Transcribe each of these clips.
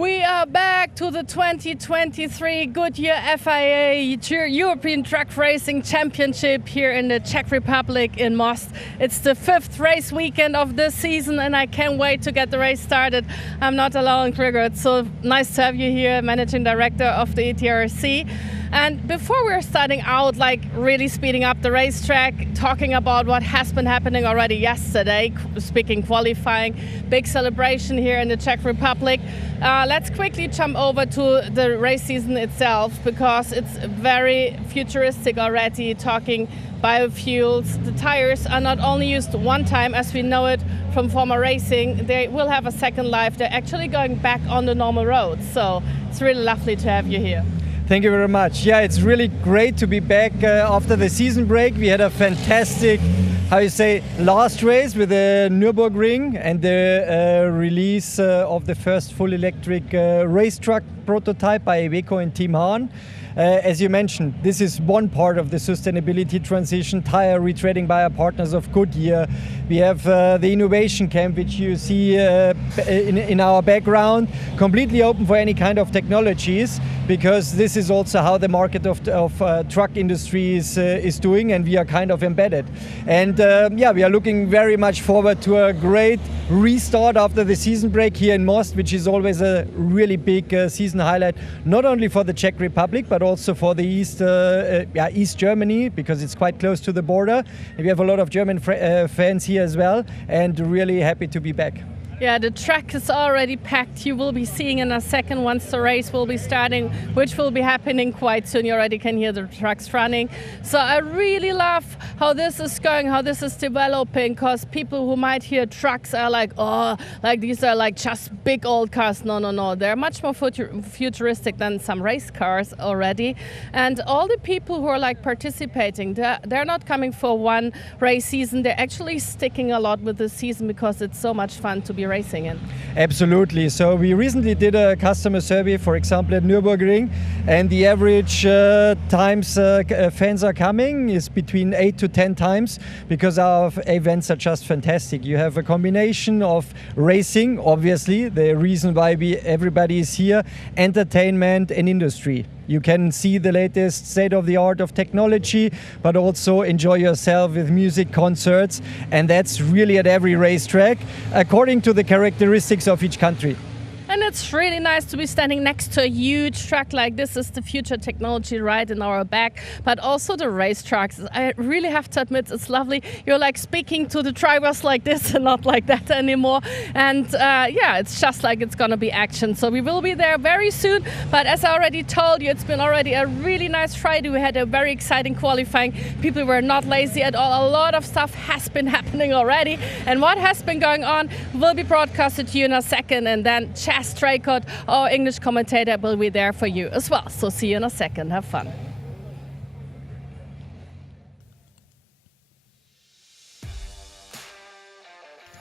We are back to the 2023 Goodyear FIA European Truck Racing Championship here in the Czech Republic in Most. It's the 5th race weekend of this season and I can't wait to get the race started. I'm not alone, Gregor. It's so nice to have you here, Managing Director of the ETRC. And before we're starting out, like really speeding up the racetrack, talking about what has been happening already yesterday, speaking qualifying, big celebration here in the Czech Republic. Let's quickly jump over to the race season itself because it's very futuristic already, talking biofuels. The tires are not only used one time as we know it from former racing, they will have a second life. They're actually going back on the normal roads. So it's really lovely to have you here. Thank you very much. Yeah, it's really great to be back after the season break. We had a fantastic, last race with the Nürburgring and the release of the first full electric race truck prototype by Iveco and Team Hahn. As you mentioned, this is one part of the sustainability transition, tire retreading by our partners of Goodyear. We have the innovation camp, which you see in our background, completely open for any kind of technologies, because this is also how the market of truck industry is doing, and we are kind of embedded. And we are looking very much forward to a great restart after the season break here in Most, which is always a really big season highlight, not only for the Czech Republic, but also for the East Germany, because it's quite close to the border. And we have a lot of German fans here as well, and really happy to be back. Yeah, the track is already packed. You will be seeing in a second once the race will be starting, which will be happening quite soon. You already can hear the trucks running. So I really love how this is going, how this is developing, because people who might hear trucks are like, oh, like these are like just big old cars. No. They're much more futuristic than some race cars already. And all the people who are like participating, they're not coming for one race season. They're actually sticking a lot with the season because it's so much fun to be racing in. Absolutely. So we recently did a customer survey, for example, at Nürburgring, and the average times fans are coming is between 8 to 10 times, because our events are just fantastic. You have a combination of racing, obviously, the reason why everybody is here, entertainment and industry. You can see the latest state-of-the-art of technology, but also enjoy yourself with music concerts. And that's really at every racetrack, according to the characteristics of each country. And it's really nice to be standing next to a huge truck like this. Is the future technology right in our back, but also the race trucks. I really have to admit, it's lovely. You're like speaking to the drivers like this and not like that anymore. And it's just like it's gonna be action. So we will be there very soon. But as I already told you, it's been already a really nice Friday. We had a very exciting qualifying. People were not lazy at all. A lot of stuff has been happening already. And what has been going on will be broadcasted to you in a second. And then Straycott, our English commentator, will be there for you as well. So see you in a second. Have fun.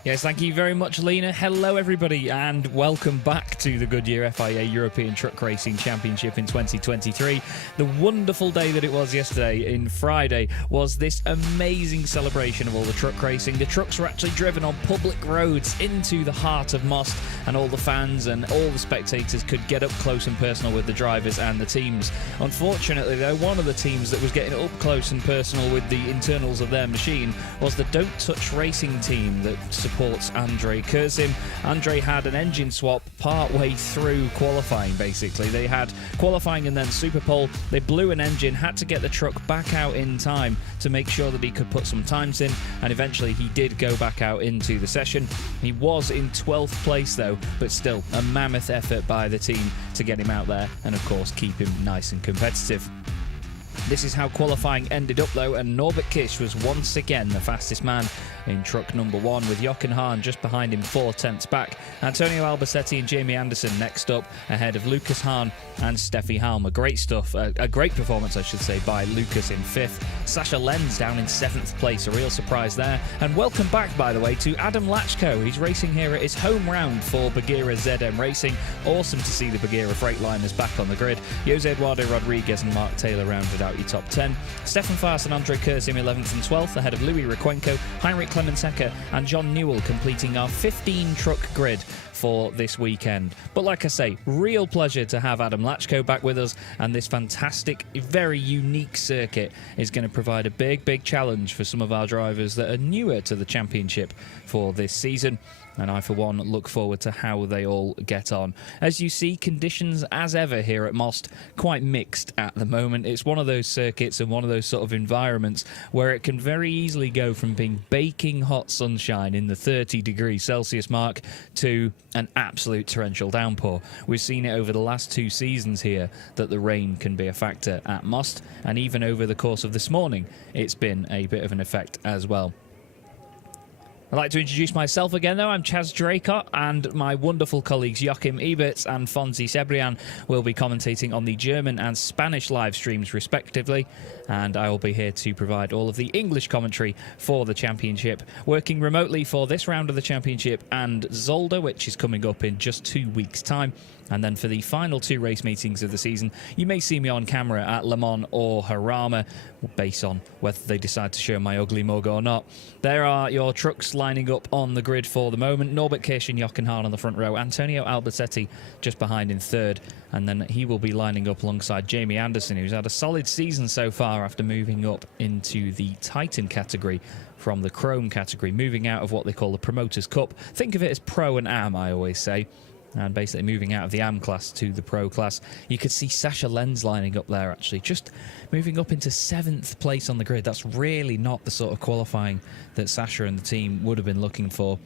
Yes, thank you very much, Lena. Hello, everybody, and welcome back to the Goodyear FIA European Truck Racing Championship in 2023. The wonderful day that it was yesterday, in Friday, was this amazing celebration of all the truck racing. The trucks were actually driven on public roads into the heart of Most, and all the fans and all the spectators could get up close and personal with the drivers and the teams. Unfortunately, though, one of the teams that was getting up close and personal with the internals of their machine was the Don't Touch Racing team that supports Andrej Kurzim. Andrej had an engine swap part way through qualifying, basically. They had qualifying and then Superpole. They blew an engine, had to get the truck back out in time to make sure that he could put some times in, and eventually he did go back out into the session. He was in 12th place though, but still a mammoth effort by the team to get him out there and of course keep him nice and competitive. This is how qualifying ended up though, and Norbert Kish was once again the fastest man in truck number 1, with Jochen Hahn just behind him 4 tenths back. Antonio Albacetti and Jamie Anderson next up, ahead of Lucas Hahn and Steffi Halmer. Great stuff, a great performance I should say by Lucas in 5th. Sasha Lenz down in 7th place, a real surprise there. And welcome back, by the way, to Adam Lachko. He's racing here at his home round for Bagheera ZM Racing. Awesome to see the Bagheera Freightliners back on the grid. Jose Eduardo Rodriguez and Mark Taylor rounded out your top 10. Stefan Faas and Andre Kursim 11th and 12th, ahead of Louis Requenco, Heinrich Clemensecker and John Newell, completing our 15-truck grid for this weekend. But like I say, real pleasure to have Adam Lachko back with us, and this fantastic, very unique circuit is going to provide a big challenge for some of our drivers that are newer to the championship for this season. And I, for one, look forward to how they all get on. As you see, conditions, as ever, here at Most, quite mixed at the moment. It's one of those circuits and one of those sort of environments where it can very easily go from being baking hot sunshine in the 30°C mark to an absolute torrential downpour. We've seen it over the last 2 seasons here that the rain can be a factor at Most, and even over the course of this morning, it's been a bit of an effect as well. I'd like to introduce myself again, though. I'm Chaz Draycott, and my wonderful colleagues Joachim Eberts and Fonzie Cebrian will be commentating on the German and Spanish live streams, respectively, and I will be here to provide all of the English commentary for the championship, working remotely for this round of the championship and Zolder, which is coming up in just 2 weeks' time. And then for the final 2 race meetings of the season, you may see me on camera at Le Mans or Jarama, based on whether they decide to show my ugly mug or not. There are your trucks lining up on the grid for the moment. Norbert Kirsch and Jochen Hahn on the front row. Antonio Albersetti just behind in third. And then he will be lining up alongside Jamie Anderson, who's had a solid season so far after moving up into the Titan category from the Chrome category, moving out of what they call the Promoters' Cup. Think of it as Pro and Am, I always say. And basically moving out of the Am class to the Pro class. You could see Sasha Lenz lining up there, actually, just moving up into 7th place on the grid. That's really not the sort of qualifying that Sasha and the team would have been looking for.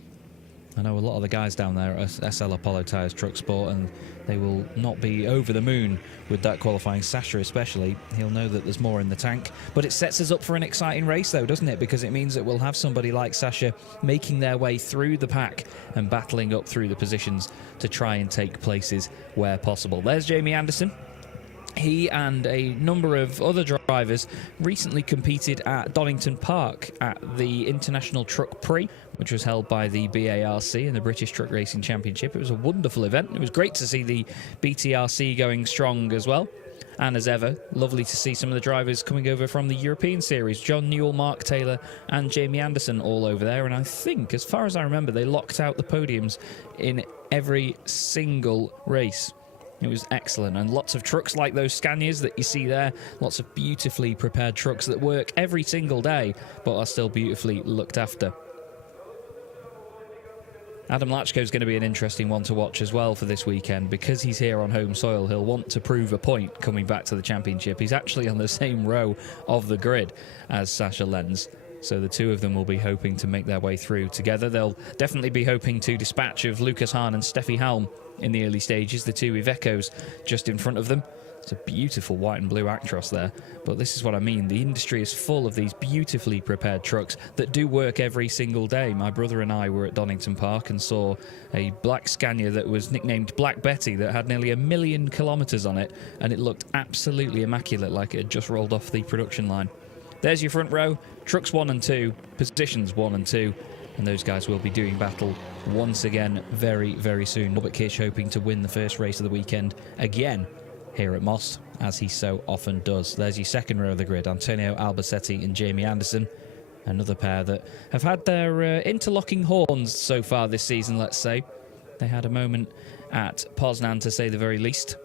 I know a lot of the guys down there at SL Apollo Tyres Truck Sport, and they will not be over the moon with that qualifying. Sasha especially, he'll know that there's more in the tank. But it sets us up for an exciting race, though, doesn't it? Because it means that we'll have somebody like Sasha making their way through the pack and battling up through the positions to try and take places where possible. There's Jamie Anderson. He and a number of other drivers recently competed at Donington Park at the International Truck Prix, which was held by the BARC and the British Truck Racing Championship. It was a wonderful event. It was great to see the BTRC going strong as well. And as ever, lovely to see some of the drivers coming over from the European Series. John Newell, Mark Taylor and Jamie Anderson all over there. And I think, as far as I remember, they locked out the podiums in every single race. It was excellent, and lots of trucks like those Scanias that you see there, lots of beautifully prepared trucks that work every single day but are still beautifully looked after. Adam Lachko is going to be an interesting one to watch as well for this weekend. Because he's here on home soil, he'll want to prove a point coming back to the championship. He's actually on the same row of the grid as Sasha Lenz, so the two of them will be hoping to make their way through together. They'll definitely be hoping to dispatch of Lucas Hahn and Steffi Halm in the early stages, the two Ivecos just in front of them. It's a beautiful white and blue Actros there, but this is what I mean. The industry is full of these beautifully prepared trucks that do work every single day. My brother and I were at Donington Park and saw a black Scania that was nicknamed Black Betty that had nearly 1 million kilometres on it, and it looked absolutely immaculate, like it had just rolled off the production line. There's your front row, trucks 1 and 2, positions 1 and 2, and those guys will be doing battle once again very soon. Norbert Kirsch hoping to win the first race of the weekend again here at Most, as he so often does. There's your second row of the grid, Antonio Albersetti and Jamie Anderson, another pair that have had their interlocking horns so far this season, let's say. They had a moment at Poznan, to say the very least,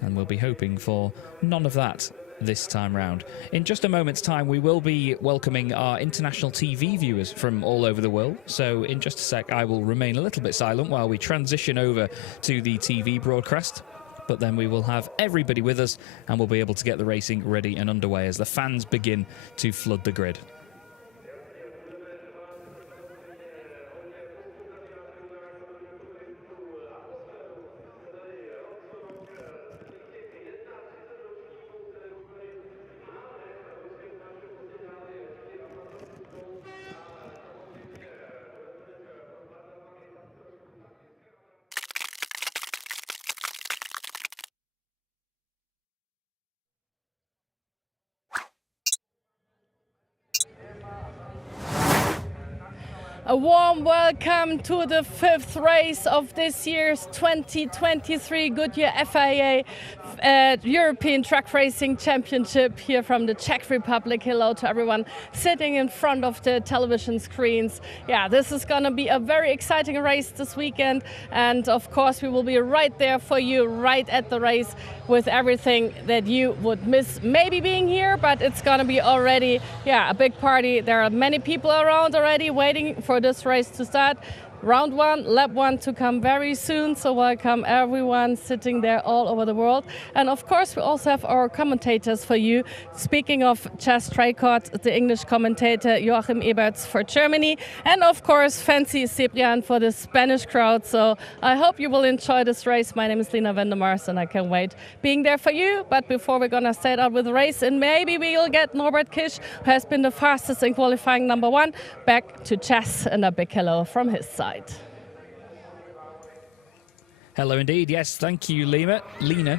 and we'll be hoping for none of that this time round. In just a moment's time, we will be welcoming our international TV viewers from all over the world. So in just a sec, I will remain a little bit silent while we transition over to the TV broadcast. But then we will have everybody with us, and we'll be able to get the racing ready and underway as the fans begin to flood the grid. A warm welcome to the fifth race of this year's 2023 Goodyear FIA European Truck Racing Championship here from the Czech Republic. Hello to everyone sitting in front of the television screens. Yeah, this is going to be a very exciting race this weekend, and of course we will be right there for you right at the race with everything that you would miss maybe being here, but it's going to be already a big party. There are many people around already waiting for this race to start. Round one, lap one to come very soon. So welcome everyone sitting there all over the world. And of course, we also have our commentators for you. Speaking of Chess Tricot, the English commentator Joachim Eberts for Germany. And of course, Fancy Cyprian for the Spanish crowd. So I hope you will enjoy this race. My name is Lina Vendemars and I can't wait being there for you. But before we're going to start out with the race, and maybe we'll get Norbert Kisch, who has been the fastest in qualifying number one, back to Chess, and a big hello from his side. Hello indeed, yes, thank you Lena,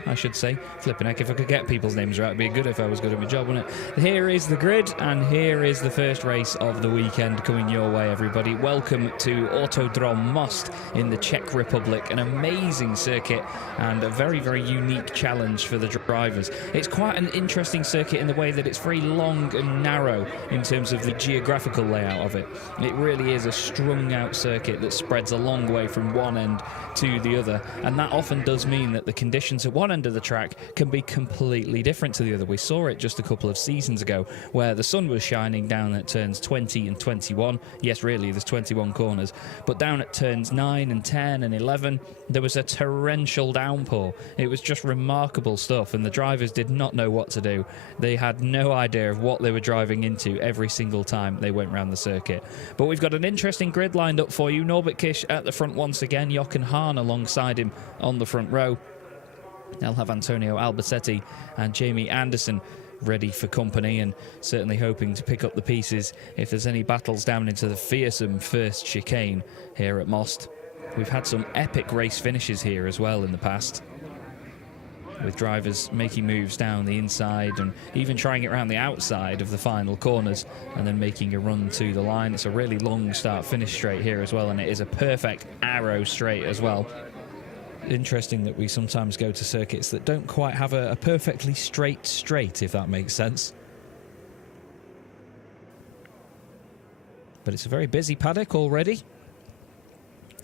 I should say. Flipping heck, if I could get people's names right, it'd be good if I was good at my job, wouldn't it? Here is the grid, and here is the first race of the weekend coming your way, everybody. Welcome to Autodrom Most in the Czech Republic, an amazing circuit and a very, very unique challenge for the drivers. It's quite an interesting circuit in the way that it's very long and narrow in terms of the geographical layout of it. It really is a strung out circuit that spreads a long way from one end to the other. And that often does mean that the conditions at one end of the track can be completely different to the other. We saw it just a couple of seasons ago where the sun was shining down at turns 20 and 21. Yes, really, there's 21 corners. But down at turns 9 and 10 and 11, there was a torrential downpour. It was just remarkable stuff, and the drivers did not know what to do. They had no idea of what they were driving into every single time they went around the circuit. But we've got an interesting grid lined up for you. Norbert Kisch at the front once again, Jochen Hahn alongside him on the front row. They'll have Antonio Albersetti and Jamie Anderson ready for company, and certainly hoping to pick up the pieces if there's any battles down into the fearsome first chicane here at Most. We've had some epic race finishes here as well in the past, with drivers making moves down the inside and even trying it around the outside of the final corners and then making a run to the line. It's a really long start-finish straight here as well, and it is a perfect arrow straight as well. Interesting that we sometimes go to circuits that don't quite have a perfectly straight, if that makes sense. But it's a very busy paddock already,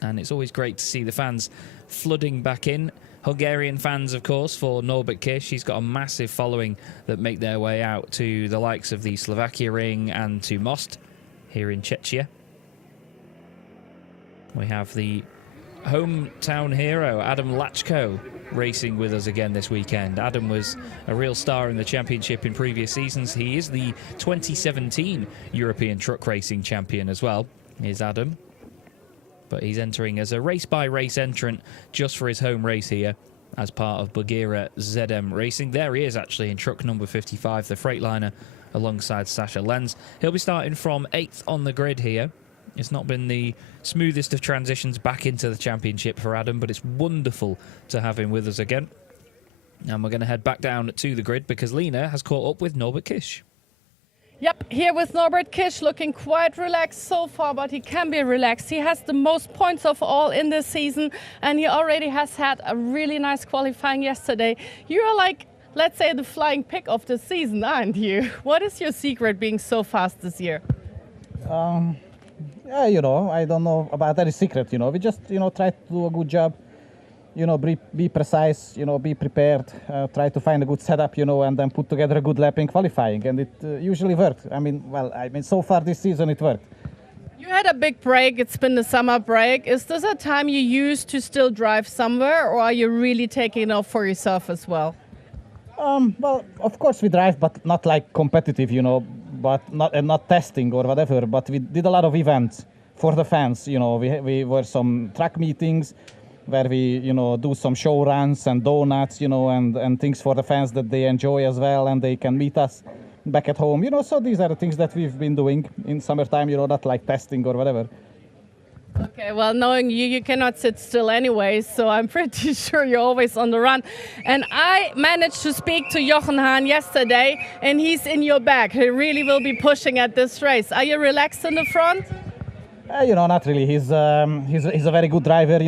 and it's always great to see the fans flooding back in. Hungarian fans, of course, for Norbert Kisch. He's got a massive following that make their way out to the likes of the Slovakia Ring and to Most here in Czechia. We have the hometown hero, Adam Lachko, racing with us again this weekend. Adam was a real star in the championship in previous seasons. He is the 2017 European Truck Racing Champion as well, is Adam. But he's entering as a race-by-race entrant just for his home race here as part of Goodyear ZM Racing. There he is actually in truck number 55, the Freightliner, alongside Sasha Lenz. He'll be starting from 8th on the grid here. It's not been the smoothest of transitions back into the championship for Adam, but it's wonderful to have him with us again. And we're going to head back down to the grid because Lena has caught up with Norbert Kisch. Yep, here with Norbert Kisch, looking quite relaxed so far, but he can be relaxed. He has the most points of all in this season, and he already has had a really nice qualifying yesterday. You are like, let's say, the flying pick of the season, aren't you? What is your secret being so fast this year? Yeah, I don't know about any secret, We just, try to do a good job, be precise, be prepared, try to find a good setup, and then put together a good lap in qualifying. And it usually worked. So far this season it worked. You had a big break. It's been the summer break. Is this a time you use to still drive somewhere, or are you really taking it off for yourself as well? Well, of course we drive, but not like competitive, but not testing or whatever. But we did a lot of events for the fans. We were some track meetings where we, do some show runs and donuts, and things for the fans that they enjoy as well, and they can meet us back at home. So these are the things that we've been doing in summertime. Not like testing or whatever. Okay, well, knowing you, you cannot sit still anyway, so I'm pretty sure you're always on the run. And I managed to speak to Jochen Hahn yesterday, and he's in your back. He really will be pushing at this race. Are you relaxed in the front? Not really. He's a very good driver.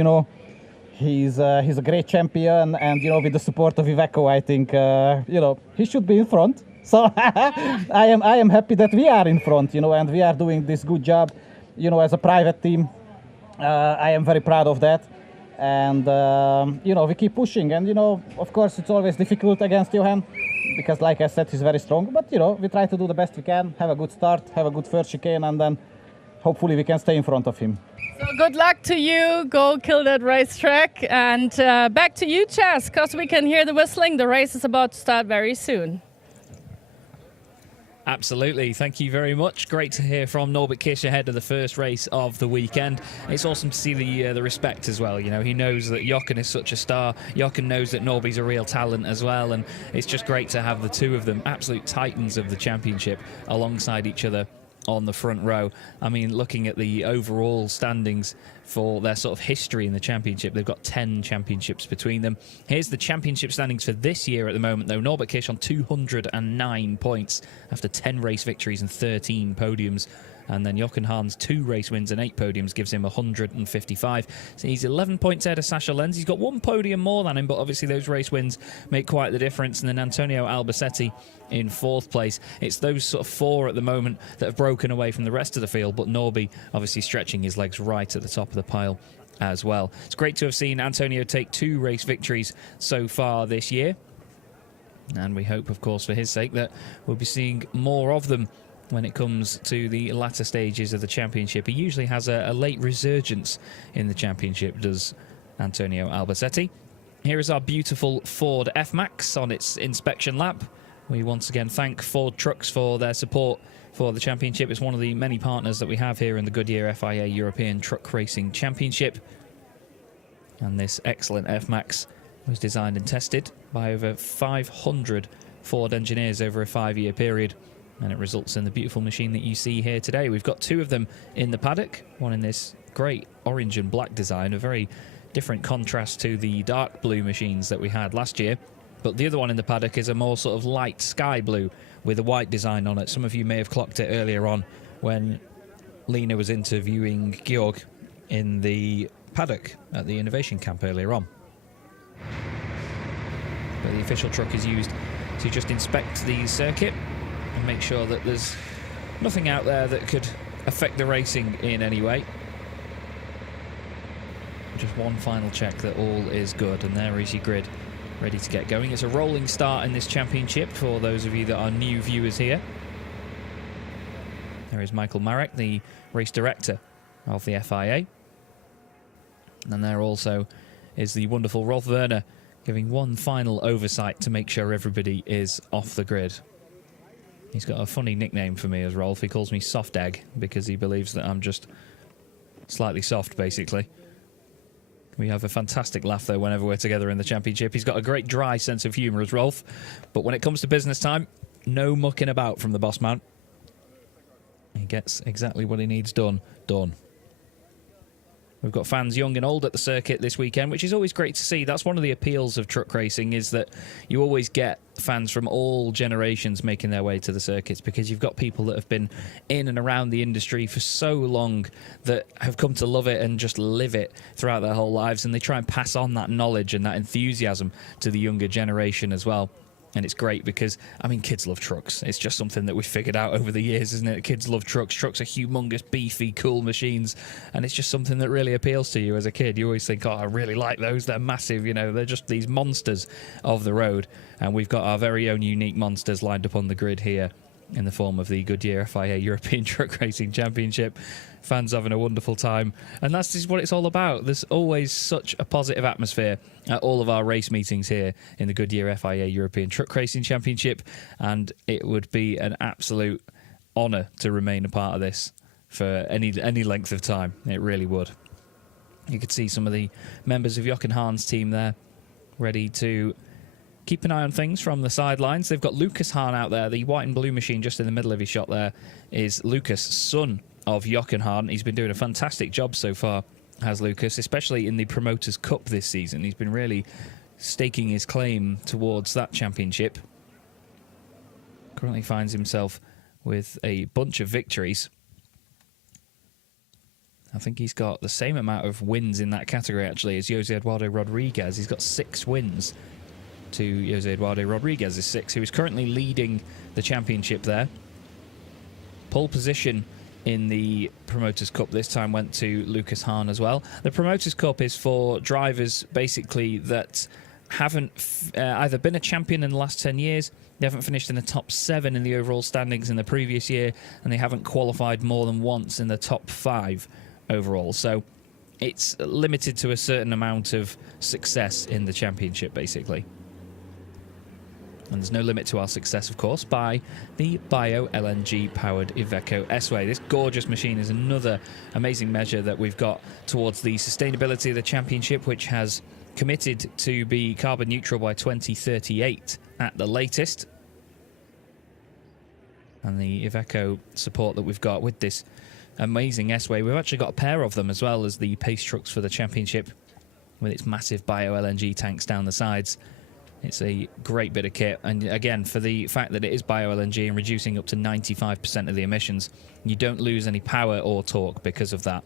He's a great champion, and with the support of Iveco, I think he should be in front. So I am happy that we are in front, and we are doing this good job, as a private team. I am very proud of that, and we keep pushing, and of course it's always difficult against Johan, because like I said, he's very strong. But we try to do the best we can, have a good start, have a good first chicane, and then hopefully we can stay in front of him. So good luck to you. Go kill that racetrack. And back to you, Chas, because we can hear the whistling. The race is about to start very soon. Absolutely. Thank you very much. Great to hear from Norbert Kish ahead of the first race of the weekend. It's awesome to see the respect as well. He knows that Jochen is such a star. Jochen knows that Norby's a real talent as well. And it's just great to have the two of them, absolute titans of the championship, alongside each other on the front row. I mean, looking at the overall standings for their sort of history in the championship, they've got 10 championships between them. Here's the championship standings for this year at the moment, though. Norbert Kish on 209 points after 10 race victories and 13 podiums. And then Jochen Hahn's 2 race wins and 8 podiums gives him 155. So he's 11 points ahead of Sasha Lenz. He's got 1 podium more than him, but obviously those race wins make quite the difference. And then Antonio Albacete in 4th place. It's those sort of 4 at the moment that have broken away from the rest of the field, but Norby obviously stretching his legs right at the top of the pile as well. It's great to have seen Antonio take 2 race victories so far this year. And we hope, of course, for his sake, that we'll be seeing more of them when it comes to the latter stages of the championship. He usually has a late resurgence in the championship, does Antonio Albacete. Here is our beautiful Ford F-Max on its inspection lap. We once again thank Ford Trucks for their support for the championship. It's one of the many partners that we have here in the Goodyear FIA European Truck Racing Championship. And this excellent F-Max was designed and tested by over 500 Ford engineers over a 5-year period. And it results in the beautiful machine that you see here today. We've got 2 of them in the paddock, one in this great orange and black design, a very different contrast to the dark blue machines that we had last year. But the other one in the paddock is a more sort of light sky blue with a white design on it. Some of you may have clocked it earlier on when Lena was interviewing Georg in the paddock at the Innovation Camp earlier on. But the official truck is used to just inspect the circuit and make sure that there's nothing out there that could affect the racing in any way. Just one final check that all is good, and there is your grid ready to get going. It's a rolling start in this championship for those of you that are new viewers here. There is Michael Marek, the race director of the FIA. And there also is the wonderful Rolf Werner giving one final oversight to make sure everybody is off the grid. He's got a funny nickname for me as Rolf. He calls me Soft Egg because he believes that I'm just slightly soft, basically. We have a fantastic laugh, though, whenever we're together in the championship. He's got a great dry sense of humour as Rolf. But when it comes to business time, no mucking about from the boss man. He gets exactly what he needs done. We've got fans young and old at the circuit this weekend, which is always great to see. That's one of the appeals of truck racing, is that you always get fans from all generations making their way to the circuits, because you've got people that have been in and around the industry for so long that have come to love it and just live it throughout their whole lives, and they try and pass on that knowledge and that enthusiasm to the younger generation as well. And it's great because, I mean, kids love trucks. It's just something that we've figured out over the years, isn't it? Kids love trucks. Trucks are humongous, beefy, cool machines. And it's just something that really appeals to you as a kid. You always think, oh, I really like those. They're massive, you know. They're just these monsters of the road. And we've got our very own unique monsters lined up on the grid here in the form of the Goodyear FIA European Truck Racing Championship. Fans having a wonderful time, and that's just what it's all about. There's always such a positive atmosphere at all of our race meetings here in the Goodyear FIA European Truck Racing Championship, and it would be an absolute honour to remain a part of this for any length of time. It really would. You could see some of the members of Jochen Hahn's team there ready to keep an eye on things from the sidelines. They've got Lucas Hahn out there. The white and blue machine just in the middle of his shot there is Lucas, son of Jochen Hahn. He's been doing a fantastic job so far, has Lucas, especially in the Promoters' Cup this season. He's been really staking his claim towards that championship. Currently finds himself with a bunch of victories. I think he's got the same amount of wins in that category, actually, as Jose Eduardo Rodriguez. He's got 6 wins to Jose Eduardo Rodriguez's 6, who is currently leading the championship there. Pole position in the Promoters' Cup this time went to Lucas Hahn as well. The Promoters' Cup is for drivers, basically, that haven't either been a champion in the last 10 years, they haven't finished in the top 7 in the overall standings in the previous year, and they haven't qualified more than once in the top 5 overall. So it's limited to a certain amount of success in the championship, basically. And there's no limit to our success, of course, by the Bio-LNG powered Iveco S-Way. This gorgeous machine is another amazing measure that we've got towards the sustainability of the championship, which has committed to be carbon neutral by 2038 at the latest. And the Iveco support that we've got with this amazing S-Way, we've actually got a pair of them as well as the pace trucks for the championship with its massive Bio-LNG tanks down the sides. It's a great bit of kit, and again, for the fact that it is Bio-LNG and reducing up to 95% of the emissions, you don't lose any power or torque because of that.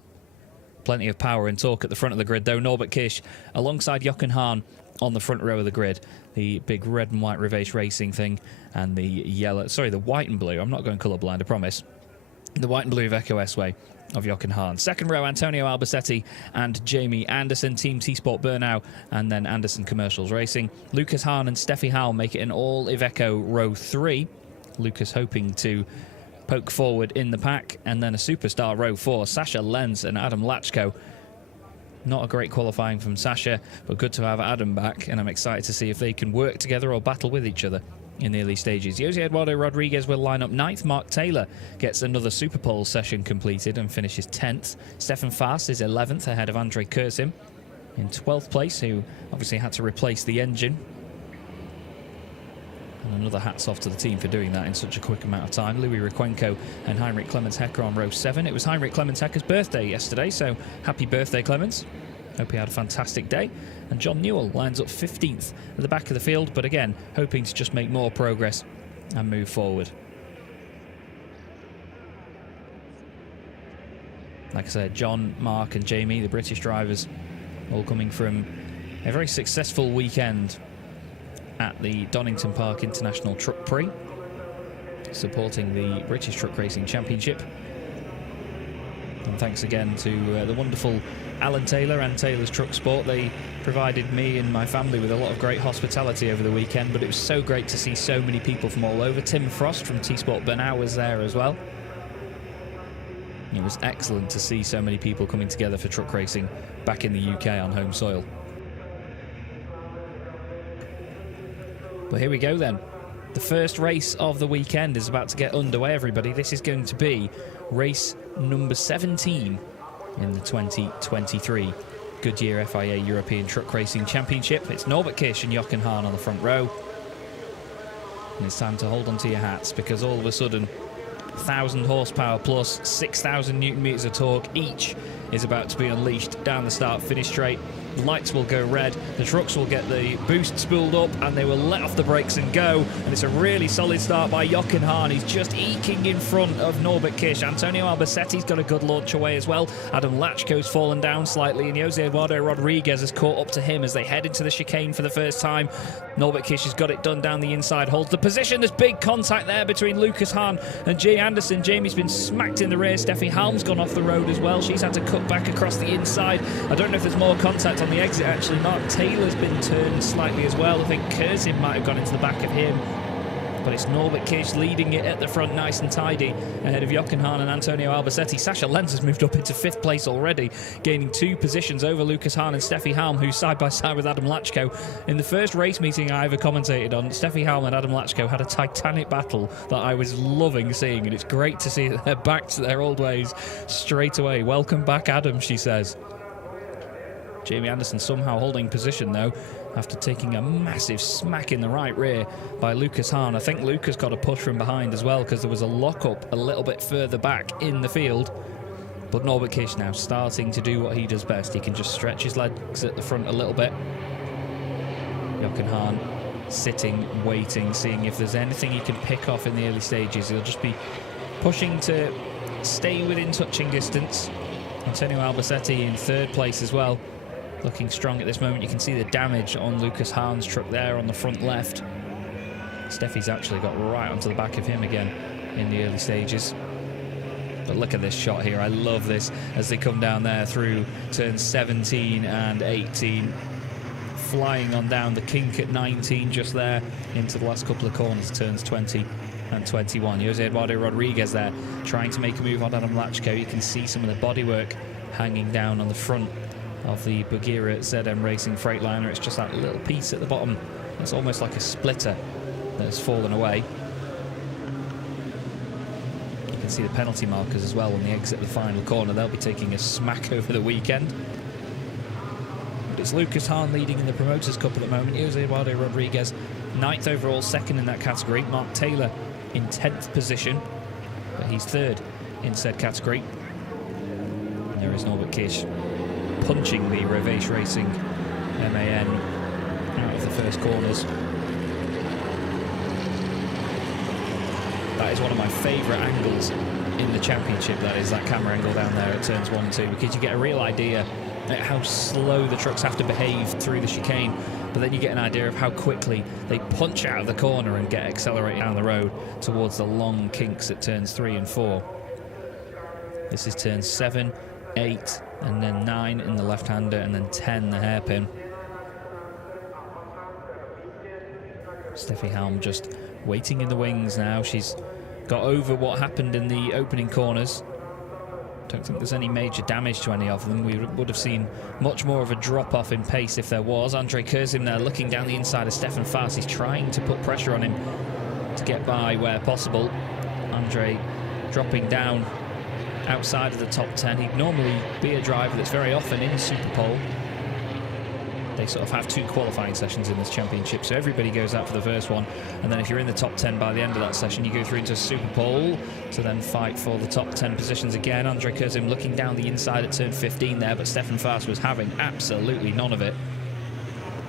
Plenty of power and torque at the front of the grid, though. Norbert Kish alongside Jochen Hahn on the front row of the grid. The big red and white Revace Racing thing, and the white and blue. I'm not going colourblind, I promise. The white and blue Iveco S-Way of Jochen Hahn. Second row, Antonio Albacetti and Jamie Anderson, Team T-Sport Burnau, and then Anderson Commercials Racing. Lucas Hahn and Steffi Halm make it an all Iveco row 3. Lucas hoping to poke forward in the pack, and then a superstar row 4, Sasha Lenz and Adam Lachko. Not a great qualifying from Sasha, but good to have Adam back, and I'm excited to see if they can work together or battle with each other in the early stages. Jose Eduardo Rodriguez will line up 9th. Mark Taylor gets another Super Pole session completed and finishes 10th. Stefan Faas is 11th ahead of Andrei Kursim in 12th place, who obviously had to replace the engine. And another hats off to the team for doing that in such a quick amount of time. Louis Requenco and Heinrich Clemens-Hecker on row 7. It was Heinrich Clemens-Hecker's birthday yesterday, so happy birthday, Clemens. Hope he had a fantastic day. And John Newell lines up 15th at the back of the field, but again, hoping to just make more progress and move forward. Like I said, John, Mark and Jamie, the British drivers, all coming from a very successful weekend at the Donington Park International Truck Prix, supporting the British Truck Racing Championship. And thanks again to the wonderful Alan Taylor and Taylor's Truck Sport. They provided me and my family with a lot of great hospitality over the weekend, but it was so great to see so many people from all over. Tim Frost from T-Sport Burnau was there as well. It was excellent to see so many people coming together for truck racing back in the UK on home soil. But here we go then. The first race of the weekend is about to get underway, everybody. This is going to be race number 17 in the 2023 Goodyear FIA European Truck Racing Championship. It's Norbert Kish and Jochen Hahn on the front row. And it's time to hold on to your hats, because all of a sudden 1,000 horsepower plus 6,000 newton meters of torque each is about to be unleashed down the start-finish straight. The lights will go red, the trucks will get the boost spooled up, and they will let off the brakes and go. And it's a really solid start by Jochen Hahn. He's just eking in front of Norbert Kish. Antonio Albacetti's got a good launch away as well. Adam Lachko's fallen down slightly, and Jose Eduardo Rodriguez has caught up to him as they head into the chicane for the first time. Norbert Kish has got it done down the inside, holds the position. There's big contact there between Lucas Hahn and Jay Anderson. Jamie's been smacked in the rear. Steffi Halm's gone off the road as well. She's had to cut back across the inside. I don't know if there's more contact on the exit, actually. Mark Taylor's been turned slightly as well. I think Kursim might have gone into the back of him. But it's Norbert Kish leading it at the front, nice and tidy, ahead of Jochen Hahn and Antonio Albacetti. Sasha Lenz has moved up into 5th place already, gaining 2 positions over Lucas Hahn and Steffi Halm, who's side by side with Adam Lachko. In the first race meeting I ever commentated on, Steffi Halm and Adam Lachko had a titanic battle that I was loving seeing, and it's great to see that they're back to their old ways straight away. Welcome back, Adam, she says. Jamie Anderson somehow holding position, though, after taking a massive smack in the right rear by Lucas Hahn. I think Lucas got a push from behind as well, because there was a lock-up a little bit further back in the field. But Norbert Kish now starting to do what he does best. He can just stretch his legs at the front a little bit. Jochen Hahn sitting, waiting, seeing if there's anything he can pick off in the early stages. He'll just be pushing to stay within touching distance Antonio Albacete in third place as well, looking strong at this moment. You can see the damage on Lucas Hahn's truck there on the front left. Steffi's actually got right onto the back of him again in the early stages. But look at this shot here. I love this as they come down there through turns 17 and 18. Flying on down the kink at 19 just there into the last couple of corners, turns 20 and 21. Jose Eduardo Rodriguez there trying to make a move on Adam Lachko. You can see some of the bodywork hanging down on the front of the Goodyear ZM Racing Freightliner. It's just that little piece at the bottom. It's almost like a splitter that has fallen away. You can see the penalty markers as well when they exit the final corner. They'll be taking a smack over the weekend. But it's Lucas Hahn leading in the Promoters' Cup at the moment. Jose Eduardo Rodriguez, 9th overall, 2nd in that category. Mark Taylor in 10th position, but he's 3rd in said category. And there is Norbert Kish punching the Revage Racing MAN out of the first corners. That is one of my favourite angles in the championship, that is that camera angle down there at turns 1 and 2, because you get a real idea at how slow the trucks have to behave through the chicane, but then you get an idea of how quickly they punch out of the corner and get accelerated down the road towards the long kinks at turns 3 and 4. This is turns 7, 8, and then 9 in the left-hander, and then 10 the hairpin. Steffi Helm just waiting in the wings now. She's got over what happened in the opening corners. Don't think there's any major damage to any of them. We would have seen much more of a drop-off in pace if there was. Andre Kurzim there looking down the inside of Stefan Faas. He's trying to put pressure on him to get by where possible. Andre dropping down outside of the top 10. He'd normally be a driver that's very often in Superpole. They sort of have 2 qualifying sessions in this championship, so everybody goes out for the first one, and then if you're in the top 10 by the end of that session, you go through into Superpole to then fight for the top 10 positions again. Andre Kurzim looking down the inside at turn 15 there, but Stefan Faas was having absolutely none of it.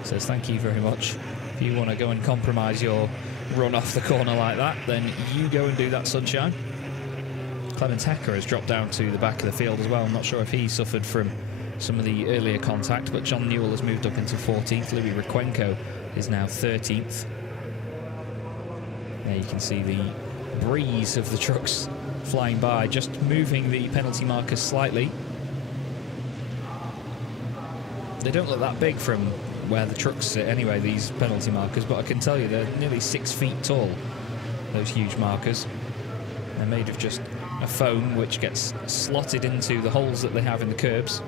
Says thank you very much. If you want to go and compromise your run off the corner like that, then you go and do that, sunshine. Clemens Hecker has dropped down to the back of the field as well. I'm not sure if he suffered from some of the earlier contact, but John Newell has moved up into 14th. Louis Requenco is now 13th. There you can see the breeze of the trucks flying by, just moving the penalty markers slightly. They don't look that big from where the trucks sit anyway, these penalty markers, but I can tell you they're nearly 6 feet tall, those huge markers. They're made of just a foam which gets slotted into the holes that they have in the curbs.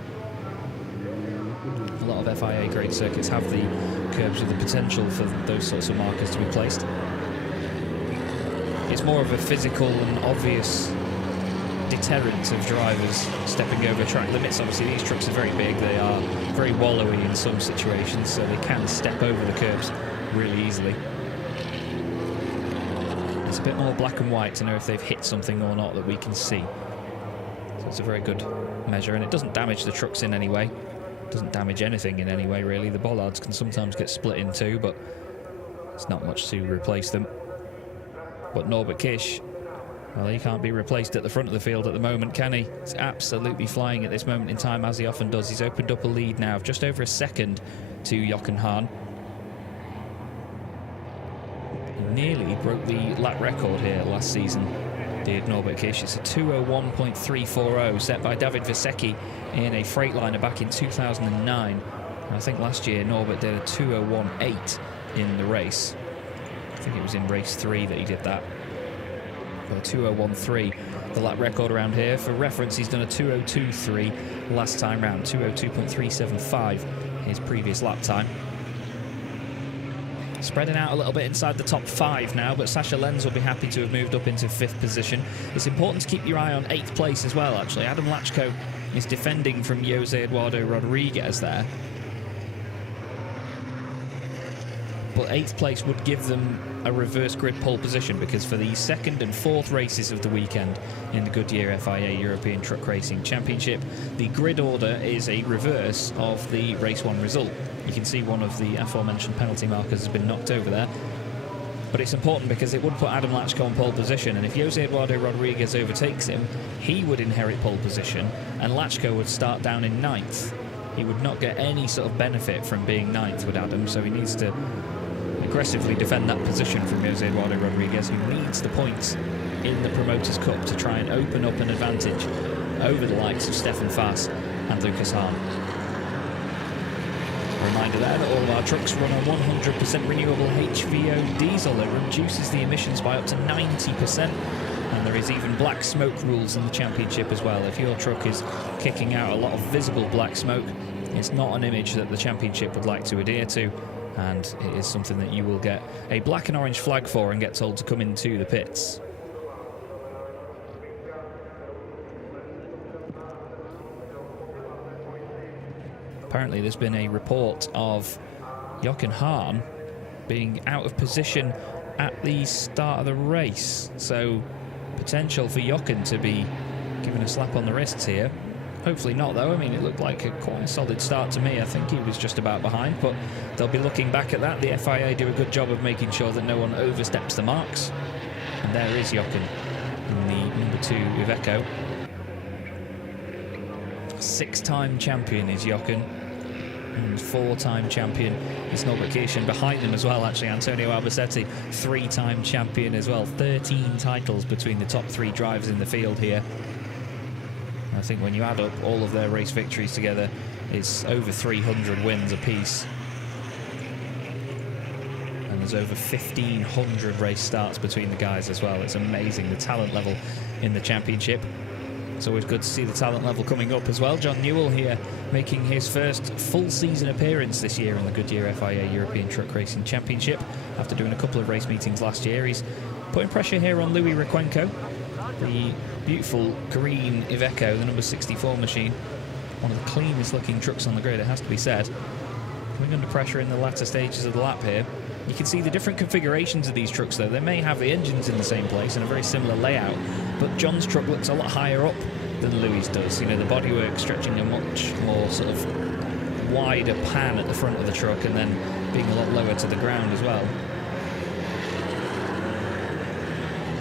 A lot of FIA grade circuits have the curbs with the potential for those sorts of markers to be placed. It's more of a physical and obvious deterrent of drivers stepping over track limits. Obviously these trucks are very big, they are very wallowy in some situations, so they can step over the curbs really easily. It's a bit more black and white to know if they've hit something or not that we can see. So it's a very good measure, and it doesn't damage the trucks in any way. Doesn't damage anything in any way really. The bollards can sometimes get split in two, but it's not much to replace them. But Norbert Kish, well, he can't be replaced at the front of the field at the moment, can he? He's absolutely flying at this moment in time, as he often does. He's opened up a lead now of just over a second to Jochen Hahn. He nearly broke the lap record here last season, did Norbert Kish. It's a 2:01.340 set by David Vesecki in a Freightliner back in 2009. And I think last year Norbert did a 2:01.8 in the race. I think it was in race 3 that he did that. But a 2:01.3, the lap record around here. For reference, he's done a 2:02.3 last time round, 2:02.375 his previous lap time. Spreading out a little bit inside the top 5 now, but Sasha Lenz will be happy to have moved up into 5th position. It's important to keep your eye on 8th place as well, actually. Adam Lachko is defending from Jose Eduardo Rodriguez there. But 8th place would give them a reverse grid pole position, because for the 2nd and 4th races of the weekend in the Goodyear FIA European Truck Racing Championship, the grid order is a reverse of the race 1 result. You can see one of the aforementioned penalty markers has been knocked over there. But it's important because it would put Adam Lachko on pole position, and if Jose Eduardo Rodriguez overtakes him, he would inherit pole position, and Lachko would start down in 9th. He would not get any sort of benefit from being 9th with Adam, so he needs to aggressively defend that position from Jose Eduardo Rodriguez, who needs the points in the Promoters' Cup to try and open up an advantage over the likes of Stefan Faas and Lucas Hahn. A reminder there that all of our trucks run on 100% renewable HVO diesel. It reduces the emissions by up to 90%, and there is even black smoke rules in the championship as well. If your truck is kicking out a lot of visible black smoke, it's not an image that the championship would like to adhere to, and it is something that you will get a black and orange flag for and get told to come into the pits. Apparently there's been a report of Jochen Hahn being out of position at the start of the race, so potential for Jochen to be given a slap on the wrists here. Hopefully not, though. I mean, it looked like quite a solid start to me. I think he was just about behind, but they'll be looking back at that. The FIA do a good job of making sure that no one oversteps the marks. And there is Jochen in the number 2 Iveco. 6-time champion is Jochen, and 4-time champion is Norbert Kirchen. Behind them as well, actually, Antonio Albacete, 3-time champion as well. 13 titles between the top 3 drivers in the field here. I think when you add up all of their race victories together, it's over 300 wins apiece. And there's over 1,500 race starts between the guys as well. It's amazing, the talent level in the championship. It's always good to see the talent level coming up as well. John Newell here making his first full season appearance this year in the Goodyear FIA European Truck Racing Championship after doing a couple of race meetings last year. He's putting pressure here on Louis Requenco, the beautiful green Iveco, the number 64 machine. One of the cleanest looking trucks on the grid, it has to be said. Coming under pressure in the latter stages of the lap here. You can see the different configurations of these trucks though. They may have the engines in the same place and a very similar layout, but John's truck looks a lot higher up than Louis does. You know, the bodywork stretching a much more sort of wider pan at the front of the truck and then being a lot lower to the ground as well.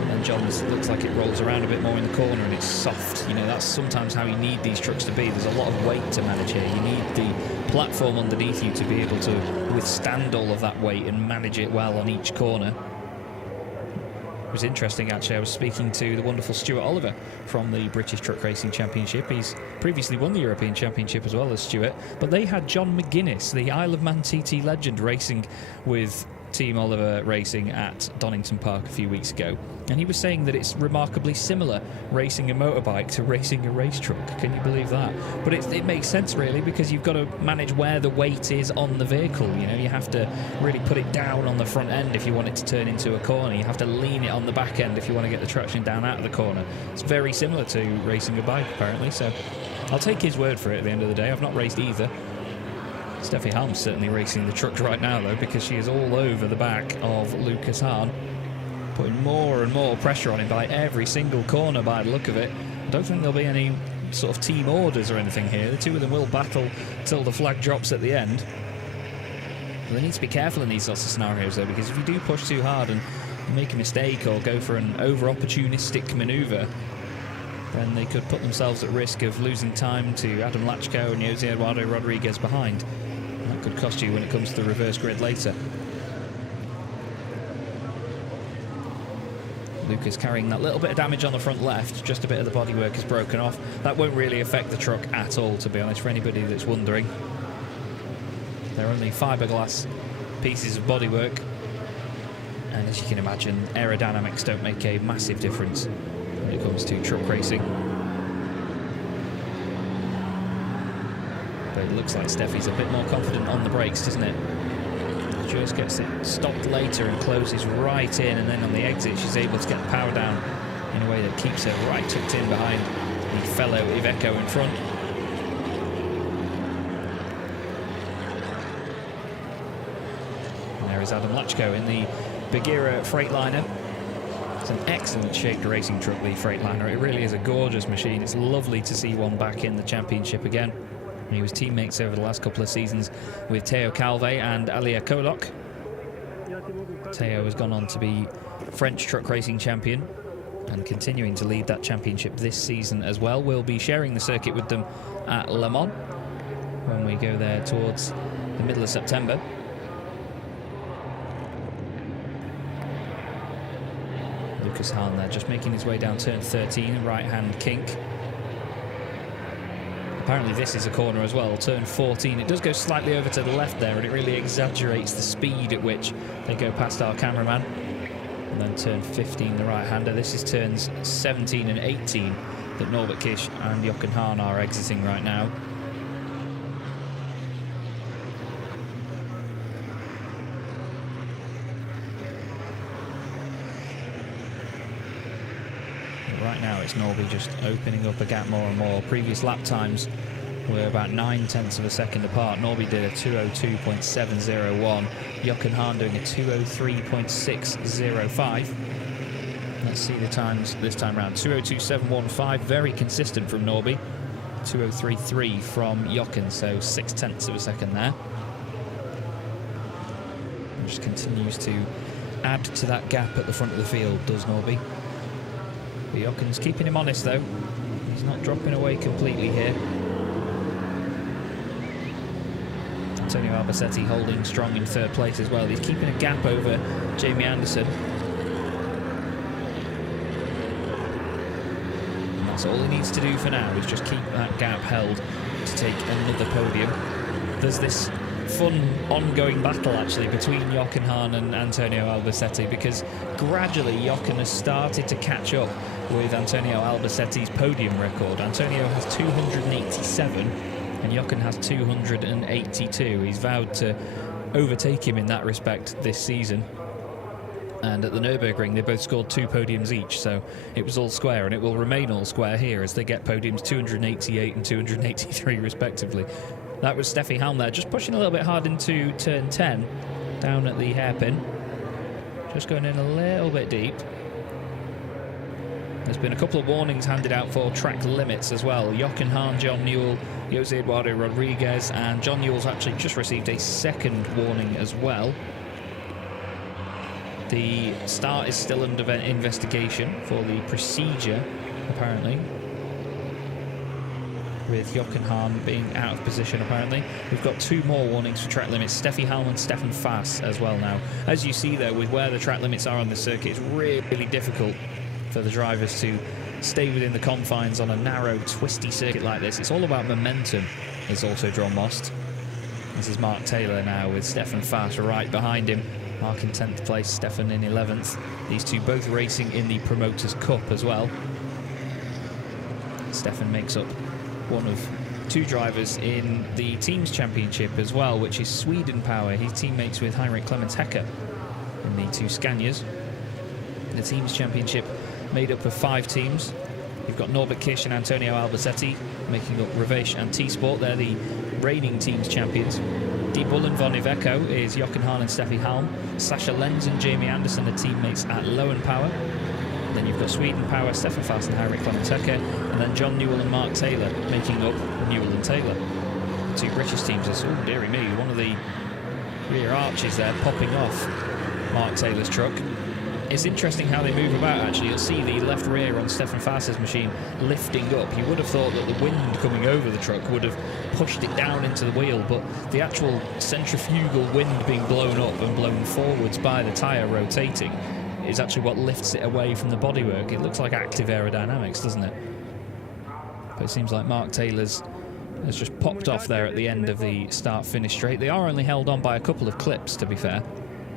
And then John's looks like it rolls around a bit more in the corner and it's soft. You know, that's sometimes how you need these trucks to be. There's a lot of weight to manage here. You need the platform underneath you to be able to withstand all of that weight and manage it well on each corner. It was interesting, actually. I was speaking to the wonderful Stuart Oliver from the British Truck Racing Championship. He's previously won the European Championship as well as Stuart, but they had John McGuinness, the Isle of Man TT legend, racing with Team Oliver Racing at Donington Park a few weeks ago, and he was saying that it's remarkably similar racing a motorbike to racing a race truck. Can you believe that? But it makes sense really, because you've got to manage where the weight is on the vehicle. You know, you have to really put it down on the front end if you want it to turn into a corner. You have to lean it on the back end if you want to get the traction down out of the corner. It's very similar to racing a bike apparently, so I'll take his word for it at the end of the day. I've not raced either. Steffi Harm's certainly racing the truck right now though, because she is all over the back of Lucas Hahn, putting more and more pressure on him by every single corner by the look of it. I don't think there'll be any sort of team orders or anything here. The two of them will battle till the flag drops at the end. But they need to be careful in these sorts of scenarios though, because if you do push too hard and make a mistake or go for an over-opportunistic manoeuvre, then they could put themselves at risk of losing time to Adam Lachko and Jose Eduardo Rodriguez behind. That could cost you when it comes to the reverse grid later. Lucas carrying that little bit of damage on the front left, just a bit of the bodywork is broken off. That won't really affect the truck at all, to be honest, for anybody that's wondering. They're only fiberglass pieces of bodywork, and as you can imagine, aerodynamics don't make a massive difference when it comes to truck racing. But it looks like Steffi's a bit more confident on the brakes, doesn't it? Just gets it stopped later and closes right in, and then on the exit she's able to get the power down in a way that keeps her right tucked in behind the fellow Iveco in front. And there is Adam Lachko in the Goodyear Freightliner. It's an excellent shaped racing truck, the Freightliner. It really is a gorgeous machine. It's lovely to see one back in the championship again. And he was teammates over the last couple of seasons with Teo Calve and Alia Kolok. Theo has gone on to be French truck racing champion and continuing to lead that championship this season as well. We'll be sharing the circuit with them at Le Mans when we go there towards the middle of September. Lucas Hahn there just making his way down turn 13, right-hand kink. Apparently this is a corner as well, turn 14. It does go slightly over to the left there, and it really exaggerates the speed at which they go past our cameraman. And then turn 15, the right-hander. This is turns 17 and 18 that Norbert Kish and Jochen Hahn are exiting right now. Right now it's Norby just opening up a gap more and more. Previous lap times were about 9/10 of a second apart. Norby did a 2:02.701. Jochen Hahn doing a 2:03.605. Let's see the times this time round. 2:02.715, very consistent from Norby. 2:03.3 from Jochen, so 6/10 of a second there. And just continues to add to that gap at the front of the field, does Norby. But Jochen's keeping him honest though. He's not dropping away completely here. Antonio Albacete holding strong in third place as well. He's keeping a gap over Jamie Anderson. And that's all he needs to do for now, is just keep that gap held to take another podium. There's this fun ongoing battle actually between Jochen Hahn and Antonio Albacete, because gradually Jochen has started to catch up with Antonio Albacete's podium record. Antonio has 287 and Jochen has 282. He's vowed to overtake him in that respect this season. And at the Nürburgring they both scored 2 podiums each, so it was all square, and it will remain all square here as they get podiums 288 and 283 respectively. That was Steffi Halm there, just pushing a little bit hard into turn 10, down at the hairpin. Just going in a little bit deep. There's been a couple of warnings handed out for track limits as well. Jochen Hahn, John Newell, Jose Eduardo Rodriguez, and John Newell's actually just received a second warning as well. The start is still under investigation for the procedure, apparently, with Jochen Hahn being out of position apparently. We've got 2 more warnings for track limits, Steffi Halm and Stefan Fass as well now. As you see though, with where the track limits are on the circuit, it's really difficult for the drivers to stay within the confines on a narrow, twisty circuit like this. It's all about momentum, is also John Most. This is Mark Taylor now with Stefan Fass right behind him. Mark in 10th place, Stefan in 11th. These two both racing in the Promoters' Cup as well. Stefan makes up one of 2 drivers in the Teams Championship as well, which is Sweden Power. He's teammates with Heinrich Clemens Hecker in the 2 Scanias. The Teams Championship made up of 5 teams. You've got Norbert Kish and Antonio Albacete making up Revesh and T-Sport. They're the reigning Teams champions. Die Bullen von Iveco is Jochen Hahn and Steffi Halm. Sasha Lenz and Jamie Anderson are teammates at Lowen Power. Then you've got Sweden Power, Stefan Fass and Heinrich Clemens Hecker, and then John Newell and Mark Taylor making up Newell and Taylor. 2 British teams. Oh, dearie me, one of the rear arches there popping off Mark Taylor's truck. It's interesting how they move about actually. You'll see the left rear on Stefan Fass's machine lifting up. You would have thought that the wind coming over the truck would have pushed it down into the wheel, but the actual centrifugal wind being blown up and blown forwards by the tyre rotating is actually what lifts it away from the bodywork. It looks like active aerodynamics, doesn't it? But it seems like Mark Taylor's has just popped off there at the end of the start-finish straight. They are only held on by a couple of clips, to be fair.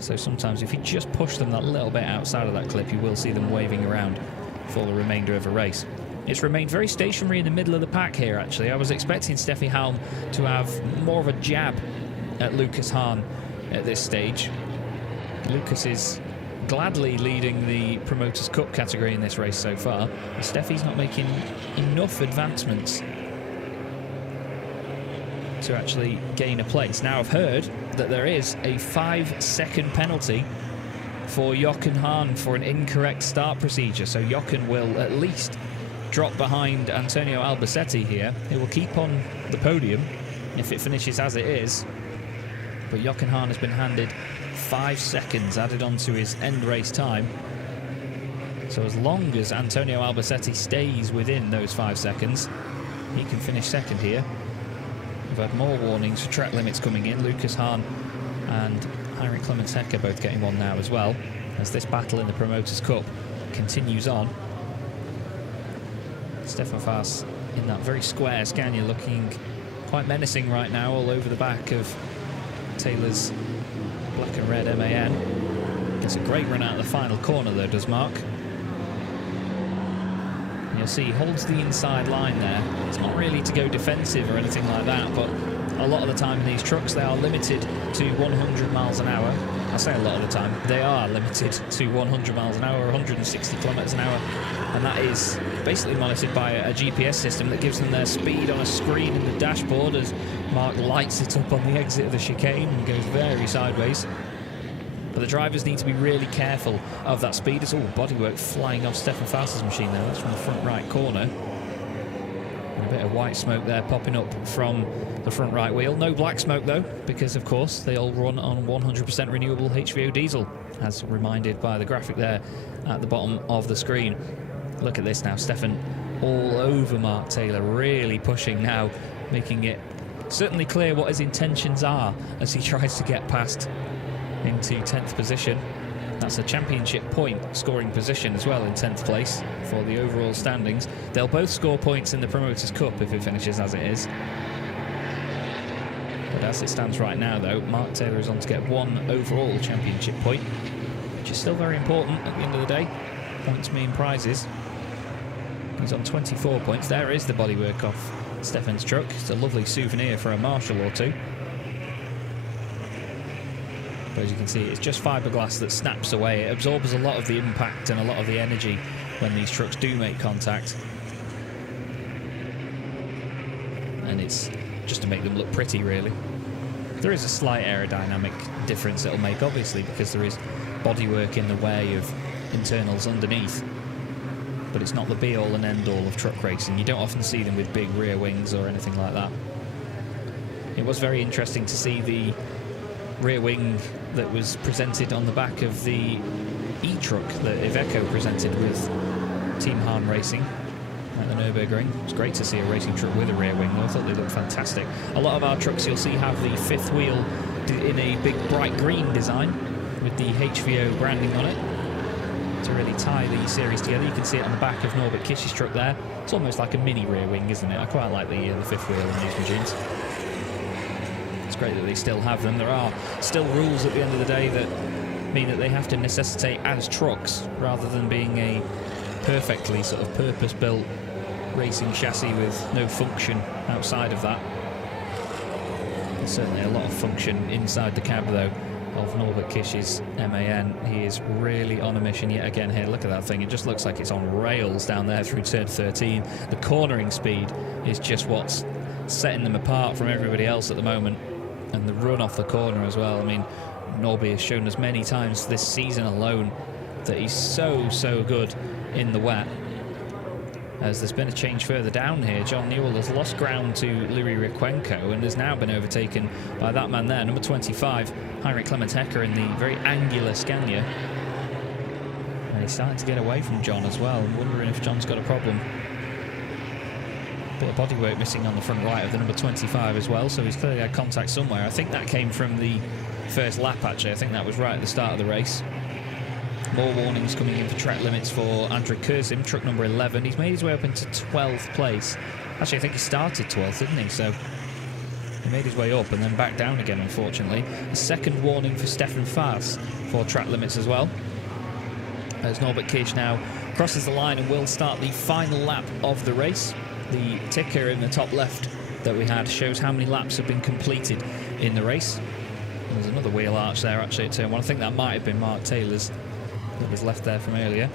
So sometimes if you just push them that little bit outside of that clip, you will see them waving around for the remainder of the race. It's remained very stationary in the middle of the pack here, actually. I was expecting Steffi Halm to have more of a jab at Lucas Hahn at this stage. Lucas is gladly leading the Promoters' Cup category in this race so far. Steffi's not making enough advancements to actually gain a place. Now I've heard that there is a 5-second penalty for Jochen Hahn for an incorrect start procedure, so Jochen will at least drop behind Antonio Albacete here. He will keep on the podium if it finishes as it is, but Jochen Hahn has been handed 5 seconds added onto his end race time. So as long as Antonio Albacete stays within those 5 seconds, he can finish second here. We've had more warnings for track limits coming in. Lucas Hahn and Heinrich Clemens-Hecker both getting one now as well, as this battle in the Promoters' Cup continues on. Stefan Faas in that very square Scania, looking quite menacing right now, all over the back of Taylor's black and red MAN. Gets a great run out of the final corner though, does Mark. And you'll see he holds the inside line there. It's not really to go defensive or anything like that, but a lot of the time in these trucks they are limited to 100 miles an hour. I say a lot of the time, they are limited to 100 miles an hour, 160 kilometers an hour, and that is basically monitored by a GPS system that gives them their speed on a screen in the dashboard as Mark lights it up on the exit of the chicane and goes very sideways. But the drivers need to be really careful of that speed. It's all bodywork flying off Stefan Faas's machine there. That's from the front right corner. And a bit of white smoke there popping up from the front right wheel. No black smoke though, because of course they all run on 100% renewable HVO diesel, as reminded by the graphic there at the bottom of the screen. Look at this now, Stefan all over Mark Taylor, really pushing now, making it certainly clear what his intentions are as he tries to get past into 10th position. That's a championship point scoring position as well in 10th place for the overall standings. They'll both score points in the Promoters' Cup if it finishes as it is. But as it stands right now though, Mark Taylor is on to get 1 overall championship point, which is still very important at the end of the day. Points mean prizes. He's on 24 points. There is the bodywork off Stefan's truck. It's a lovely souvenir for a Marshall or two. But as you can see, it's just fiberglass that snaps away. It absorbs a lot of the impact and a lot of the energy when these trucks do make contact. And it's just to make them look pretty, really. There is a slight aerodynamic difference it'll make, obviously, because there is bodywork in the way of internals underneath. But it's not the be-all and end-all of truck racing. You don't often see them with big rear wings or anything like that. It was very interesting to see the rear wing that was presented on the back of the e-truck that Iveco presented with Team Hahn Racing at the Nürburgring. It was great to see a racing truck with a rear wing though. I thought they looked fantastic. A lot of our trucks you'll see have the fifth wheel in a big bright green design with the HVO branding on it to really tie the series together. You can see it on the back of Norbert Kisch's truck there. It's almost like a mini rear wing, isn't it? I quite like the fifth wheel in these machines. It's great that they still have them. There are still rules at the end of the day that mean that they have to necessitate as trucks rather than being a perfectly sort of purpose-built racing chassis with no function outside of that. There's certainly a lot of function inside the cab though of Norbert Kisch's MAN. He is really on a mission yet again here. Look at that thing. It just looks like it's on rails down there through turn 13. The cornering speed is just what's setting them apart from everybody else at the moment. And the run off the corner as well. I mean, Norby has shown us many times this season alone that he's so good in the wet. As there's been a change further down here, John Newell has lost ground to Louis Riquenco and has now been overtaken by that man there, number 25, Heinrich Clemens-Hecker in the very angular Scania. And he's starting to get away from John as well. I'm wondering if John's got a problem. Bit of bodywork missing on the front right of the number 25 as well, so he's clearly had contact somewhere. I think that came from the first lap, actually. I think that was right at the start of the race. More warnings coming in for track limits for Andrej Kurzim, truck number 11. He's made his way up into 12th place. Actually, I think he started 12th, didn't he? So he made his way up and then back down again, unfortunately. A second warning for Stefan Faas for track limits as well. As Norbert Kisch now crosses the line and will start the final lap of the race. The ticker in the top left that we had shows how many laps have been completed in the race. And there's another wheel arch there actually at turn 1. I think that might have been Mark Taylor's that was left there from earlier.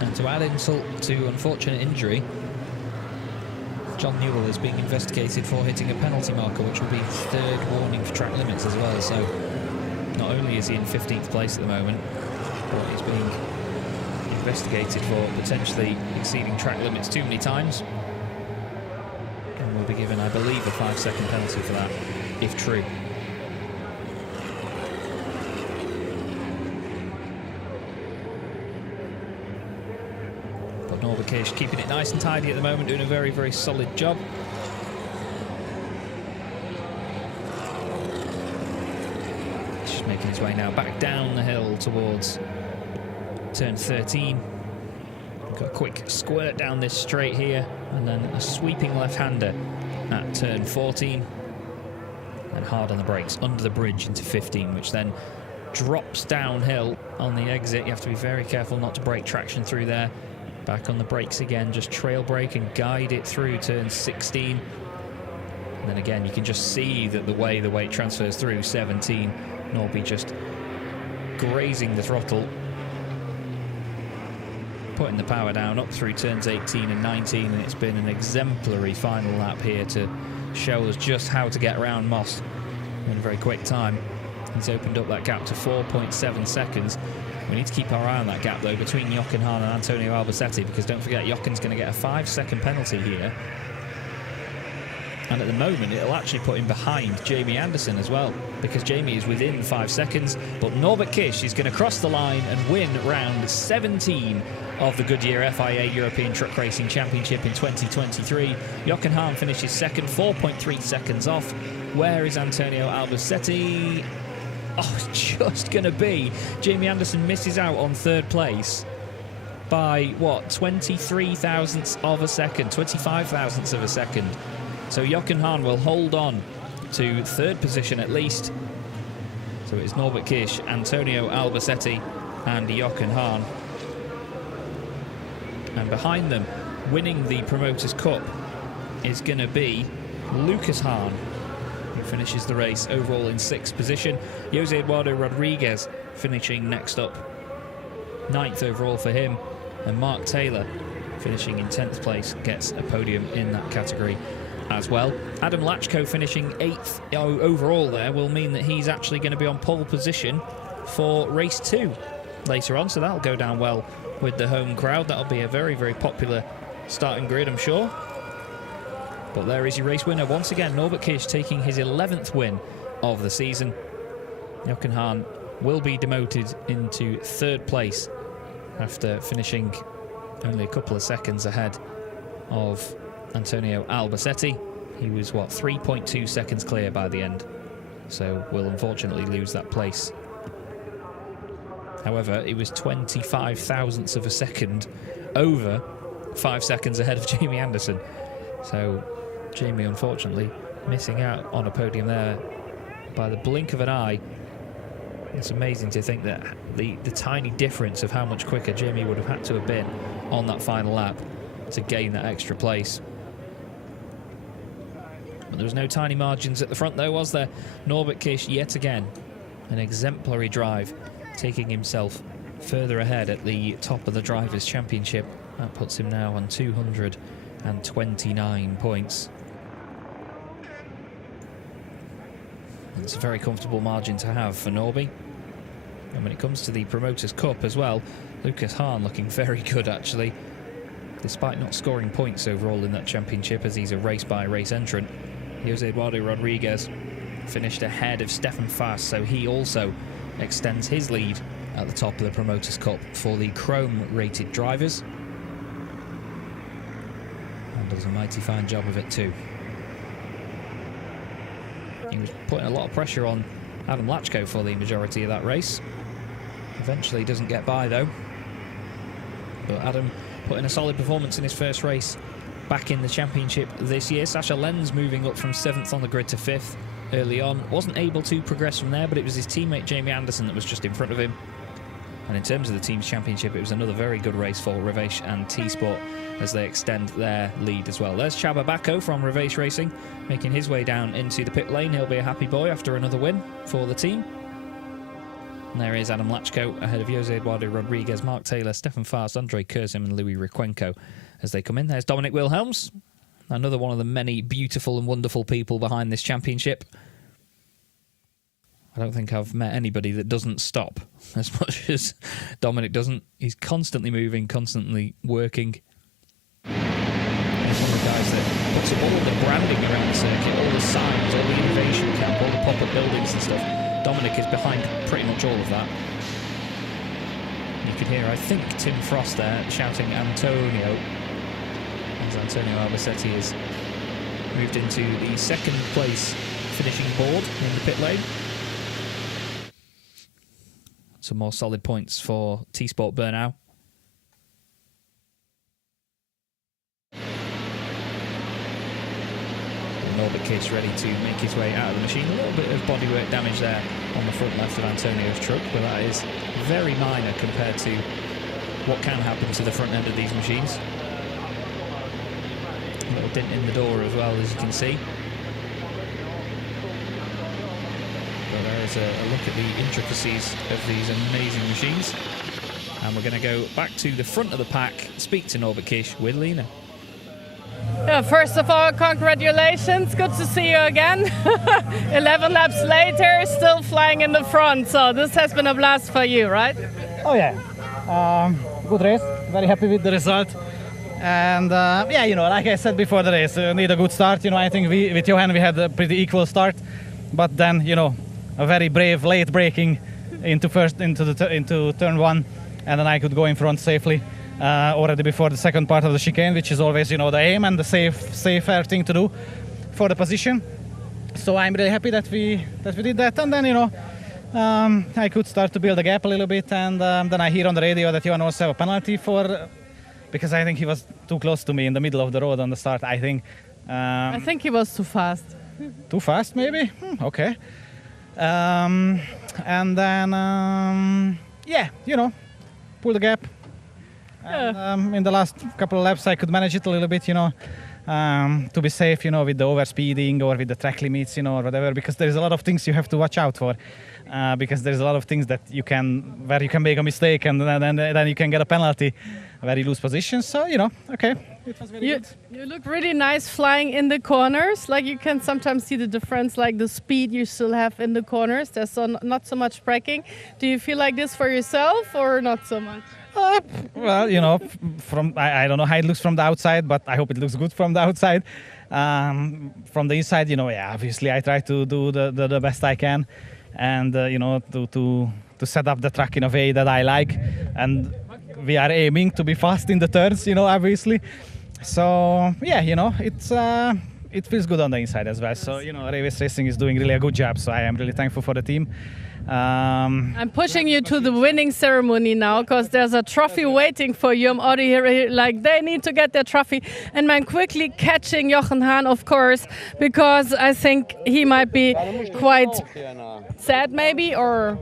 And to add insult to unfortunate injury, John Newell is being investigated for hitting a penalty marker, which will be third warning for track limits as well. So not only is he in 15th place at the moment, but he's being investigated for potentially exceeding track limits too many times. And will be given, I believe, a 5-second penalty for that, if true. But Norbert Kish keeping it nice and tidy at the moment, doing a very, very solid job. Just making his way now back down the hill towards turn 13. Got a quick squirt down this straight here, and then a sweeping left-hander at turn 14. And hard on the brakes under the bridge into 15, which then drops downhill on the exit. You have to be very careful not to break traction through there. Back on the brakes again, just trail brake and guide it through turn 16. And then again, you can just see that the way the weight transfers through 17, Norby just grazing the throttle, putting the power down up through turns 18 and 19, and it's been an exemplary final lap here to show us just how to get around Moss in a very quick time. He's opened up that gap to 4.7 seconds. We need to keep our eye on that gap, though, between Jochen Hahn and Antonio Albacete, because don't forget, Jochen's going to get a 5-second penalty here. And at the moment, it'll actually put him behind Jamie Anderson as well, because Jamie is within 5 seconds. But Norbert Kish is going to cross the line and win round 17 of the Goodyear FIA European Truck Racing Championship in 2023. Jochen Hahn finishes second, 4.3 seconds off. Where is Antonio Albacete? Oh, it's just going to be. Jamie Anderson misses out on third place by, what, 23 thousandths of a second, 25 thousandths of a second. So Jochen Hahn will hold on to third position at least. So it's Norbert Kish, Antonio Albacete and Jochen Hahn. And behind them, winning the Promoters' Cup, is going to be Lucas Hahn, who finishes the race overall in 6th position. Jose Eduardo Rodriguez finishing next up, 9th overall for him. And Mark Taylor finishing in 10th place, gets a podium in that category as well. Adam Lachko finishing 8th overall there will mean that he's actually going to be on pole position for race 2 later on, so that'll go down well with the home crowd. That'll be a very, very popular starting grid, I'm sure. But there is your race winner once again, Norbert Kish, taking his 11th win of the season. Jochen Hahn will be demoted into 3rd place after finishing only a couple of seconds ahead of Antonio Albacete. He was, what, 3.2 seconds clear by the end, so will unfortunately lose that place. However, it was 25 thousandths of a second over 5 seconds ahead of Jamie Anderson. So Jamie, unfortunately, missing out on a podium there by the blink of an eye. It's amazing to think that the tiny difference of how much quicker Jamie would have had to have been on that final lap to gain that extra place. But there was no tiny margins at the front, though, was there? Norbert Kish, yet again, an exemplary drive, taking himself further ahead at the top of the Drivers' Championship. That puts him now on 229 points. It's a very comfortable margin to have for Norby. And when it comes to the Promoters' Cup as well, Lucas Hahn looking very good, actually, despite not scoring points overall in that championship, as he's a race-by-race entrant. Jose Eduardo Rodriguez finished ahead of Stefan Faas, so he also extends his lead at the top of the Promoters' Cup for the Chrome-rated drivers. And does a mighty fine job of it too. He was putting a lot of pressure on Adam Lachko for the majority of that race. Eventually doesn't get by, though. But Adam put in a solid performance in his first race back in the championship this year. Sasha Lenz moving up from 7th on the grid to 5th early on. Wasn't able to progress from there, but it was his teammate Jamie Anderson that was just in front of him. And in terms of the team's championship, it was another very good race for Revesh and T-Sport as they extend their lead as well. There's Csaba Bako from Revesh Racing making his way down into the pit lane. He'll be a happy boy after another win for the team. And there is Adam Lachko ahead of Jose Eduardo Rodriguez, Mark Taylor, Stefan Faas, Andrei Kurzim and Louis Riquenco as they come in. There's Dominic Wilhelms, another one of the many beautiful and wonderful people behind this championship. I don't think I've met anybody that doesn't stop as much as Dominic doesn't. He's constantly moving, constantly working. He's one of guys that puts up all the branding around the circuit, all the signs, all the innovation camp, all the pop-up buildings and stuff. Dominic is behind pretty much all of that. You could hear, I think, Tim Frost there shouting Antonio, as Antonio Albacete is moved into the second place finishing board in the pit lane. Some more solid points for T-Sport Bernau. Norbert Kiss ready to make his way out of the machine. A little bit of bodywork damage there on the front left of Antonio's truck, but that is very minor compared to what can happen to the front end of these machines. A little dent in the door as well, as you can see. But there is a look at the intricacies of these amazing machines. And we're going to go back to the front of the pack, speak to Norbert Kiss with Lena. Yeah, first of all, congratulations. Good to see you again. 11 laps later, still flying in the front. So this has been a blast for you, right? Oh yeah, good race. Very happy with the result. And yeah, you know, like I said before the race, need a good start. You know, I think with Johan we had a pretty equal start, but then you know, a very brave late braking into turn one, and then I could go in front safely. Already before the second part of the chicane, which is always, you know, the aim and the safer thing to do for the position. So I'm really happy that we did that, and then you know, I could start to build a gap a little bit, and then I hear on the radio that Johan also have a penalty because I think he was too close to me in the middle of the road on the start. I think he was too fast. Too fast, maybe. Okay. And then yeah, you know, pull the gap. And, in the last couple of laps, I could manage it a little bit, you know, to be safe, you know, with the overspeeding or with the track limits, you know, or whatever, because there's a lot of things you have to watch out for, because there's a lot of things where you can make a mistake and then you can get a penalty, a very loose position. So, you know, okay, it was very good. You look really nice flying in the corners. Like you can sometimes see the difference, like the speed you still have in the corners. There's not so much braking. Do you feel like this for yourself or not so much? Well, you know, I don't know how it looks from the outside, but I hope it looks good from the outside. From the inside, you know, yeah, obviously I try to do the best I can, and you know, to set up the track in a way that I like, and we are aiming to be fast in the turns, you know, obviously. So yeah, you know, it feels good on the inside as well. So you know, Ravis Racing is doing really a good job. So I am really thankful for the team. I'm pushing you to the winning ceremony now because there's a trophy waiting for you. I'm already here, like they need to get their trophy. And I'm quickly catching Jochen Hahn, of course, because I think he might be quite sad maybe, or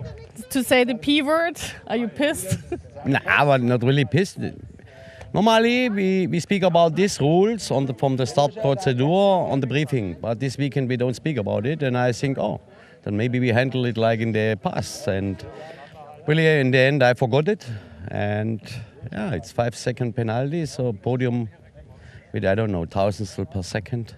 to say the P word. Are you pissed? Nah, but not really pissed. Normally, we speak about these rules from the start procedure on the briefing, but this weekend we don't speak about it, and I think, then maybe we handle it like in the past. And really, in the end, I forgot it. And yeah, it's 5-second penalty, so podium with, I don't know, thousandths per second.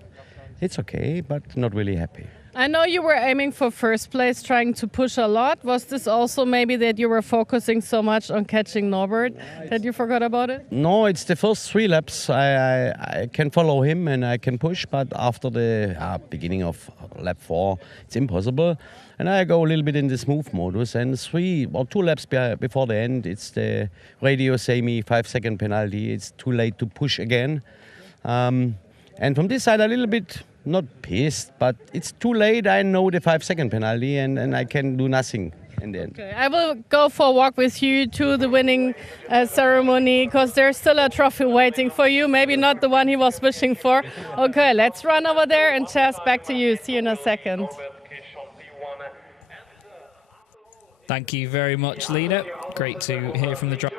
It's okay, but not really happy. I know you were aiming for first place, trying to push a lot. Was this also maybe that you were focusing so much on catching Norbert that you forgot about it? No, it's the first 3 laps. I can follow him and I can push, but after the beginning of lap 4, it's impossible. And I go a little bit in the smooth modus. And 3 or 2 laps before the end, it's the radio say me 5-second penalty. It's too late to push again. And from this side, a little bit not pissed, but it's too late. I know the 5-second penalty and I can do nothing in the end. Okay, I will go for a walk with you to the winning ceremony because there's still a trophy waiting for you. Maybe not the one he was wishing for. Okay, let's run over there and Chas, back to you. See you in a second. Thank you very much, Lena. Great to hear from the driver.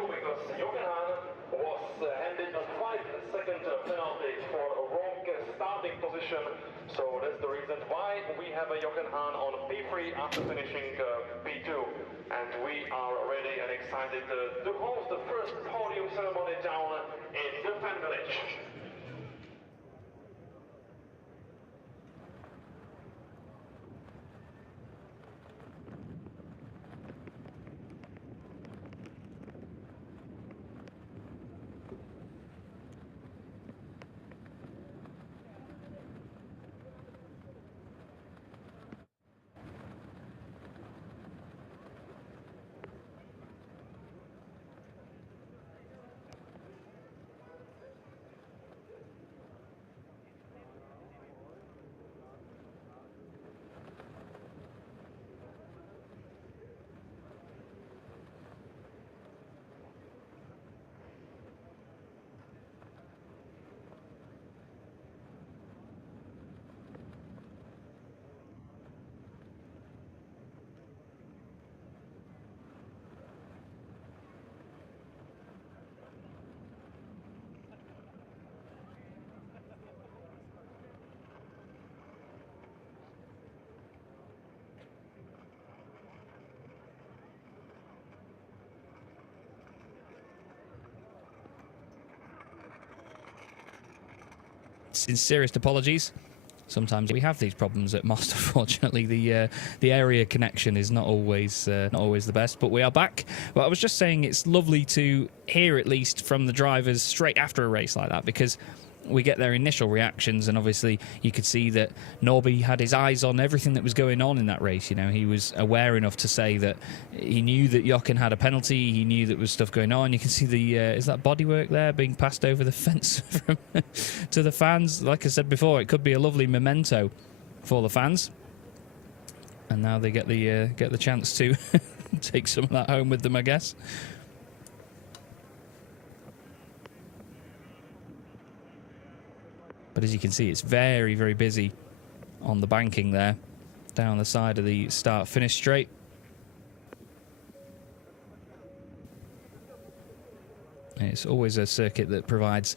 So that's the reason why we have a Jochen Hahn on P3 after finishing P2. And we are ready and excited to host the first podium ceremony down in the fan village. sincerest apologies. Sometimes we have these problems at Most. Unfortunately, the area connection is not always the best. But we are back. Well, I was just saying it's lovely to hear at least from the drivers straight after a race like that, because we get their initial reactions, and obviously you could see that Norby had his eyes on everything that was going on in that race. You know, he was aware enough to say that he knew that Jochen had a penalty. He knew that there was stuff going on. You can see the is that bodywork there being passed over the fence from to the fans. Like I said before, it could be a lovely memento for the fans, and now they get the chance to take some of that home with them, I guess. But as you can see, it's very, very busy on the banking there, down the side of the start-finish straight. And it's always a circuit that provides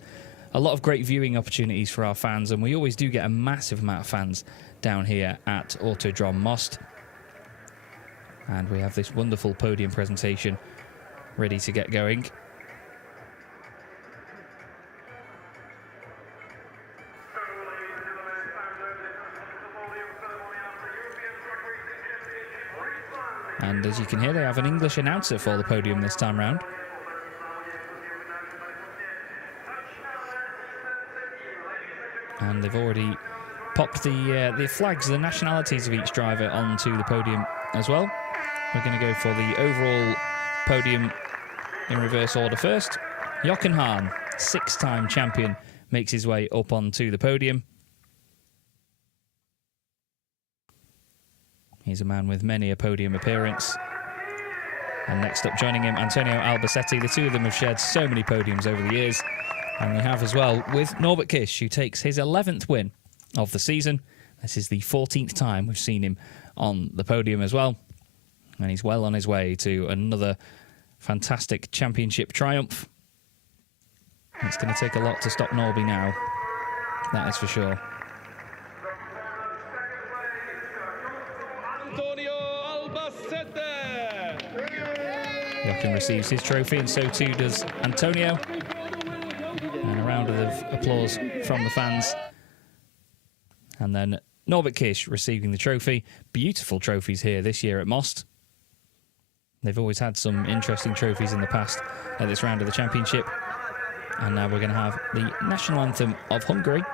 a lot of great viewing opportunities for our fans, and we always do get a massive amount of fans down here at Autodrom Most. And we have this wonderful podium presentation ready to get going. And as you can hear, they have an English announcer for the podium this time round. And they've already popped the flags, the nationalities of each driver onto the podium as well. We're going to go for the overall podium in reverse order first. Jochen Hahn, 6-time champion, makes his way up onto the podium. He's a man with many a podium appearance. And next up, joining him, Antonio Albacete. The two of them have shared so many podiums over the years. And they have as well with Norbert Kish, who takes his 11th win of the season. This is the 14th time we've seen him on the podium as well. And he's well on his way to another fantastic championship triumph. It's going to take a lot to stop Norby now. That is for sure. Jochen receives his trophy, and so too does Antonio. And a round of applause from the fans. And then Norbert Kish receiving the trophy. Beautiful trophies here this year at Most. They've always had some interesting trophies in the past at this round of the championship. And now we're going to have the national anthem of Hungary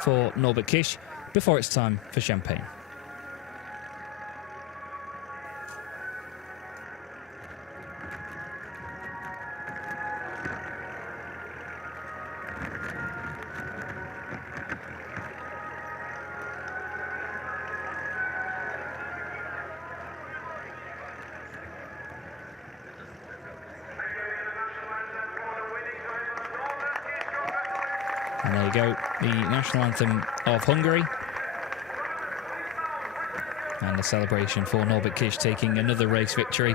for Norbert Kish before it's time for champagne. And there you go, the national anthem of Hungary. And a celebration for Norbert Kish taking another race victory.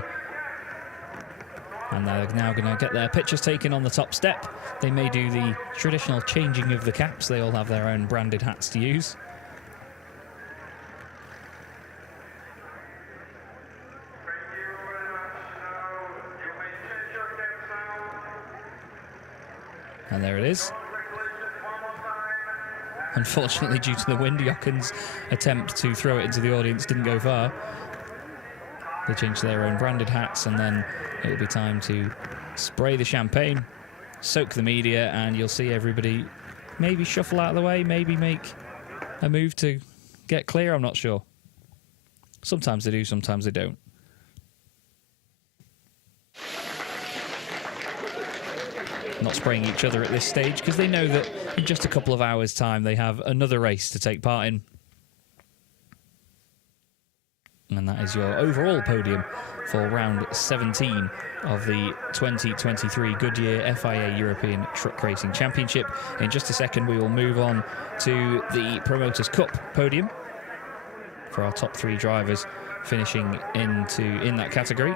And they're now going to get their pictures taken on the top step. They may do the traditional changing of the caps. They all have their own branded hats to use. And there it is. Unfortunately, due to the wind, Jochen's attempt to throw it into the audience didn't go far. They changed their own branded hats, and then it will be time to spray the champagne, soak the media, and you'll see everybody maybe shuffle out of the way, maybe make a move to get clear. I'm not sure. Sometimes they do, sometimes they don't. Not spraying each other at this stage because they know that in just a couple of hours' time they have another race to take part in. And that is your overall podium for round 17 of the 2023 Goodyear FIA European Truck Racing Championship. In just a second we will move on to the Promoters Cup podium for our top 3 drivers finishing in that category.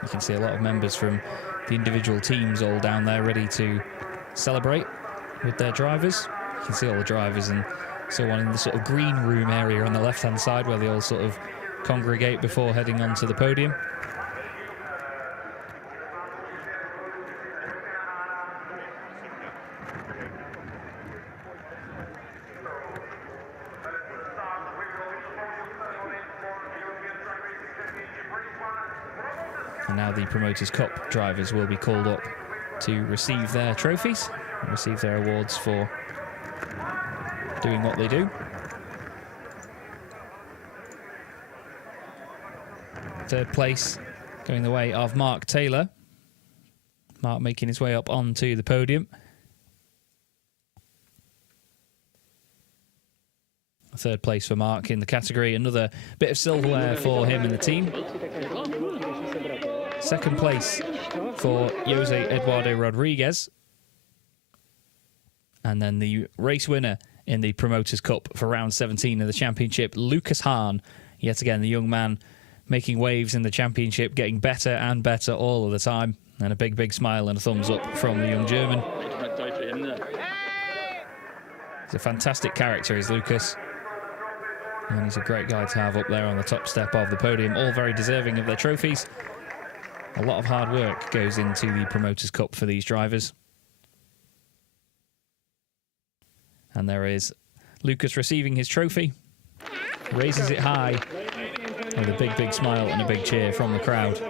You can see a lot of members from the individual teams all down there ready to celebrate with their drivers. You can see all the drivers and so on in the sort of green room area on the left-hand side where they all sort of congregate before heading onto the podium. And now the Promoters' Cup drivers will be called up to receive their trophies and receive their awards for doing what they do. Third place going the way of Mark Taylor. Mark making his way up onto the podium. Third place for Mark in the category. Another bit of silverware for him and the team. Second place for Jose Eduardo Rodriguez. And then the race winner in the Promoters' Cup for round 17 of the championship, Lucas Hahn. Yet again, the young man making waves in the championship, getting better and better all of the time. And a big, big smile and a thumbs up from the young German. He's a fantastic character, is Lucas. And he's a great guy to have up there on the top step of the podium. All very deserving of their trophies. A lot of hard work goes into the Promoters' Cup for these drivers. And there is Lucas receiving his trophy. Raises it high with a big, big smile and a big cheer from the crowd.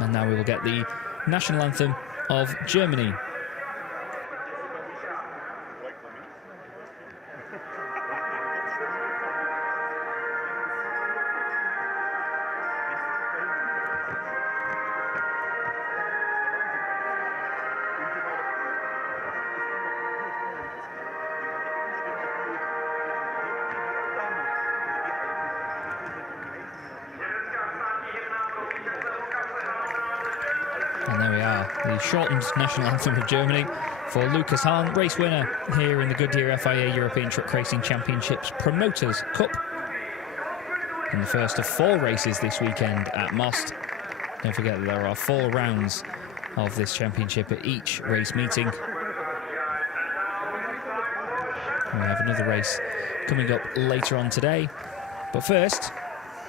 And now we will get the national anthem of Germany. And there we are, the shortened national anthem of Germany for Lucas Hahn, race winner here in the Goodyear FIA European Truck Racing Championships Promoters' Cup. In the first of 4 races this weekend at Most. Don't forget that there are 4 rounds of this championship at each race meeting. We have another race coming up later on today. But first,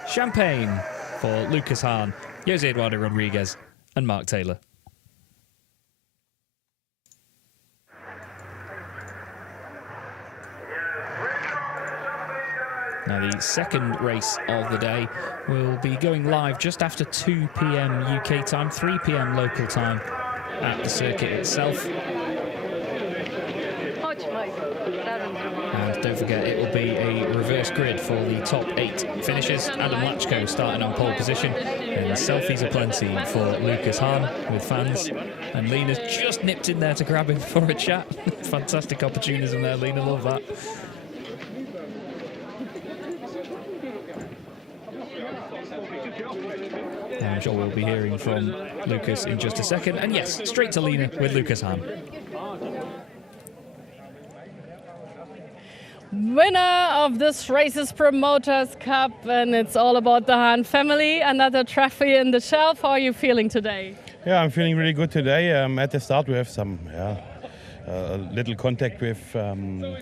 champagne for Lucas Hahn, Jose Eduardo Rodriguez and Mark Taylor. Now the second race of the day will be going live just after 2 p.m. UK time, 3 p.m. local time at the circuit itself. And don't forget, it will be a reverse grid for the top 8 finishers. Adam Lachko starting on pole position. And selfies aplenty for Lucas Hahn with fans. And Lena's just nipped in there to grab him for a chat. Fantastic opportunism there, Lena, love that. I'm sure we'll be hearing from Lucas in just a second. And yes, straight to Lena with Lucas Hahn. Winner of this race's Promoters' Cup, and it's all about the Hahn family. Another trophy in the shelf. How are you feeling today? Yeah, I'm feeling really good today. At the start, we have some little contact with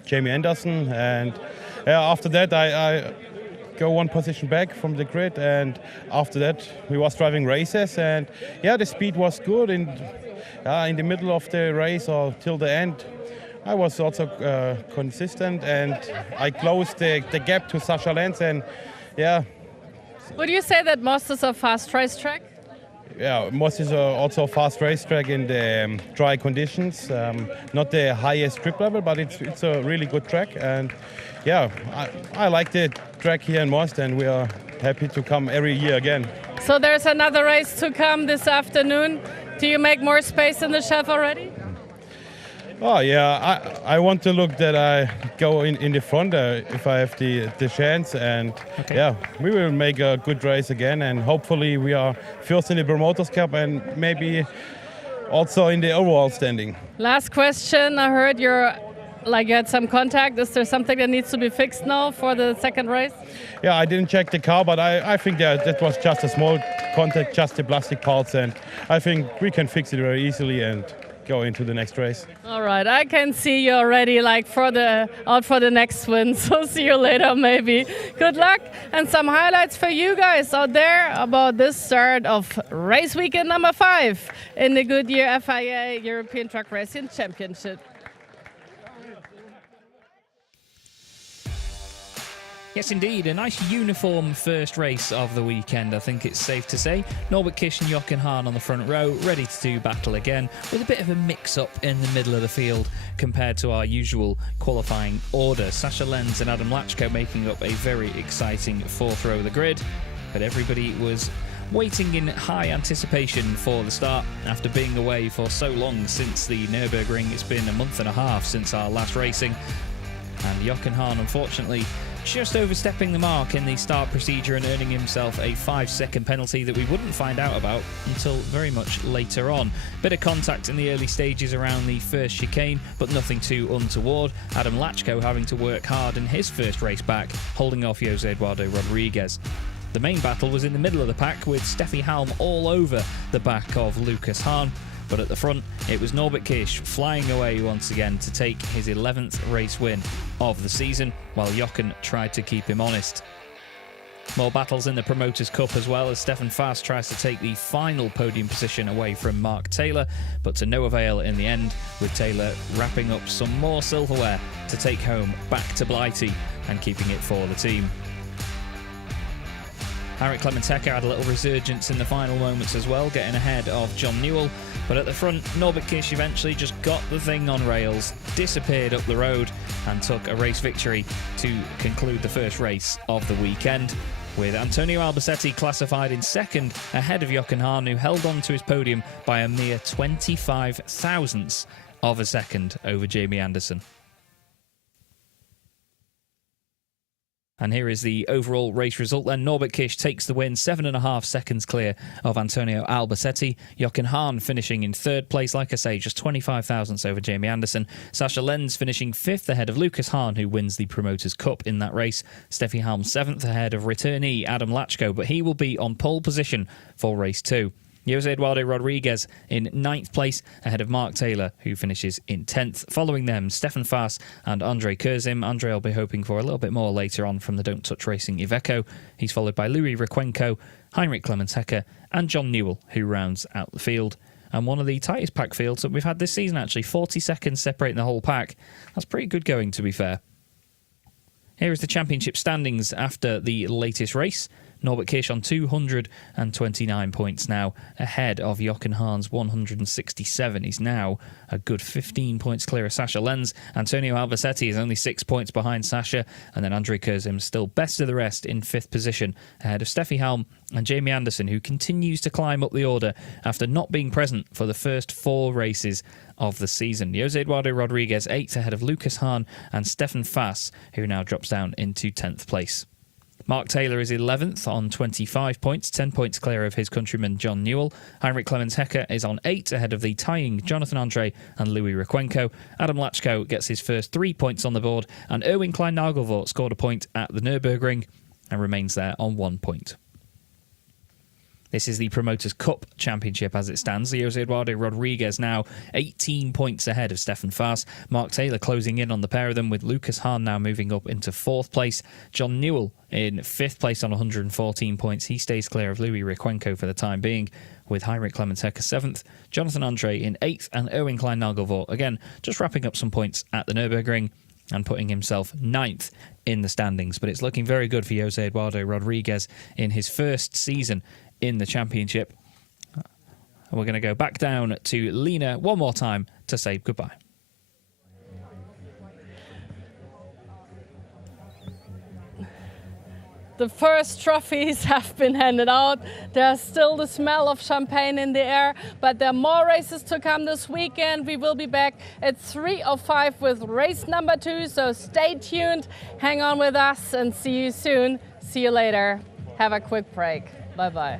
Jamie Anderson, and after that, I go 1 position back from the grid, and after that, we was driving races, and the speed was good. In the middle of the race or till the end, I was also consistent, and I closed the gap to Sasha Lenz, and Would you say that Most is a fast racetrack? Yeah, Most is also a fast racetrack in the dry conditions. Not the highest grip level, but it's a really good track, and I like the track here in Most, and we are happy to come every year again. So there's another race to come this afternoon. Do you make more space in the shelf already? Oh yeah, I want to look that I go in the front if I have the chance, and we will make a good race again, and hopefully we are first in the Promoters' Cup and maybe also in the overall standing. Last question, I heard you had some contact. Is there something that needs to be fixed now for the second race? Yeah, I didn't check the car, but I think that was just a small contact, just the plastic parts, and I think we can fix it very easily, and go into the next race. All right, I can see you already like out for the next win. So see you later, maybe. Good luck and some highlights for you guys out there about this start of race weekend number 5 in the Goodyear FIA European Truck Racing Championship. Yes, indeed. A nice uniform first race of the weekend, I think it's safe to say. Norbert Kish and Jochen Hahn on the front row, ready to do battle again, with a bit of a mix-up in the middle of the field compared to our usual qualifying order. Sasha Lenz and Adam Lachko making up a very exciting 4th row of the grid, but everybody was waiting in high anticipation for the start after being away for so long since the Nürburgring. It's been a month and a half since our last racing, and Jochen Hahn, unfortunately, just overstepping the mark in the start procedure and earning himself a 5-second penalty that we wouldn't find out about until very much later on. Bit of contact in the early stages around the first chicane, but nothing too untoward. Adam Lachko having to work hard in his first race back, holding off Jose Eduardo Rodriguez. The main battle was in the middle of the pack, with Steffi Halm all over the back of Lucas Hahn. But at the front, it was Norbert Kish flying away once again to take his 11th race win of the season, while Jochen tried to keep him honest. More battles in the Promoters' Cup as well, as Stefan Fast tries to take the final podium position away from Mark Taylor, but to no avail in the end, with Taylor wrapping up some more silverware to take home back to Blighty and keeping it for the team. Heinrich Clemens-Hecker had a little resurgence in the final moments as well, getting ahead of John Newell. But at the front, Norbert Kish eventually just got the thing on rails, disappeared up the road, and took a race victory to conclude the first race of the weekend, with Antonio Albacete classified in 2nd ahead of Jochen Hahn, who held on to his podium by a mere 25 thousandths of a second over Jamie Anderson. And here is the overall race result then. Norbert Kish takes the win, 7.5 seconds clear of Antonio Albacete. Jochen Hahn finishing in 3rd place, like I say, just 25 thousandths over Jamie Anderson. Sasha Lenz finishing 5th ahead of Lucas Hahn, who wins the Promoters' Cup in that race. Steffi Halm 7th ahead of returnee Adam Lachko, but he will be on pole position for race 2. Jose Eduardo Rodriguez in 9th place ahead of Mark Taylor, who finishes in 10th. Following them, Stefan Faas and Andre Kurzim. Andre will be hoping for a little bit more later on from the Don't Touch Racing Iveco. He's followed by Louis Requenco, Heinrich Clemens-Hecker and John Newell, who rounds out the field. And one of the tightest pack fields that we've had this season, actually. 40 seconds separating the whole pack. That's pretty good going, to be fair. Here is the championship standings after the latest race. Norbert Kish on 229 points now, ahead of Jochen Hahn's 167. He's now a good 15 points clear of Sasha Lenz. Antonio Albacete is only 6 points behind Sasha, and then Andre Kurzim still best of the rest in 5th position, ahead of Steffi Halm and Jamie Anderson, who continues to climb up the order after not being present for the first 4 races of the season. Jose Eduardo Rodriguez 8th ahead of Lucas Hahn and Stefan Faas, who now drops down into 10th place. Mark Taylor is 11th on 25 points, 10 points clear of his countryman John Newell. Heinrich Clemens-Hecker is on 8 ahead of the tying Jonathan Andre and Louis Requenco. Adam Lachko gets his first 3 points on the board, and Erwin Klein-Nagelvoort scored a point at the Nürburgring and remains there on 1 point. This is the Promoters' Cup Championship as it stands. Jose Eduardo Rodriguez now 18 points ahead of Stefan Faas. Mark Taylor closing in on the pair of them, with Lucas Hahn now moving up into 4th place. John Newell in 5th place on 114 points. He stays clear of Louis Requenco for the time being, with Heinrich Clemens-Hecker 7th, Jonathan Andre in 8th, and Erwin Klein-Nagelvoort, again, just wrapping up some points at the Nürburgring and putting himself 9th in the standings. But it's looking very good for Jose Eduardo Rodriguez in his first season in the championship. And we're going to go back down to Lena one more time to say goodbye. The first trophies have been handed out. There's still the smell of champagne in the air, but there are more races to come this weekend. We will be back at 3:05 with race number 2, so stay tuned, hang on with us, and see you soon. See you later. Have a quick break. Bye-bye.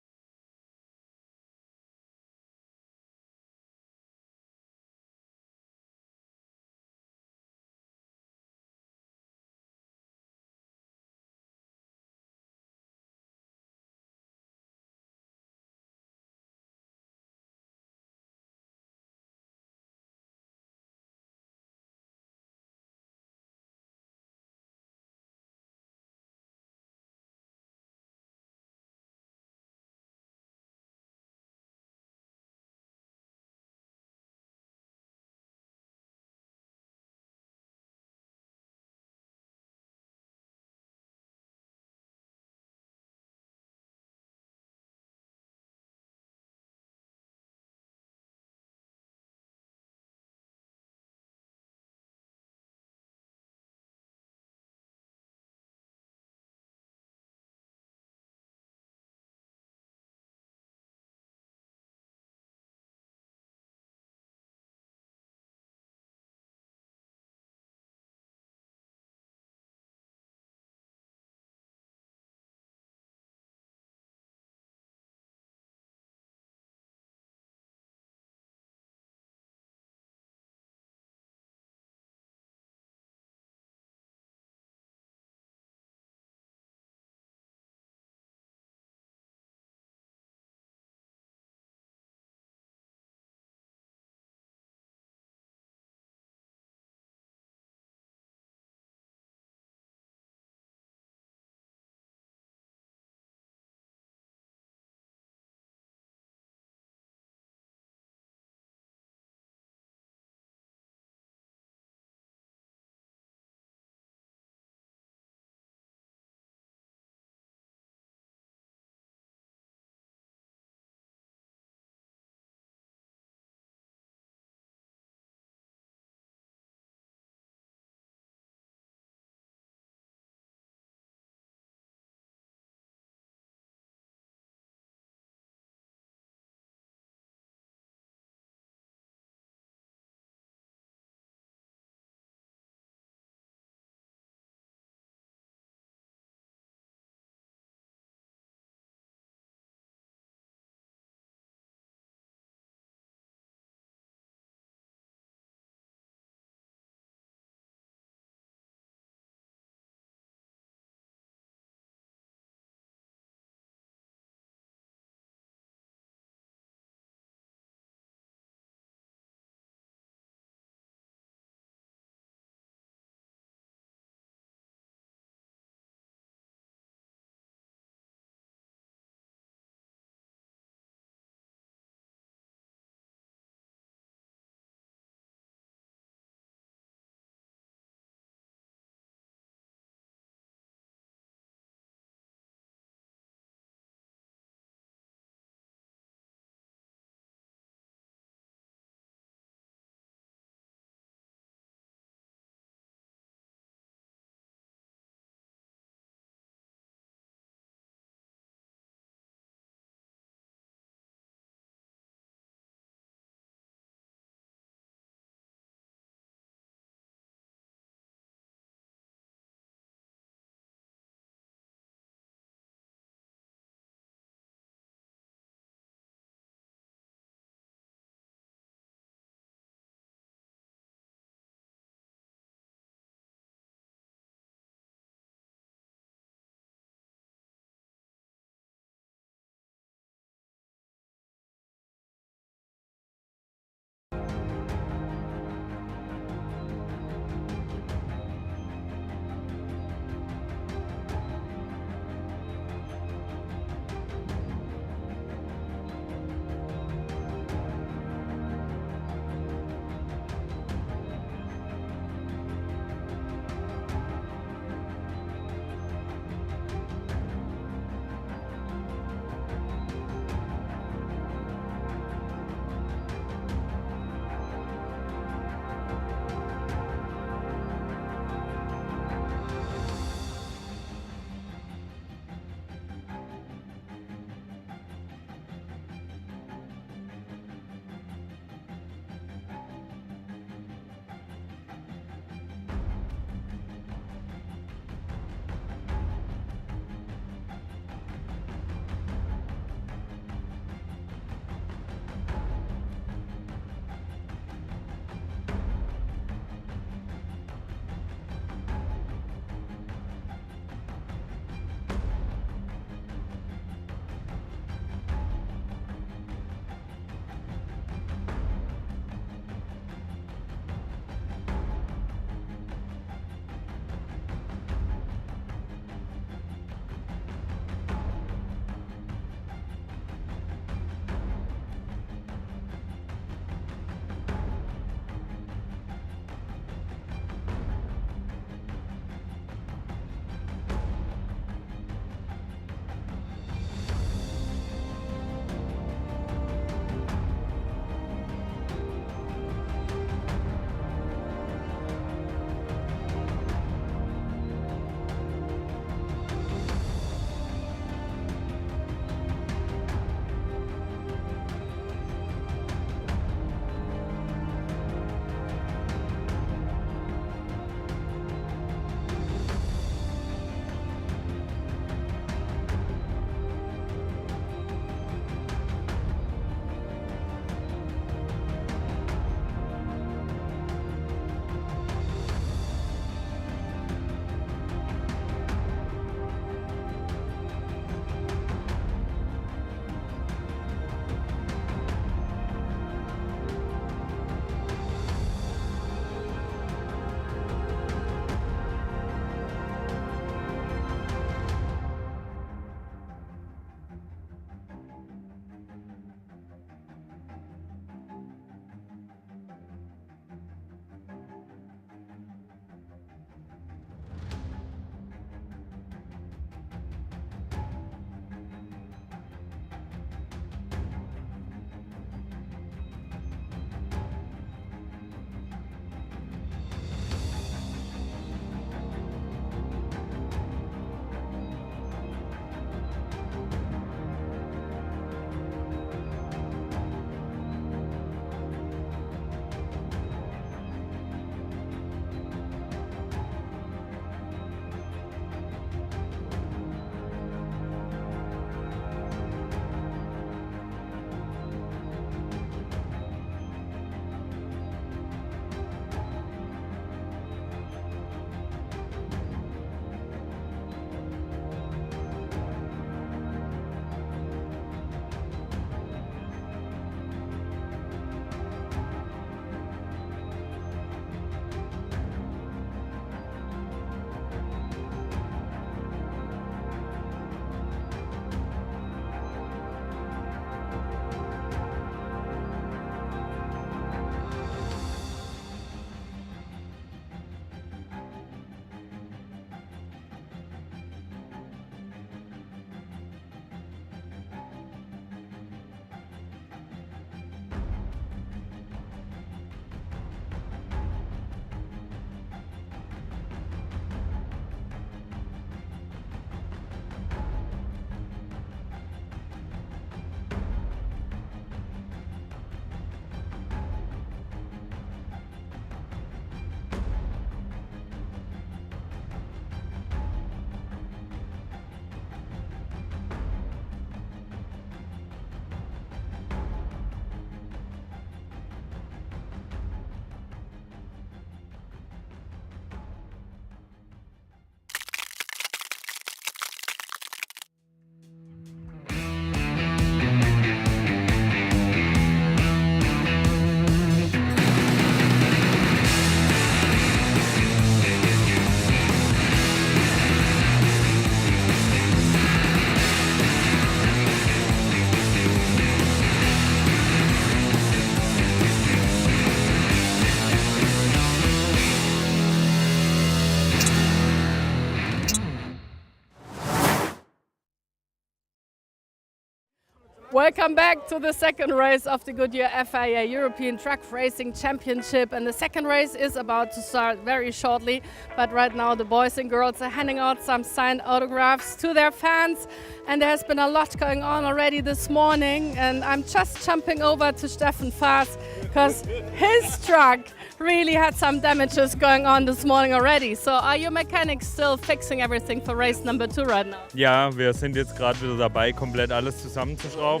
Welcome back to the second race of the Goodyear FIA European Truck Racing Championship, and the second race is about to start very shortly, but right now the boys and girls are handing out some signed autographs to their fans, and there has been a lot going on already this morning, and I'm just jumping over to Steffen Faas because his truck really had some damages going on this morning already. So are your mechanics still fixing everything for race number 2 right now? Ja, wir sind jetzt gerade wieder dabei, komplett alles zusammenzuschrauben.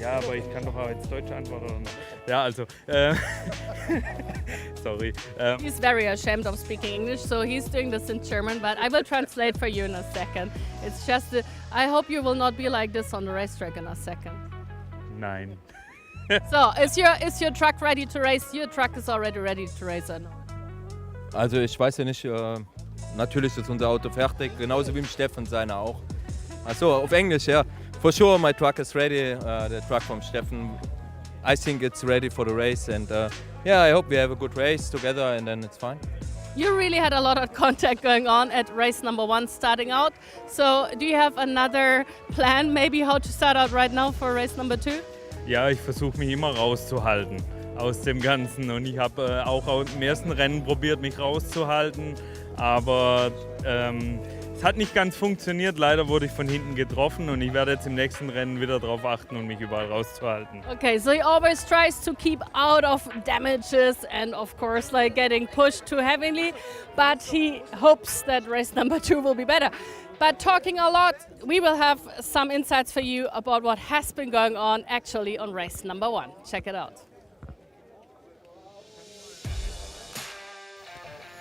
Ja, aber ich kann doch auch jetzt Deutsch antworten. Ja, also, sorry. He's very ashamed of speaking English, so he's doing this in German, but I will translate for you in a second. It's just, I hope you will not be like this on the racetrack in a second. Nein. So, is your truck ready to race? Your truck is already ready to race, I know. Also ich weiß ja nicht, natürlich ist unser Auto fertig, genauso wie im Steffen seiner auch. Achso, auf Englisch, ja. For sure my truck is ready, the truck from Steffen. I think it's ready for the race, and yeah, I hope we have a good race together and then it's fine. You really had a lot of contact going on at race number 1 starting out. So, do you have another plan, maybe how to start out right now for race number 2? Ja, ich versuche mich immer rauszuhalten aus dem Ganzen. Und ich habe auch im ersten Rennen probiert, mich rauszuhalten. Aber es hat nicht ganz funktioniert. Leider wurde ich von hinten getroffen. Und ich werde jetzt im nächsten Rennen wieder darauf achten und mich überall rauszuhalten. Okay, so he always tries to keep out of damages and of course like getting pushed too heavily. But he hopes that race number 2 will be better. But talking a lot, we will have some insights for you about what has been going on actually on race number 1. Check it out.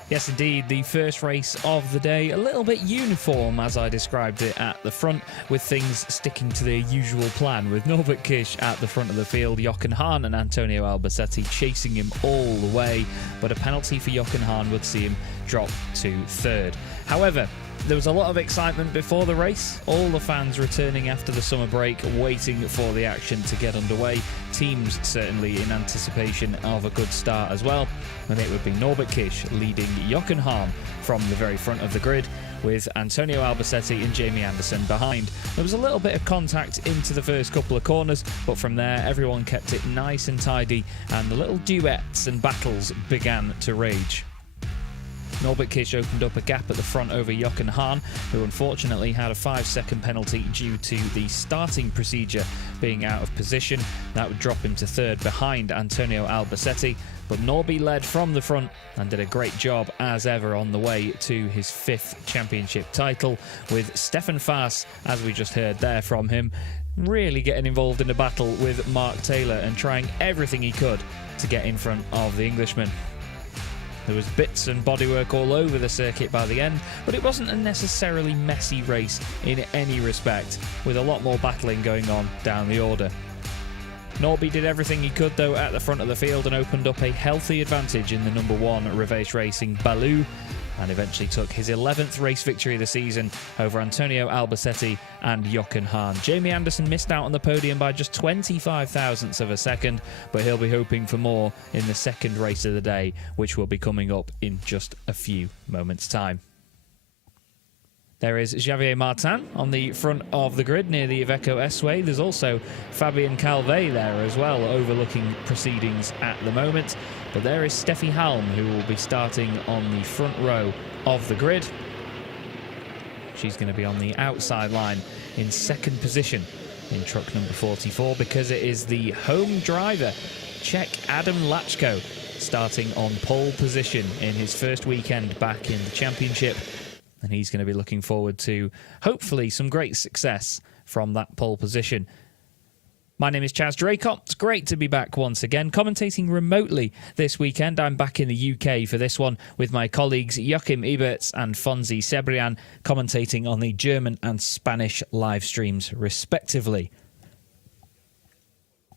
Yes, indeed, the first race of the day, a little bit uniform as I described it at the front, with things sticking to their usual plan, with Norbert Kish at the front of the field, Jochen Hahn and Antonio Albacete chasing him all the way, but a penalty for Jochen Hahn would see him drop to third. However, there was a lot of excitement before the race, all the fans returning after the summer break, waiting for the action to get underway. Teams certainly in anticipation of a good start as well. And it would be Norbert Kish leading Jochen Hahn from the very front of the grid, with Antonio Albacete and Jamie Anderson behind. There was a little bit of contact into the first couple of corners, but from there everyone kept it nice and tidy, and the little duets and battles began to rage. Norbert Kish opened up a gap at the front over Jochen Hahn, who unfortunately had a 5-second penalty due to the starting procedure being out of position. That would drop him to third behind Antonio Albacete, but Norby led from the front and did a great job as ever on the way to his 5th championship title, with Steffen Faas, as we just heard there from him, really getting involved in a battle with Mark Taylor and trying everything he could to get in front of the Englishman. There was bits and bodywork all over the circuit by the end, but it wasn't a necessarily messy race in any respect, with a lot more battling going on down the order. Norby did everything he could though at the front of the field and opened up a healthy advantage in the number 1 Revace Racing Baloo, and eventually took his 11th race victory of the season over Antonio Albacete and Jochen Hahn. Jamie Anderson missed out on the podium by just 25 thousandths of a second, but he'll be hoping for more in the second race of the day, which will be coming up in just a few moments' time. There is Javier Martin on the front of the grid near the Iveco S-Way. There's also Fabien Calvet there as well, overlooking proceedings at the moment. But there is Steffi Halm, who will be starting on the front row of the grid. She's going to be on the outside line in second position in truck number 44, because it is the home driver, Czech Adam Lachko, starting on pole position in his first weekend back in the championship. And he's going to be looking forward to, hopefully, some great success from that pole position. My name is Chaz Draycott. It's great to be back once again, commentating remotely this weekend. I'm back in the UK for this one with my colleagues Joachim Eberts and Fonzie Sebrian, commentating on the German and Spanish live streams, respectively.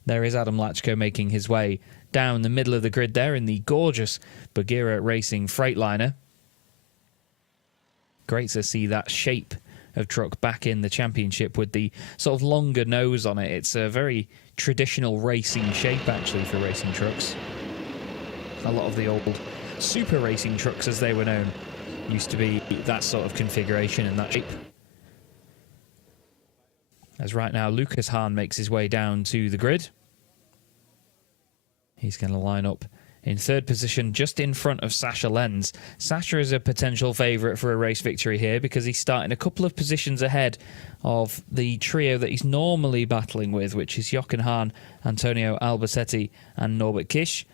There is Adam Lachko making his way down the middle of the grid there in the gorgeous Goodyear Racing Freightliner. Great to see that shape of truck back in the championship with the sort of longer nose on it. It's a very traditional racing shape, actually, for racing trucks. A lot of the old super racing trucks, as they were known, used to be that sort of configuration and that shape. As right now, Lucas Hahn makes his way down to the grid. He's going to line up in third position, just in front of Sasha Lenz. Sasha is a potential favourite for a race victory here because he's starting a couple of positions ahead of the trio that he's normally battling with, which is Jochen Hahn, Antonio Albersetti and Norbert Kisch.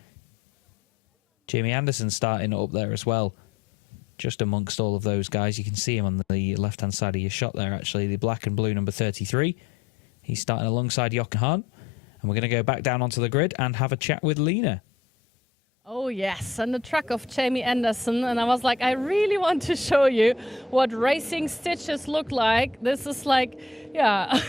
Jamie Anderson starting up there as well, just amongst all of those guys. You can see him on the left-hand side of your shot there, actually, the black and blue number 33. He's starting alongside Jochen Hahn. And we're going to go back down onto the grid and have a chat with Lena. Oh yes, and the truck of Jamie Anderson, and I was like, I really want to show you what racing stitches look like. This is like, yeah,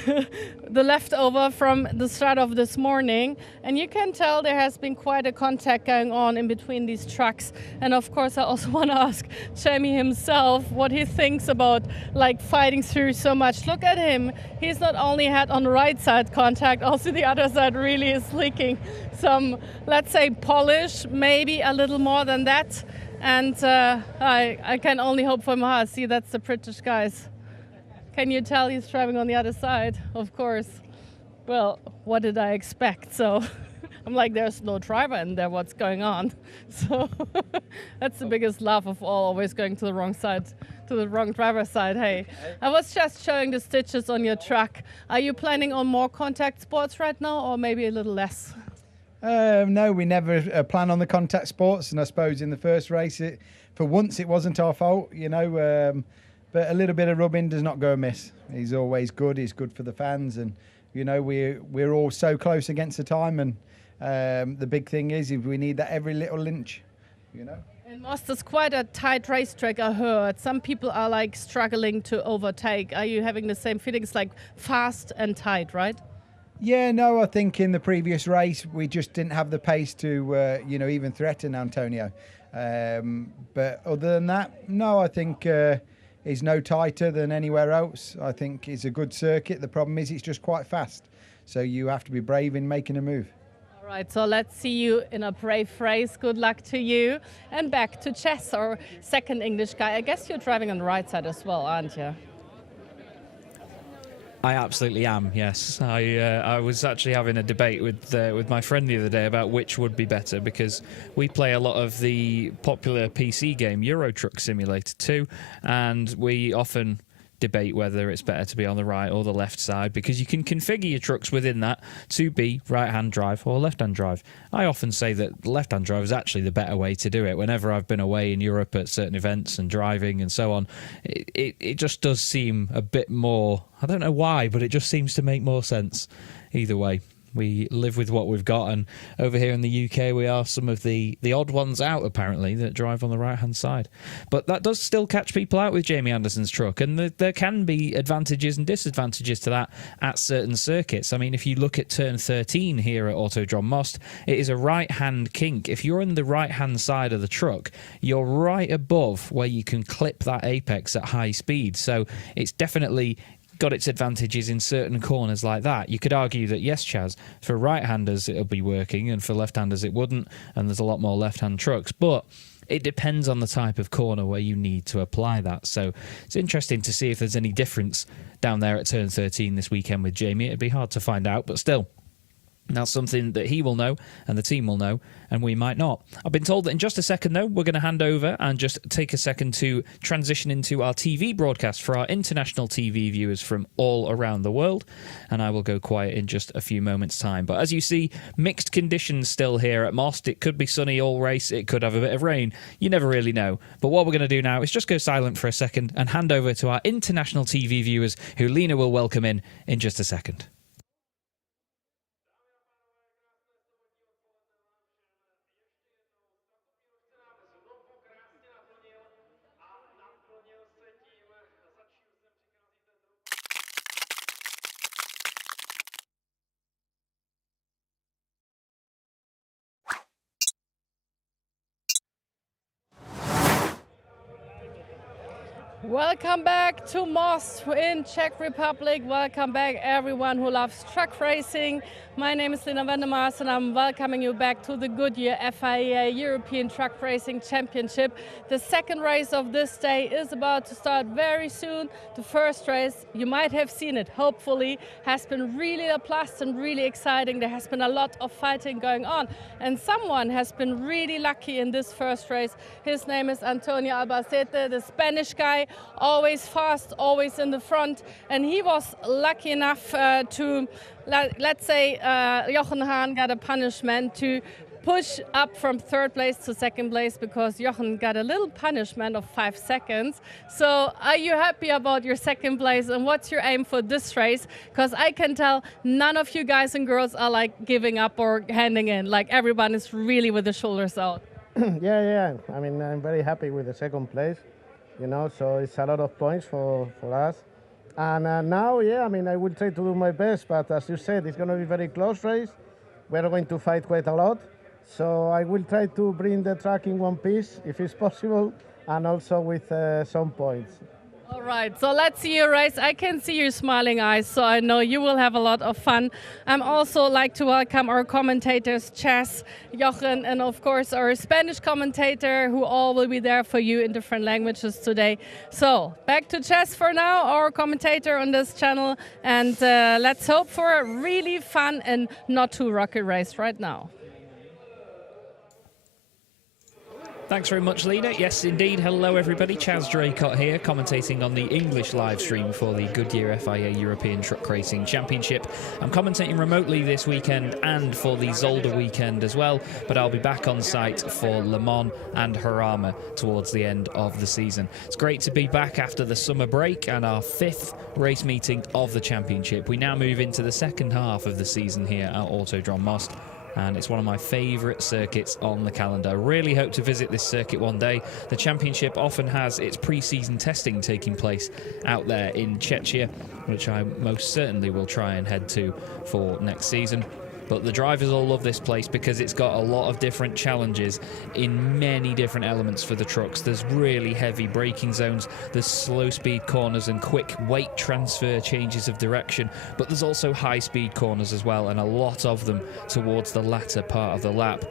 the leftover from the start of this morning, and you can tell there has been quite a contact going on in between these trucks. And of course I also want to ask Jamie himself what he thinks about like fighting through so much. Look at him, he's not only had on the right side contact, also the other side really is leaking some, let's say, polish, maybe a little more than that. And I can only hope for Maha. See, that's the British guys. Can you tell he's driving on the other side? Of course. Well, what did I expect? So I'm like, there's no driver in there, what's going on? So that's the biggest laugh of all, always going to the wrong side, to the wrong driver's side. Hey, I was just showing the stitches on your truck. Are you planning on more contact sports right now, or maybe a little less? No, we never plan on the contact sports, and I suppose in the first race, for once it wasn't our fault, you know, but a little bit of rubbing does not go amiss. He's always good, he's good for the fans, and you know, we're all so close against the time, and the big thing is if we need that every little inch, you know. And Most is quite a tight racetrack, I heard. Some people are like struggling to overtake. Are you having the same feelings, like fast and tight, right? Yeah, no, I think in the previous race we just didn't have the pace to, you know, even threaten Antonio. But other than that, no, I think he's no tighter than anywhere else. I think it's a good circuit. The problem is it's just quite fast. So you have to be brave in making a move. All right, so let's see you in a brave race. Good luck to you. And back to Chess, our second English guy. I guess you're driving on the right side as well, aren't you? I absolutely am, yes. I was actually having a debate with my friend the other day about which would be better, because we play a lot of the popular PC game Euro Truck Simulator 2, and we often debate whether it's better to be on the right or the left side, because you can configure your trucks within that to be right-hand drive or left-hand drive. I often say that left-hand drive is actually the better way to do it. Whenever I've been away in Europe at certain events and driving and so on, it just does seem a bit more, I don't know why, but it just seems to make more sense either way. We live with what we've got, and over here in the UK we are some of the odd ones out, apparently, that drive on the right-hand side. But that does still catch people out with Jamie Anderson's truck, and there can be advantages and disadvantages to that at certain circuits. I mean, if you look at turn 13 here at Autodrom Most, it is a right-hand kink. If you're on the right-hand side of the truck, you're right above where you can clip that apex at high speed. So it's definitely got its advantages in certain corners like that. You could argue that, yes, Chaz, for right-handers it'll be working and for left-handers it wouldn't, and there's a lot more left-hand trucks, but it depends on the type of corner where you need to apply that. So it's interesting to see if there's any difference down there at turn 13 this weekend with Jamie. It'd be hard to find out, but still, that's something that he will know and the team will know, and we might not. I've been told that in just a second, though, we're going to hand over and just take a second to transition into our TV broadcast for our international TV viewers from all around the world, and I will go quiet in just a few moments' time. But as you see, mixed conditions still here at Most. It could be sunny all race, it could have a bit of rain. You never really know. But what we're going to do now is just go silent for a second and hand over to our international TV viewers, who Lena will welcome in just a second. Welcome back to Most in Czech Republic. Welcome back everyone who loves truck racing. My name is Lina Vendemars and I'm welcoming you back to the Goodyear FIA European Truck Racing Championship. The second race of this day is about to start very soon. The first race, you might have seen it, hopefully, has been really a blast and really exciting. There has been a lot of fighting going on. And someone has been really lucky in this first race. His name is Antonio Albacete, the Spanish guy, always fast, always in the front. And he was lucky enough to, let's say, Jochen Hahn got a punishment to push up from third place to second place because Jochen got a little punishment of 5 seconds. So are you happy about your second place and what's your aim for this race? Because I can tell none of you guys and girls are like giving up or handing in. Like everyone is really with the shoulders out. Yeah. I mean, I'm very happy with the second place, you know, so it's a lot of points for us. And now, I mean, I will try to do my best, but as you said, it's going to be a very close race. We're going to fight quite a lot. So I will try to bring the track in one piece, if it's possible, and also with some points. All right, so let's see your race. I can see your smiling eyes, so I know you will have a lot of fun. I'm also like to welcome our commentators, Chess, Jochen, and of course our Spanish commentator, who all will be there for you in different languages today. So back to Chess for now, our commentator on this channel, and let's hope for a really fun and not too rocky race right now. Thanks very much, Lena. Yes, indeed. Hello, everybody. Chaz Draycott here, commentating on the English live stream for the Goodyear FIA European Truck Racing Championship. I'm commentating remotely this weekend and for the Zolder weekend as well, but I'll be back on site for Le Mans and Jarama towards the end of the season. It's great to be back after the summer break and our 5th race meeting of the championship. We now move into the second half of the season here at Autodrom Most, and it's one of my favourite circuits on the calendar. I really hope to visit this circuit one day. The championship often has its pre-season testing taking place out there in Czechia, which I most certainly will try and head to for next season. But the drivers all love this place because it's got a lot of different challenges in many different elements for the trucks. There's really heavy braking zones, there's slow speed corners and quick weight transfer changes of direction, but there's also high speed corners as well, and a lot of them towards the latter part of the lap.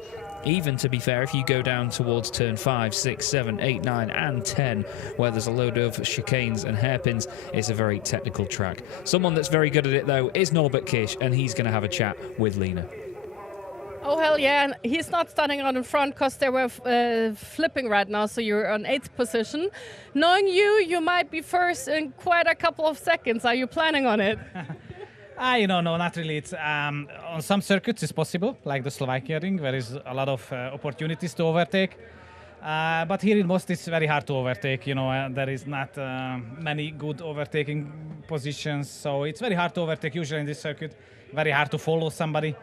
Even, to be fair, if you go down towards turn 5, 6, 7, 8, 9 and 10, where there's a load of chicanes and hairpins, it's a very technical track. Someone that's very good at it, though, is Norbert Kish, and he's going to have a chat with Lena. Oh, hell yeah. And he's not starting out in front because they were flipping right now, so you're on 8th position. Knowing you might be first in quite a couple of seconds. Are you planning on it? No, not really. It's on some circuits it's possible, like the Slovakia ring, where is a lot of opportunities to overtake. But here in Most it's very hard to overtake. There is not many good overtaking positions, so it's very hard to overtake usually in this circuit. Very hard to follow somebody.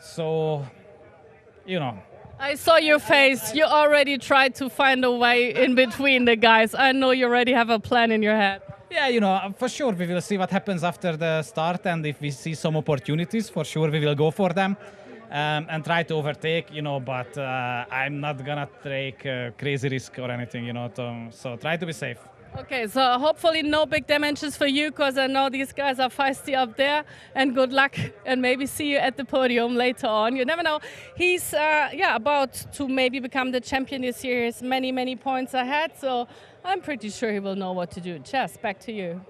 So, I saw your face. You already tried to find a way in between the guys. I know you already have a plan in your head. Yeah, for sure we will see what happens after the start, and if we see some opportunities, for sure we will go for them and try to overtake, but I'm not gonna take crazy risk or anything, so try to be safe. Okay, so hopefully no big damages for you, because I know these guys are feisty up there, and good luck, and maybe see you at the podium later on. You never know. He's about to maybe become the champion this year. He's many points ahead, so I'm pretty sure he will know what to do. Jess, back to you.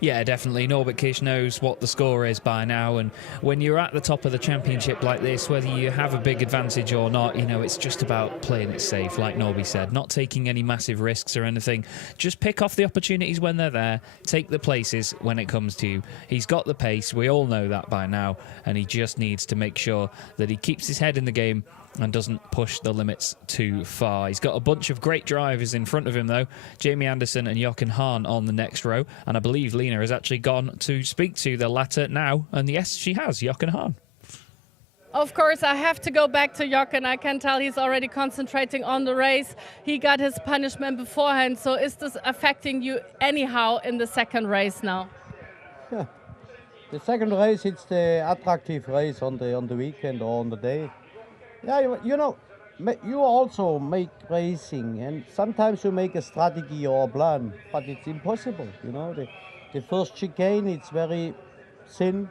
Yeah, definitely. Norbert Kish knows what the score is by now, and when you're at the top of the championship like this, whether you have a big advantage or not, it's just about playing it safe, like Norby said, not taking any massive risks or anything. Just pick off the opportunities when they're there, take the places when it comes to you. He's got the pace, we all know that by now, and he just needs to make sure that he keeps his head in the game and doesn't push the limits too far. He's got a bunch of great drivers in front of him, though. Jamie Anderson and Jochen Hahn on the next row. And I believe Lena has actually gone to speak to the latter now. And yes, she has, Jochen Hahn. Of course, I have to go back to Jochen. I can tell he's already concentrating on the race. He got his punishment beforehand. So is this affecting you anyhow in the second race now? Yeah. The second race, it's the attractive race on the weekend or on the day. Yeah, you also make racing, and sometimes you make a strategy or a plan, but it's impossible. You know, the first chicane it's very thin,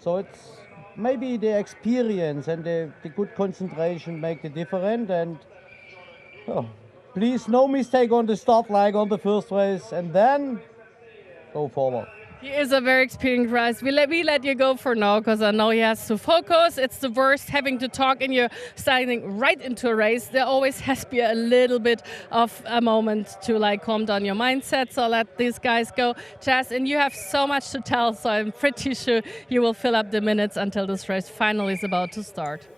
so it's maybe the experience and the good concentration make the difference. And oh, please, no mistake on the start like on the first race, and then go forward. He is a very experienced rider. We let you go for now because I know he has to focus. It's the worst having to talk and you're starting right into a race. There always has to be a little bit of a moment to like calm down your mindset. So let these guys go. Jazz, and you have so much to tell, so I'm pretty sure you will fill up the minutes until this race finally is about to start.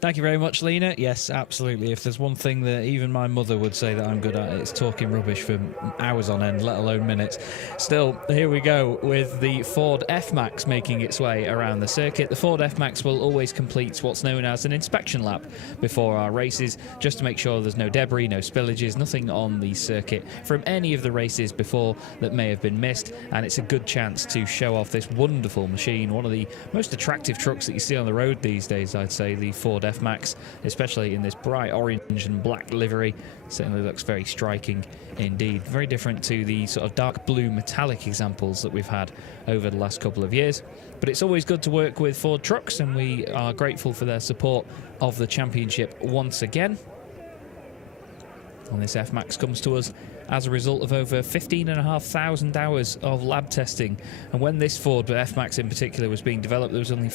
Thank you very much, Lena. Yes, absolutely. If there's one thing that even my mother would say that I'm good at, it's talking rubbish for hours on end, let alone minutes. Still, here we go with the Ford F-Max making its way around the circuit. The Ford F-Max will always complete what's known as an inspection lap before our races, just to make sure there's no debris, no spillages, nothing on the circuit from any of the races before that may have been missed. And it's a good chance to show off this wonderful machine, one of the most attractive trucks that you see on the road these days, I'd say, the Ford F-Max, especially in this bright orange and black livery. Certainly looks very striking indeed. Very different to the sort of dark blue metallic examples that we've had over the last couple of years. But it's always good to work with Ford trucks, and we are grateful for their support of the championship once again. And this F-Max comes to us as a result of over 15,500 hours of lab testing. And when this Ford F-Max in particular was being developed, there was only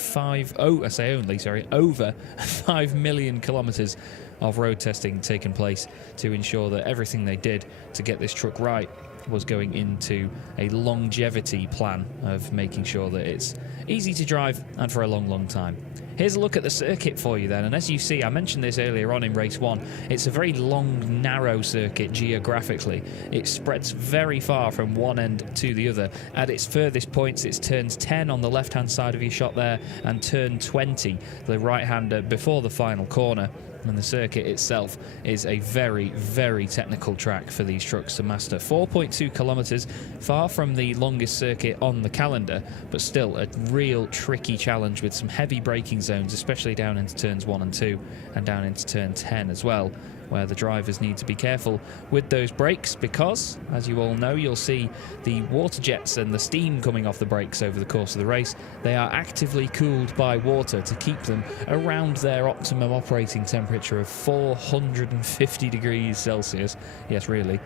over 5 million kilometres of road testing taking place to ensure that everything they did to get this truck right was going into a longevity plan of making sure that it's easy to drive and for a long, long time. Here's a look at the circuit for you then, and as you see, I mentioned this earlier on in race one, it's a very long, narrow circuit geographically. It spreads very far from one end to the other. At its furthest points, it's turns 10 on the left-hand side of your shot there, and turn 20, the right-hander, before the final corner. And the circuit itself is a very, very technical track for these trucks to master. 4.2 kilometres, far from the longest circuit on the calendar, but still a real tricky challenge with some heavy braking zones, especially down into turns 1 and 2 and down into turn 10 as well, where the drivers need to be careful with those brakes because, as you all know, you'll see the water jets and the steam coming off the brakes over the course of the race. They are actively cooled by water to keep them around their optimum operating temperature of 450 degrees Celsius. Yes, really.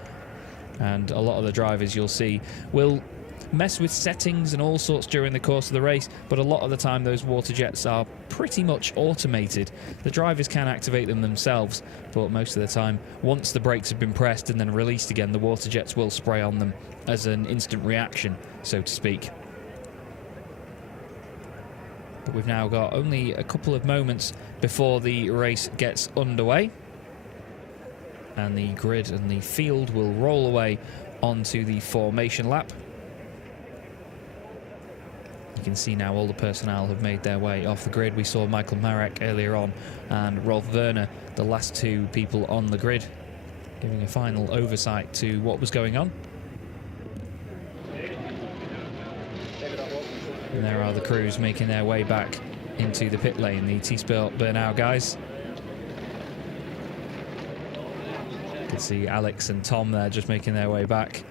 And a lot of the drivers you'll see will mess with settings and all sorts during the course of the race, but a lot of the time those water jets are pretty much automated. The drivers can activate them themselves, but most of the time, once the brakes have been pressed and then released again, the water jets will spray on them as an instant reaction, so to speak. But we've now got only a couple of moments before the race gets underway, and the grid and the field will roll away onto the formation lap. You can see now all the personnel have made their way off the grid. We saw Michael Marek earlier on and Rolf Werner, the last two people on the grid, giving a final oversight to what was going on. And there are the crews making their way back into the pit lane, the T-Sport Bernau guys. You can see Alex and Tom there just making their way back,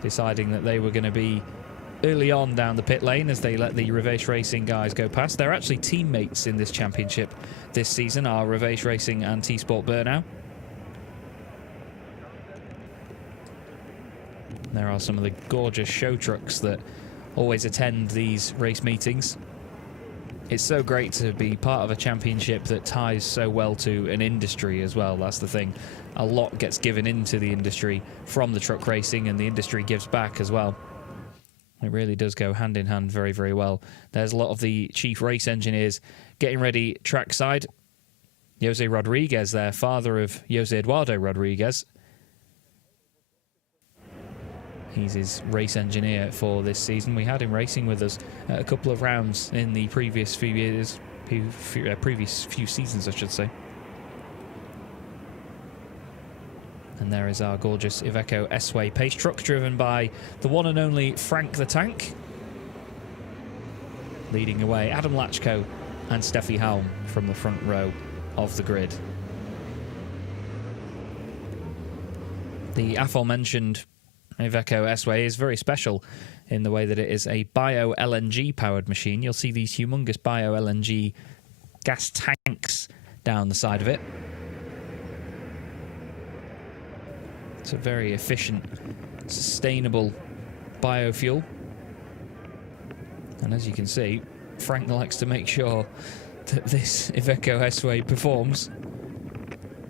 deciding that they were going to be early on down the pit lane as they let the Revache Racing guys go past. They're actually teammates in this championship this season, are Revache Racing and T-Sport Bernau. There are some of the gorgeous show trucks that always attend these race meetings. It's so great to be part of a championship that ties so well to an industry as well. That's the thing. A lot gets given into the industry from the truck racing, and the industry gives back as well. It really does go hand in hand very, very well. There's a lot of the chief race engineers getting ready trackside. Jose Rodriguez there, father of Jose Eduardo Rodriguez. He's his race engineer for this season. We had him racing with us a couple of rounds in the previous few years, previous few seasons, I should say. And there is our gorgeous Iveco S-Way pace truck, driven by the one and only Frank the Tank. Leading away, Adam Lachko and Steffi Halm from the front row of the grid. The aforementioned Iveco S-Way is very special in the way that it is a bio-LNG powered machine. You'll see these humongous bio-LNG gas tanks down the side of it. It's a very efficient, sustainable biofuel. And as you can see, Frank likes to make sure that this Iveco S-Way performs.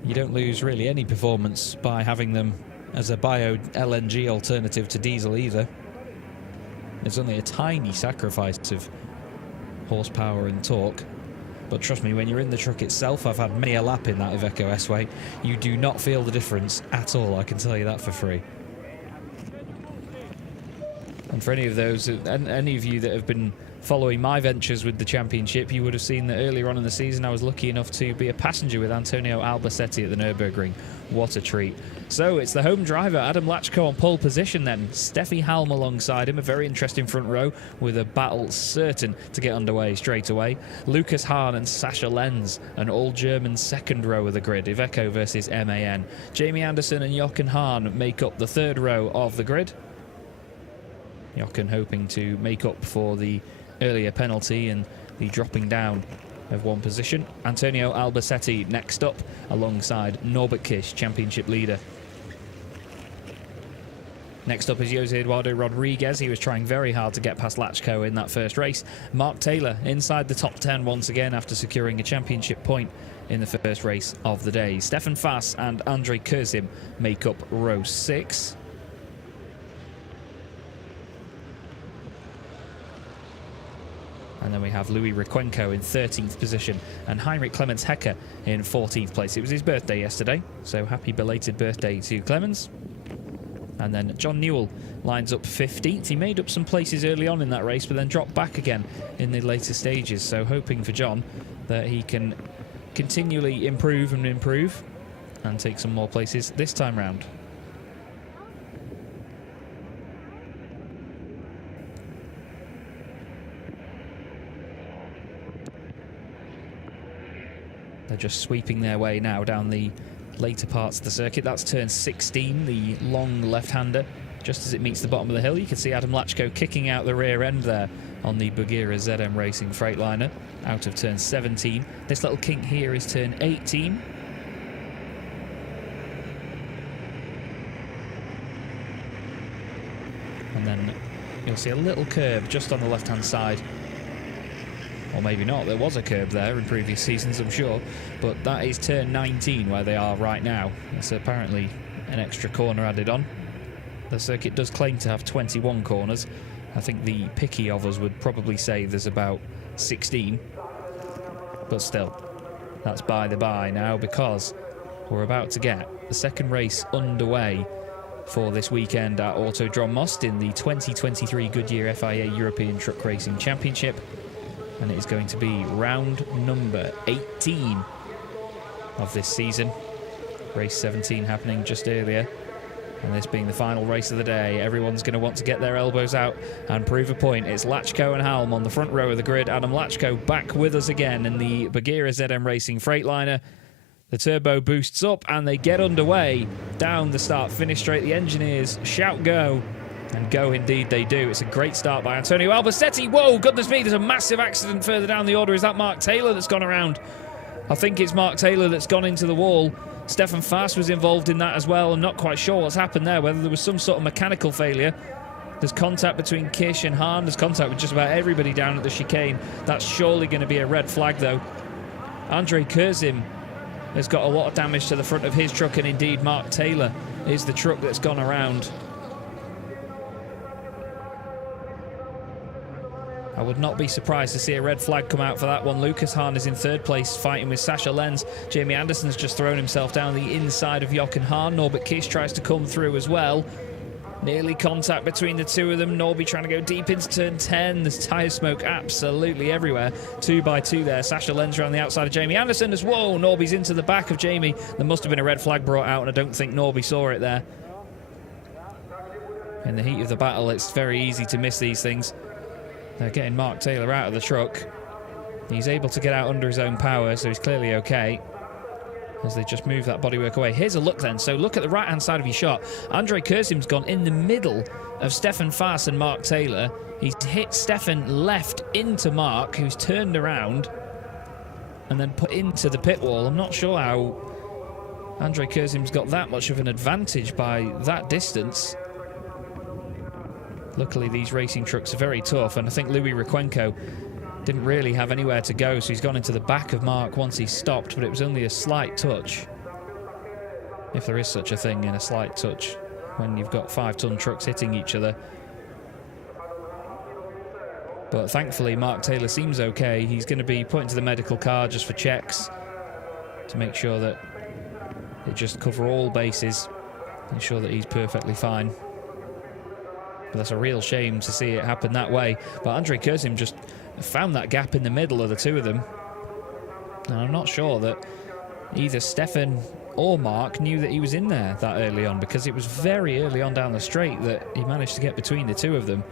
You don't lose really any performance by having them as a bio-LNG alternative to diesel either. There's only a tiny sacrifice of horsepower and torque. But trust me, when you're in the truck itself, I've had many a lap in that Iveco S-Way, you do not feel the difference at all, I can tell you that for free. And for any of those, any of you that have been following my ventures with the championship, you would have seen that earlier on in the season I was lucky enough to be a passenger with Antonio Albacete at the Nürburgring. What a treat. So it's the home driver, Adam Lachko, on pole position then. Steffi Halm alongside him, a very interesting front row with a battle certain to get underway straight away. Lucas Hahn and Sascha Lenz, an all-German second row of the grid. Iveco versus MAN. Jamie Anderson and Jochen Hahn make up the third row of the grid. Jochen hoping to make up for the earlier penalty and the dropping down of one position. Antonio Albacete next up alongside Norbert Kish, championship leader. Next up is Jose Eduardo Rodriguez. He was trying very hard to get past Lachko in that first race. Mark Taylor inside the top 10 once again after securing a championship point in the first race of the day. Stefan Fass and Andrei Kurzim make up row 6. And then we have Louis Requenco in 13th position and Heinrich Clemens Hecker in 14th place. It was his birthday yesterday, so happy belated birthday to Clemens. And then John Newell lines up 15th. He made up some places early on in that race, but then dropped back again in the later stages. So hoping for John that he can continually improve and take some more places this time round. They're just sweeping their way now down the later parts of the circuit. That's turn 16, the long left-hander. Just as it meets the bottom of the hill, you can see Adam Lachko kicking out the rear end there on the Goodyear ZM Racing Freightliner out of turn 17. This little kink here is turn 18. And then you'll see a little curve just on the left-hand side. Or maybe not, there was a curb there in previous seasons, I'm sure, but that is turn 19 where they are right now. It's apparently an extra corner added on. The circuit does claim to have 21 corners. I think the picky of us would probably say there's about 16, but still, that's by the by now because we're about to get the second race underway for this weekend at Autodrom Most in the 2023 Goodyear FIA European Truck Racing Championship. And it is going to be round number 18 of this season. Race 17 happening just earlier. And this being the final race of the day, everyone's going to want to get their elbows out and prove a point. It's Lachko and Halm on the front row of the grid. Adam Lachko back with us again in the Goodyear ZM Racing Freightliner. The turbo boosts up and they get underway down the start-finish straight. The engineers shout go. And go indeed they do. It's a great start by Antonio Albacete. Whoa, goodness me, there's a massive accident further down the order. Is that Mark Taylor that's gone around? I think it's Mark Taylor that's gone into the wall. Stefan Fass was involved in that as well. I'm not quite sure what's happened there, whether there was some sort of mechanical failure. There's contact between Kish and Hahn. There's contact with just about everybody down at the chicane. That's surely going to be a red flag, though. Andrei Kurzim has got a lot of damage to the front of his truck, and indeed Mark Taylor is the truck that's gone around. I would not be surprised to see a red flag come out for that one. Lucas Hahn is in third place, fighting with Sascha Lenz. Jamie Anderson's just thrown himself down the inside of Jochen Hahn. Norbert Kish tries to come through as well. Nearly contact between the two of them. Norby trying to go deep into turn 10. There's tyre smoke absolutely everywhere. 2 by 2 there. Sascha Lenz around the outside of Jamie Anderson as whoa, Norby's into the back of Jamie. There must have been a red flag brought out, and I don't think Norby saw it there. In the heat of the battle, it's very easy to miss these things. They're getting Mark Taylor out of the truck. He's able to get out under his own power, so he's clearly okay as they just move that bodywork away. Here's a look then. So look at the right-hand side of your shot. Andre Curzim's gone in the middle of Stefan Faas and Mark Taylor. He's hit Stefan left into Mark, who's turned around and then put into the pit wall. I'm not sure how Andre Curzim's got that much of an advantage by that distance. Luckily, these racing trucks are very tough, and I think Louis Requenco didn't really have anywhere to go, so he's gone into the back of Mark once he stopped, but it was only a slight touch. If there is such a thing in a slight touch when you've got 5-ton trucks hitting each other. But thankfully, Mark Taylor seems okay. He's going to be put into the medical car just for checks to make sure that they just cover all bases, ensure that he's perfectly fine. But that's a real shame to see it happen that way. But Andre Curzim just found that gap in the middle of the two of them. And I'm not sure that either Stefan or Mark knew that he was in there that early on, because it was very early on down the straight that he managed to get between the two of them.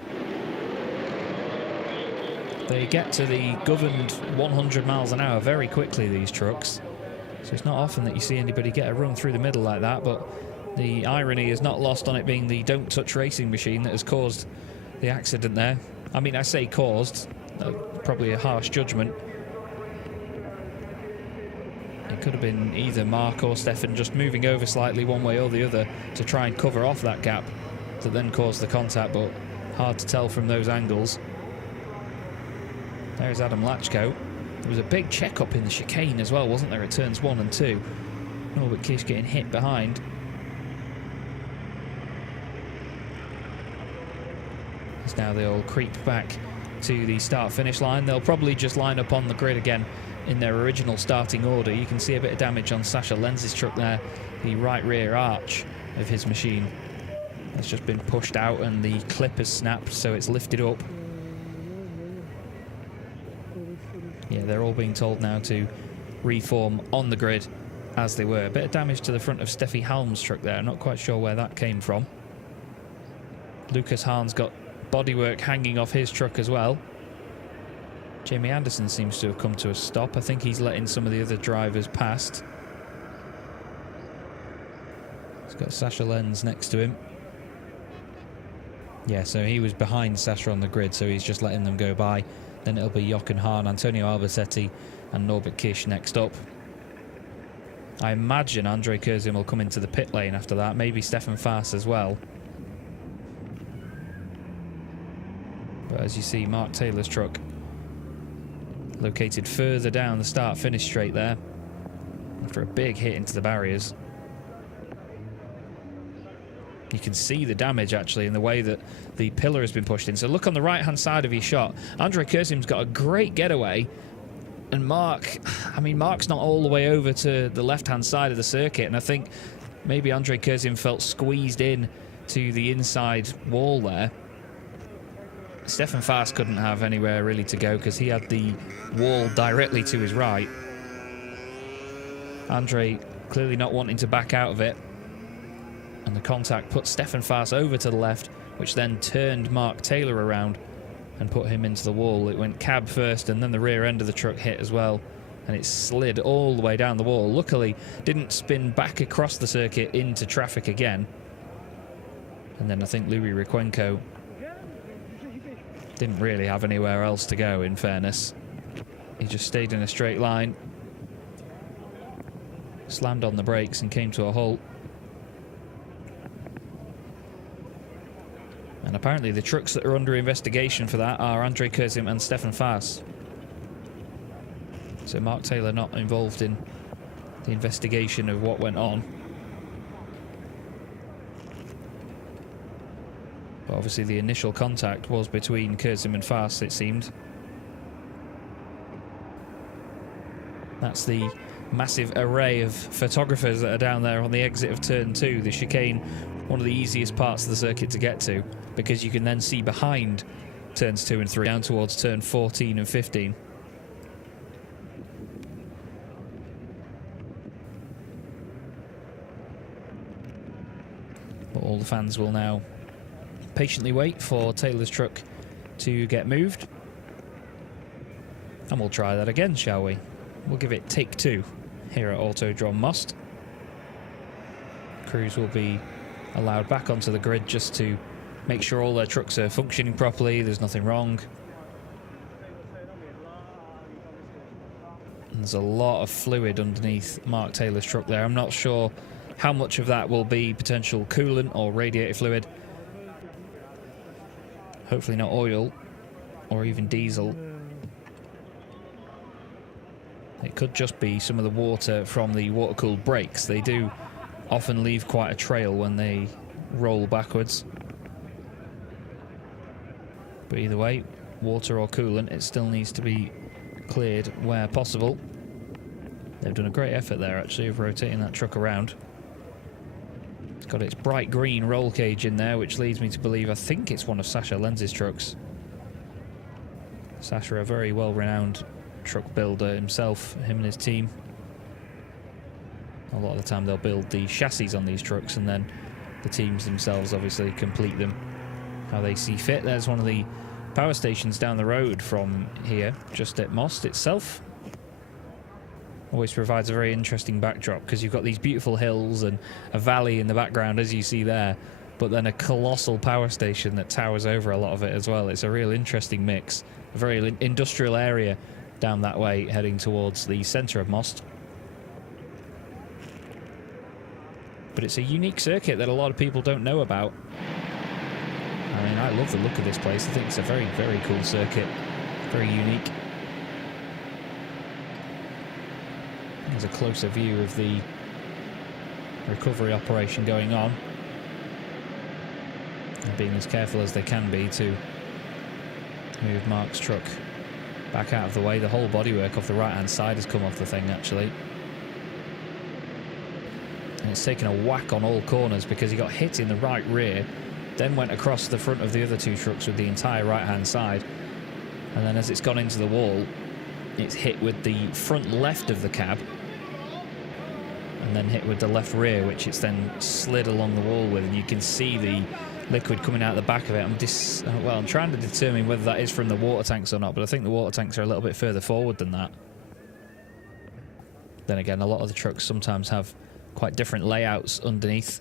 They get to the governed 100 miles an hour very quickly, these trucks. So it's not often that you see anybody get a run through the middle like that, but the irony is not lost on it being the Don't Touch racing machine that has caused the accident there. I mean, I say caused, probably a harsh judgment. It could have been either Mark or Stefan just moving over slightly one way or the other to try and cover off that gap that then caused the contact, but hard to tell from those angles. There's Adam Lachko. There was a big check-up in the chicane as well, wasn't there, at turns 1 and 2. Norbert Kish getting hit behind. As now they'll creep back to the start-finish line. They'll probably just line up on the grid again in their original starting order. You can see a bit of damage on Sasha Lenz's truck there. The right rear arch of his machine has just been pushed out and the clip has snapped, so it's lifted up. Yeah, they're all being told now to reform on the grid as they were. A bit of damage to the front of Steffi Halm's truck there. I'm not quite sure where that came from. Lucas Hahn's got bodywork hanging off his truck as well. Jamie Anderson seems to have come to a stop. I think he's letting some of the other drivers past. He's got Sasha Lenz next to him. Yeah, so he was behind Sasha on the grid, so he's just letting them go by. Then it'll be Jochen Hahn, Antonio Albacetti and Norbert Kish next up. I imagine Andre Curzim will come into the pit lane after that, maybe Stefan Faas as well. But as you see, Mark Taylor's truck located further down the start-finish straight there after a big hit into the barriers. You can see the damage actually in the way that the pillar has been pushed in. So look on the right-hand side of your shot. Andre Curzim's got a great getaway. And Mark, I mean, Mark's not all the way over to the left-hand side of the circuit. And I think maybe Andre Curzim felt squeezed in to the inside wall there. Stefan Faas couldn't have anywhere really to go because he had the wall directly to his right. Andre clearly not wanting to back out of it. And the contact put Stefan Faas over to the left, which then turned Mark Taylor around and put him into the wall. It went cab first, and then the rear end of the truck hit as well, and it slid all the way down the wall. Luckily, didn't spin back across the circuit into traffic again. And then I think Louis Requenco didn't really have anywhere else to go, in fairness. He just stayed in a straight line, slammed on the brakes and came to a halt. And apparently the trucks that are under investigation for that are Andre Curzim and Stefan Faas. So Mark Taylor not involved in the investigation of what went on. But obviously the initial contact was between Curzim and Faas, it seemed. That's the massive array of photographers that are down there on the exit of turn 2, the chicane, one of the easiest parts of the circuit to get to, because you can then see behind turns 2 and 3 down towards turn 14 and 15. But all the fans will now patiently wait for Taylor's truck to get moved. And we'll try that again, shall we? We'll give it take 2 here at Autodrom Most. Crews will be allowed back onto the grid just to make sure all their trucks are functioning properly, there's nothing wrong. There's a lot of fluid underneath Mark Taylor's truck there. I'm not sure how much of that will be potential coolant or radiator fluid. Hopefully not oil or even diesel. It could just be some of the water from the water-cooled brakes. They do often leave quite a trail when they roll backwards. But either way, water or coolant, it still needs to be cleared where possible. They've done a great effort there, actually, of rotating that truck around. It's got its bright green roll cage in there, which leads me to believe, I think it's one of Sasha Lenz's trucks. Sasha, a very well-renowned truck builder himself, him and his team. A lot of the time they'll build the chassis on these trucks, and then the teams themselves obviously complete them how they see fit. There's one of the power stations down the road from here, just at Most itself. Always provides a very interesting backdrop because you've got these beautiful hills and a valley in the background, as you see there, but then a colossal power station that towers over a lot of it as well. It's a real interesting mix, a very industrial area down that way, heading towards the centre of Most. But it's a unique circuit that a lot of people don't know about. I mean, I love the look of this place. I think it's a very, very cool circuit. Very unique. There's a closer view of the recovery operation going on. And being as careful as they can be to move Mark's truck back out of the way. The whole bodywork off the right-hand side has come off the thing, actually. And it's taken a whack on all corners because he got hit in the right rear, then went across the front of the other two trucks with the entire right-hand side. And then as it's gone into the wall, it's hit with the front left of the cab, and then hit with the left rear, which it's then slid along the wall with, and you can see the liquid coming out the back of it. I'm trying to determine whether that is from the water tanks or not, but I think the water tanks are a little bit further forward than that. Then again, a lot of the trucks sometimes have quite different layouts underneath.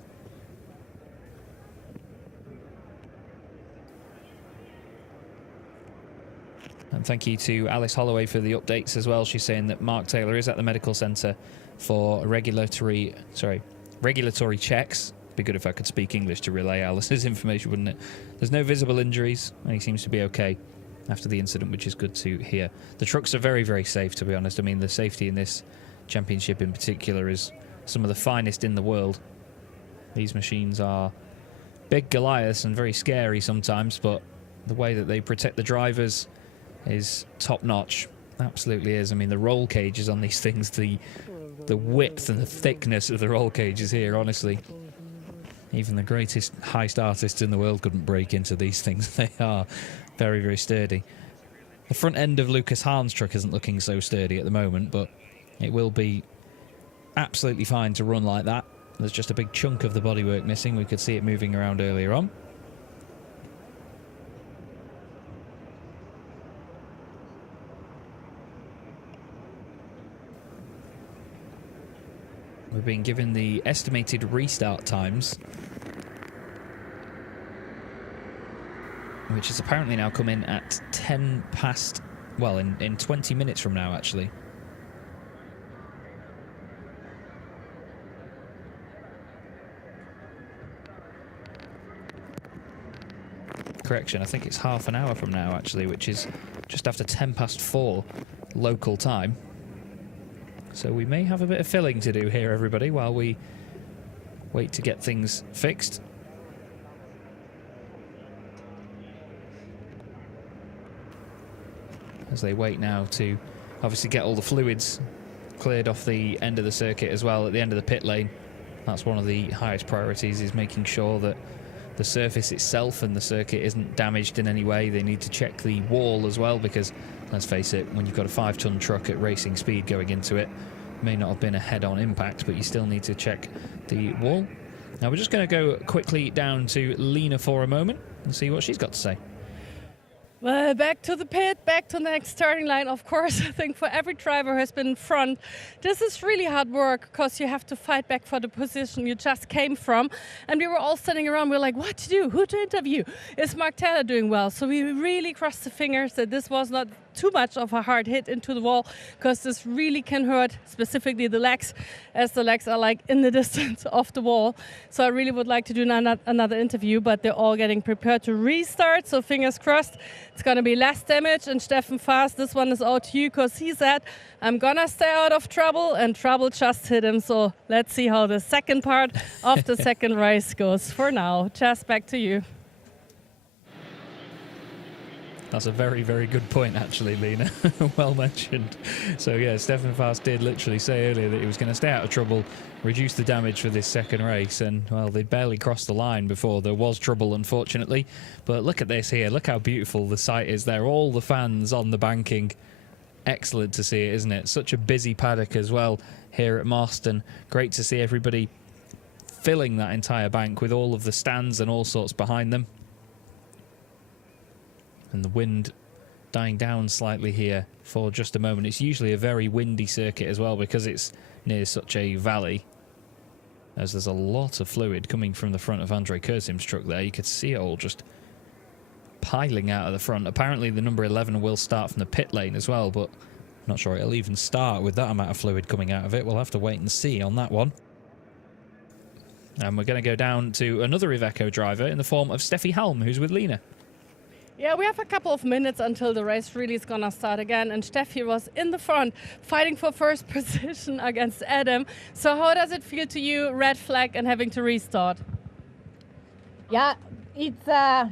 And thank you to Alice Holloway for the updates as well. She's saying that Mark Taylor is at the medical centre for regulatory checks. It'd be good if I could speak English to relay Alice's information, wouldn't it? There's no visible injuries, and he seems to be okay after the incident, which is good to hear. The trucks are very, very safe, to be honest. I mean, the safety in this championship in particular is some of the finest in the world. These machines are big Goliaths and very scary sometimes, but the way that they protect the drivers is top-notch. Absolutely is. I mean, the roll cages on these things, the width and the thickness of the roll cages here, honestly, even the greatest heist artists in the world couldn't break into these things. They are very, very sturdy. The front end of Lucas Hahn's truck isn't looking so sturdy at the moment, but it will be absolutely fine to run like that. There's just a big chunk of the bodywork missing. We could see it moving around earlier on. We've been given the estimated restart times, which has apparently now come in at 10 past, well, in 20 minutes from now, actually. Correction, I think it's half an hour from now, actually, which is just after 10 past 4 local time. So we may have a bit of filling to do here, everybody, while we wait to get things fixed. As they wait now to obviously get all the fluids cleared off the end of the circuit as well, at the end of the pit lane. That's one of the highest priorities, is making sure that the surface itself and the circuit isn't damaged in any way. They need to check the wall as well, because let's face it, when you've got a 5-ton truck at racing speed going into it, may not have been a head-on impact, but you still need to check the wall. Now we're just going to go quickly down to Lena for a moment and see what she's got to say. Well, back to the pit, back to the next starting line. Of course, I think for every driver who has been in front, this is really hard work because you have to fight back for the position you just came from. And we were all sitting around, we were like, what to do? Who to interview? Is Mark Taylor doing well? So we really crossed the fingers that this was not too much of a hard hit into the wall, because this really can hurt, specifically the legs, as the legs are like in the distance of the wall. So I really would like to do another interview, but they're all getting prepared to restart, so fingers crossed it's going to be less damage. And Steffen Faas, this one is out to you, because he said, I'm going to stay out of trouble, and trouble just hit him. So let's see how the second part of the second race goes. For now, Jess, back to you. That's a very, very good point, actually, Lena. Well mentioned. So, yeah, Steffen Faas did literally say earlier that he was going to stay out of trouble, reduce the damage for this second race, and, well, they barely crossed the line before there was trouble, unfortunately. But look at this here. Look how beautiful the site is there. All the fans on the banking. Excellent to see it, isn't it? Such a busy paddock as well here at Marston. Great to see everybody filling that entire bank with all of the stands and all sorts behind them. And the wind dying down slightly here for just a moment. It's usually a very windy circuit as well, because it's near such a valley, as there's a lot of fluid coming from the front of André Kurzim's truck there. You could see it all just piling out of the front. Apparently the number 11 will start from the pit lane as well, but I'm not sure it'll even start with that amount of fluid coming out of it. We'll have to wait and see on that one. And we're going to go down to another Iveco driver in the form of Steffi Halm, who's with Lena. Yeah, we have a couple of minutes until the race really is going to start again, and Steffi was in the front fighting for first position against Adam. So how does it feel to you, red flag and having to restart? Yeah, it's,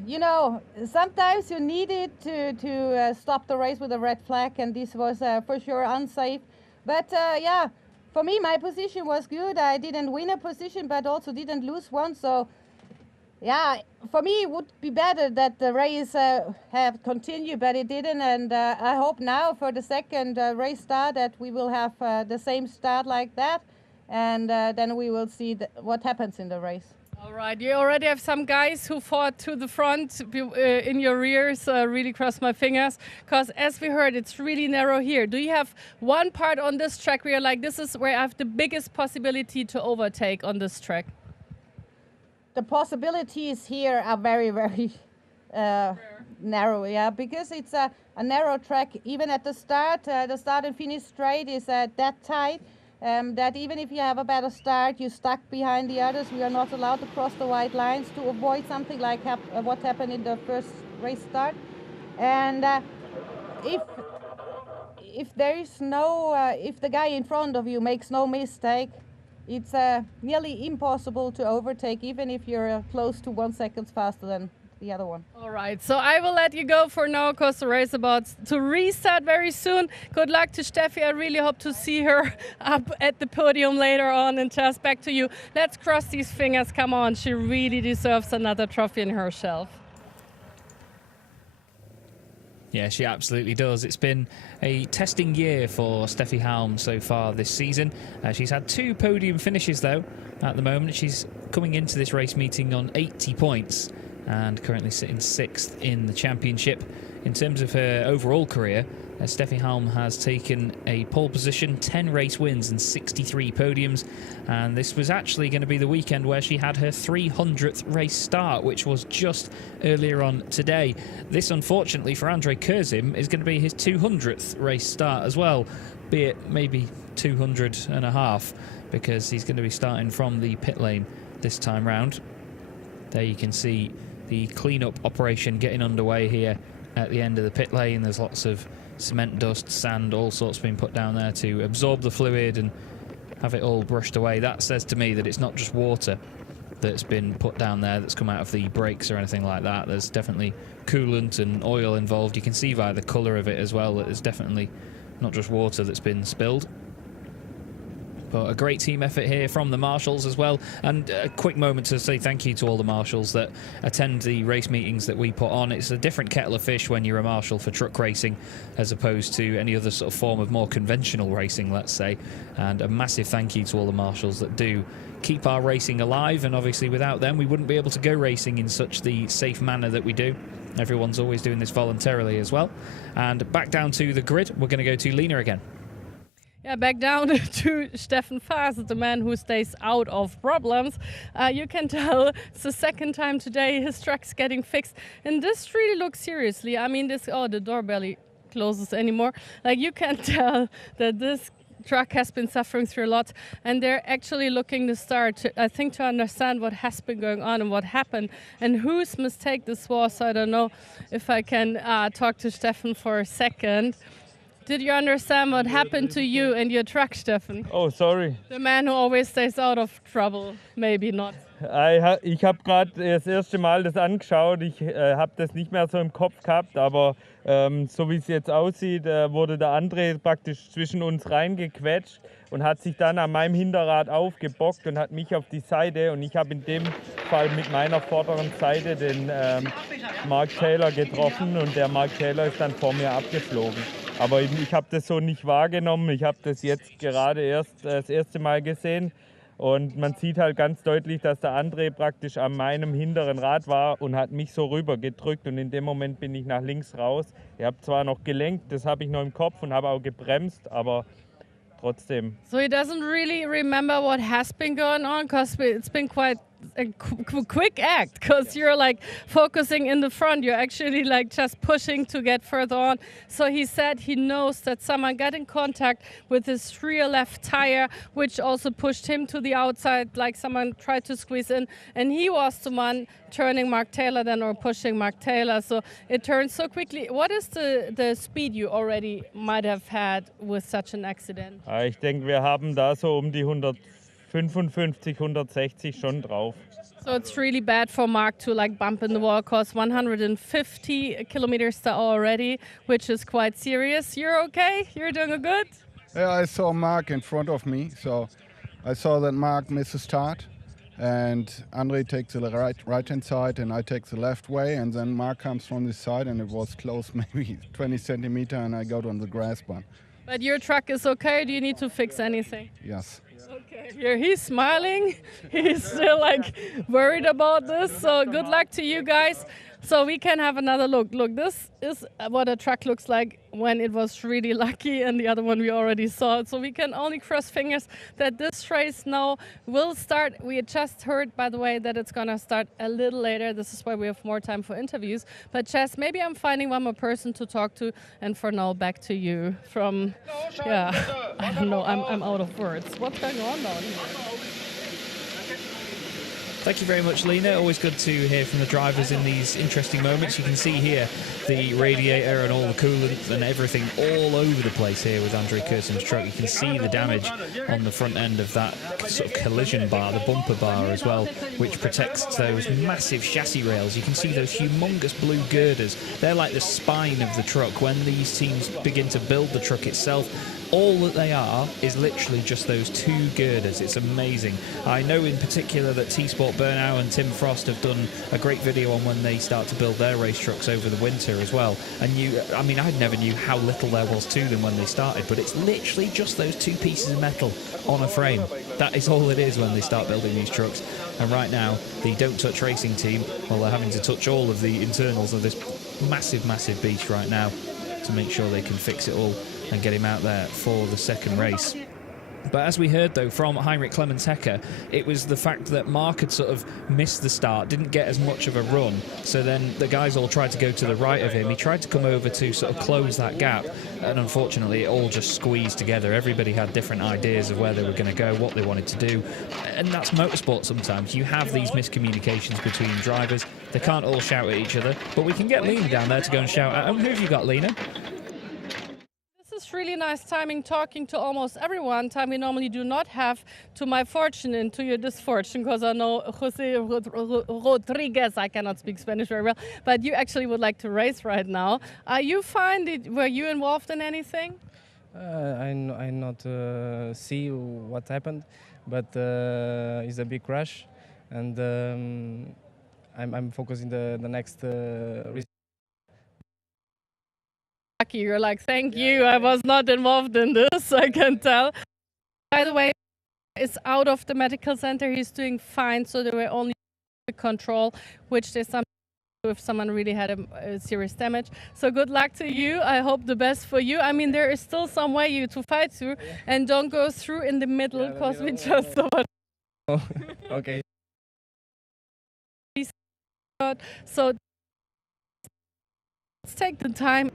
you know, sometimes you need it to stop the race with a red flag, and this was for sure unsafe. But yeah, for me, my position was good. I didn't win a position, but also didn't lose one. So yeah, for me, it would be better that the race have continued, but it didn't. And I hope now for the second race start that we will have the same start like that. And then we will see what happens in the race. All right, you already have some guys who fought to the front in your rears. Really cross my fingers, because as we heard, it's really narrow here. Do you have one part on this track where you're like, this is where I have the biggest possibility to overtake on this track? The possibilities here are very, very narrow, yeah, because it's a narrow track. Even at the start and finish straight is that tight that even if you have a better start, you're stuck behind the others. We are not allowed to cross the white lines to avoid something like what happened in the first race start. And if there is no, if the guy in front of you makes no mistake, it's nearly impossible to overtake, even if you're close to 1 second faster than the other one. All right, so I will let you go for now, because the race is about to restart very soon. Good luck to Steffi. I really hope to see her up at the podium later on. And just back to you. Let's cross these fingers. Come on, she really deserves another trophy in her shelf. Yeah, she absolutely does. It's been a testing year for Steffi Halm so far this season. She's had 2 podium finishes, though, at the moment. She's coming into this race meeting on 80 points and currently sitting 6th in the championship. In terms of her overall career, Steffi Halm has taken a pole position, 10 race wins and 63 podiums, and this was actually going to be the weekend where she had her 300th race start, which was just earlier on today. This, unfortunately for André Kurzim, is going to be his 200th race start as well, be it maybe 200 and a half, because he's going to be starting from the pit lane this time round. There you can see the clean-up operation getting underway here at the end of the pit lane. There's lots of cement, dust, sand, all sorts being put down there to absorb the fluid and have it all brushed away. That says to me that it's not just water that's been put down there that's come out of the brakes or anything like that. There's definitely coolant and oil involved. You can see by the colour of it as well that it's definitely not just water that's been spilled. But a great team effort here from the marshals as well. And a quick moment to say thank you to all the marshals that attend the race meetings that we put on. It's a different kettle of fish when you're a marshal for truck racing as opposed to any other sort of form of more conventional racing, let's say. And a massive thank you to all the marshals that do keep our racing alive. And obviously without them, we wouldn't be able to go racing in such the safe manner that we do. Everyone's always doing this voluntarily as well. And back down to the grid, we're going to go to Lena again. Yeah, back down to Steffen Faas, the man who stays out of problems. You can tell it's the second time today his truck's getting fixed. And this really looks seriously. I mean, the door barely closes anymore. Like, you can tell that this truck has been suffering through a lot. And they're actually looking to start, I think, to understand what has been going on and what happened and whose mistake this was. So I don't know if I can talk to Steffen for a second. Did you understand what happened to you and your truck, Steffen? Oh, sorry. The man who always stays out of trouble, maybe not. Ich habe gerade das erste Mal das angeschaut. Ich habe das nicht mehr so im Kopf gehabt, aber so wie es jetzt aussieht, wurde der André praktisch zwischen uns reingequetscht und hat sich dann an meinem Hinterrad aufgebockt und hat mich auf die Seite, und ich habe in dem Fall mit meiner vorderen Seite den Mark Taylor getroffen, und der Mark Taylor ist dann vor mir abgeflogen. Aber ich habe das so nicht wahrgenommen. Ich habe das jetzt gerade erst das erste Mal gesehen. Und man sieht halt ganz deutlich, dass der André praktisch an meinem hinteren Rad war und hat mich so rüber gedrückt. Und in dem Moment bin ich nach links raus. Ich habe zwar noch gelenkt, das habe ich noch im Kopf, und habe auch gebremst, aber trotzdem. So he doesn't really remember what has been going on, because it's been quite a quick act, because you're like focusing in the front. You're actually like just pushing to get further on. So he said he knows that someone got in contact with his rear left tire, which also pushed him to the outside, like someone tried to squeeze in. And he was the one turning Mark Taylor then, or pushing Mark Taylor. So it turned so quickly. What is the speed you already might have had with such an accident? Ich denke, wir haben da so um die 155, 160 schon drauf. So it's really bad for Mark to like bump in the wall, cause 150 kilometers per hour already, which is quite serious. You're okay? You're doing good? Yeah, I saw Mark in front of me, so I saw that Mark missed a start, and Andre takes the right-hand side, and I take the left way, and then Mark comes from this side, and it was close, maybe 20 centimeter, and I got on the grass bar. But your truck is okay? Do you need to fix anything? Yes. Okay. Here he's smiling. He's still like worried about this. So good luck to you guys. So we can have another look. Look, this is what a truck looks like when it was really lucky, and the other one we already saw. So we can only cross fingers that this race now will start. We had just heard, by the way, that it's going to start a little later. This is why we have more time for interviews. But Jess, maybe I'm finding one more person to talk to. And for now, back to you from, yeah, I don't know, I'm out of words. What's going on down here? Thank you very much, Lena. Always good to hear from the drivers in these interesting moments. You can see here the radiator and all the coolant and everything all over the place here with Andre Kursen's truck. You can see the damage on the front end of that sort of collision bar, the bumper bar as well, which protects those massive chassis rails. You can see those humongous blue girders. They're like the spine of the truck. When these teams begin to build the truck itself, all that they are is literally just those two girders. It's amazing. I know in particular that T-Sport Burnau and Tim Frost have done a great video on when they start to build their race trucks over the winter as well. And I mean, I never knew how little there was to them when they started, but it's literally just those two pieces of metal on a frame. That is all it is when they start building these trucks. And right now, the Don't Touch Racing team, well, they're having to touch all of the internals of this massive, massive beast right now to make sure they can fix it all and get him out there for the second race. But as we heard, though, from Heinrich Clemens-Hecker, it was the fact that Mark had sort of missed the start, didn't get as much of a run. So then the guys all tried to go to the right of him. He tried to come over to sort of close that gap. And unfortunately, it all just squeezed together. Everybody had different ideas of where they were going to go, what they wanted to do. And that's motorsport sometimes. You have these miscommunications between drivers. They can't all shout at each other. But we can get Lena down there to go and shout at them. Who have you got, Lena? It's really nice timing, talking to almost everyone, time we normally do not have, to my fortune and to your disfortune, because I know Jose Rodriguez, I cannot speak Spanish very well, but you actually would like to race right now. Are you fine? Were you involved in anything? I not see what happened, but it's a big crash, and I'm focusing the next race. You're like, thank you, I was not involved in this, I can tell. By the way, it's out of the medical center, he's doing fine, so they were only control, which they sometimes if someone really had a serious damage. So good luck to you. I hope the best for you. I mean, there is still some way you to fight through, and don't go through in the middle because we just saw it. Okay. So let's take the time.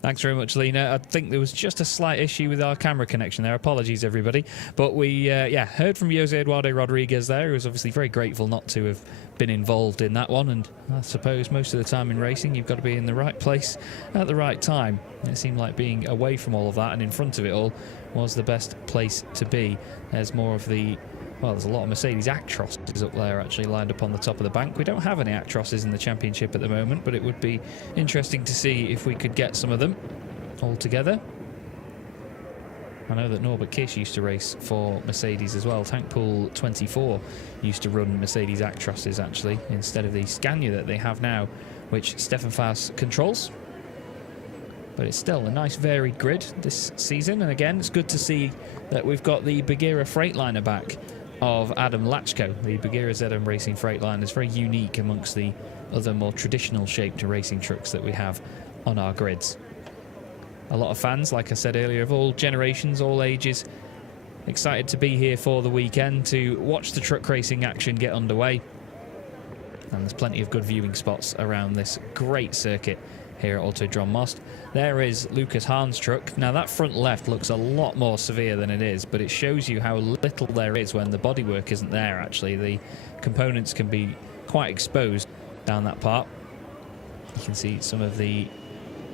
Thanks very much, Lena. I think there was just a slight issue with our camera connection there. Apologies, everybody. But we, heard from Jose Eduardo Rodriguez there, who was obviously very grateful not to have been involved in that one. And I suppose most of the time in racing, you've got to be in the right place at the right time. It seemed like being away from all of that and in front of it all was the best place to be. There's more of the... Well, there's a lot of Mercedes Actrosses up there actually lined up on the top of the bank. We don't have any Actrosses in the championship at the moment, but it would be interesting to see if we could get some of them all together. I know that Norbert Kish used to race for Mercedes as well. Tank Pool 24 used to run Mercedes Actrosses actually, instead of the Scania that they have now, which Stefan Faust controls. But it's still a nice varied grid this season, and again it's good to see that we've got the Bagheera Freightliner back of Adam Lachko. The Bagheera ZM Racing Freightliner is very unique amongst the other more traditional shaped racing trucks that we have on our grids. A lot of fans, like I said earlier, of all generations, all ages, excited to be here for the weekend to watch the truck racing action get underway. And there's plenty of good viewing spots around this great circuit here at Autodrom Most. There is Lucas Hahn's truck. Now that front left looks a lot more severe than it is, but it shows you how little there is when the bodywork isn't there actually. The components can be quite exposed down that part. You can see some of the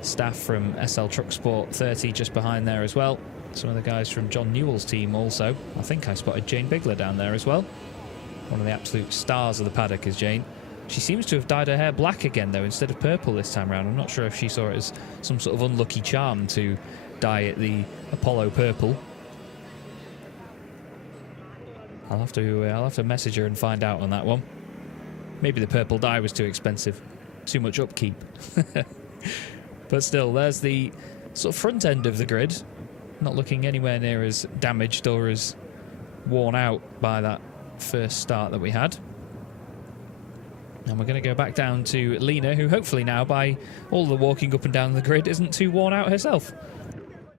staff from SL Truck Sport 30 just behind there as well. Some of the guys from John Newell's team also. I think I spotted Jane Bigler down there as well. One of the absolute stars of the paddock is Jane. She seems to have dyed her hair black again, though, instead of purple this time around. I'm not sure if she saw it as some sort of unlucky charm to dye it the Apollo purple. I'll have to message her and find out on that one. Maybe the purple dye was too expensive, too much upkeep. But still, there's the sort of front end of the grid, not looking anywhere near as damaged or as worn out by that first start that we had. And we're going to go back down to Lena, who hopefully now, by all the walking up and down the grid, isn't too worn out herself.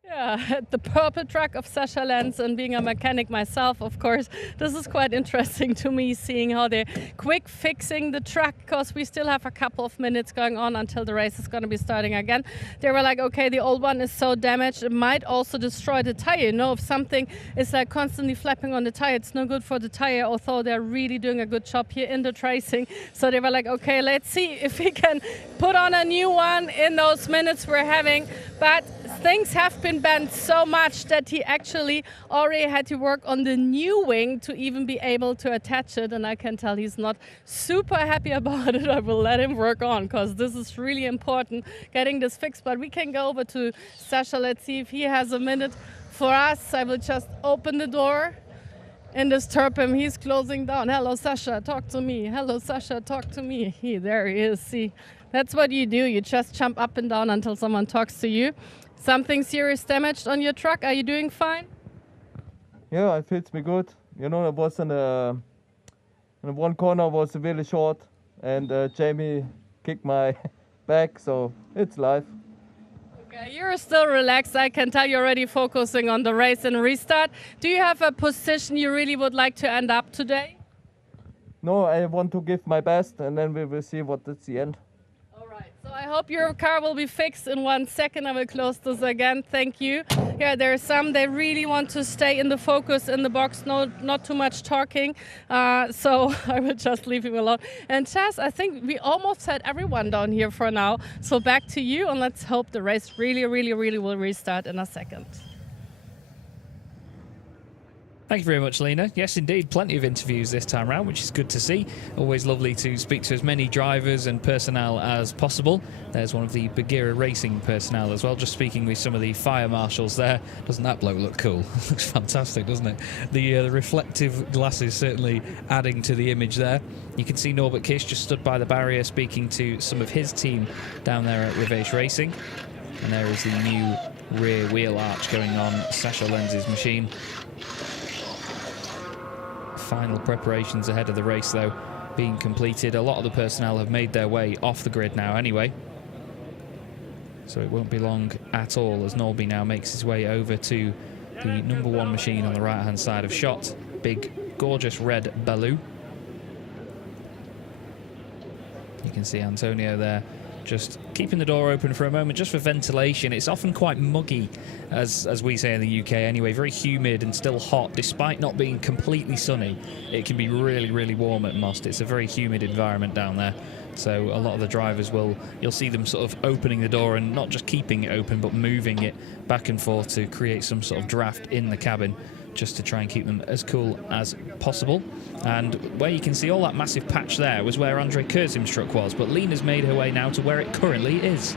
Yeah, the purple truck of Sascha Lenz, and being a mechanic myself, of course, this is quite interesting to me, seeing how they're quick fixing the truck, because we still have a couple of minutes going on until the race is going to be starting again. They were like, okay, the old one is so damaged, it might also destroy the tire. You know, if something is like constantly flapping on the tire, it's no good for the tire, although they're really doing a good job here in the tracing. So they were like, okay, let's see if we can put on a new one in those minutes we're having. But things have been bent so much that he actually already had to work on the new wing to even be able to attach it, and I can tell he's not super happy about it. I will let him work on, because this is really important, getting this fixed. But we can go over to Sascha. Let's see if he has a minute for us. I will just open the door and disturb him. He's closing down. Hello, Sascha, talk to me. Hello, Sascha, talk to me. There he is. See, that's what you do. You just jump up and down until someone talks to you. Something serious damaged on your truck? Are you doing fine? Yeah, it fits me good. You know, it was in one corner was really short, and Jamie kicked my back, so it's live. Okay, you're still relaxed. I can tell you're already focusing on the race and restart. Do you have a position you really would like to end up today? No, I want to give my best, and then we will see what is the end. So I hope your car will be fixed in 1 second. I will close this again. Thank you. Yeah, there are some, they really want to stay in the focus in the box, not too much talking. So I will just leave him alone. And Chas, I think we almost had everyone down here for now. So back to you, and let's hope the race really will restart in a second. Thank you very much, Lena. Yes, indeed, plenty of interviews this time around, which is good to see. Always lovely to speak to as many drivers and personnel as possible. There's one of the Bagheera Racing personnel as well, just speaking with some of the fire marshals there. Doesn't that bloke look cool? Looks fantastic, doesn't it? The reflective glasses certainly adding to the image there. You can see Norbert Kish just stood by the barrier speaking to some of his team down there at Rivage Racing. And there is the new rear wheel arch going on Sascha Lenz's machine. Final preparations ahead of the race, though, being completed. A lot of the personnel have made their way off the grid now anyway. So it won't be long at all as Norby now makes his way over to the #1 machine on the right-hand side of shot. Big, gorgeous red Baloo. You can see Antonio there just keeping the door open for a moment just for ventilation. It's often quite muggy, as we say in the UK anyway, very humid and still hot despite not being completely sunny. It can be really, really warm at Most. It's a very humid environment down there. So a lot of the drivers you'll see them sort of opening the door and not just keeping it open but moving it back and forth to create some sort of draft in the cabin, just to try and keep them as cool as possible. And where you can see all that massive patch there was where Andre Kurzim's truck was, but Lena's made her way now to where it currently is.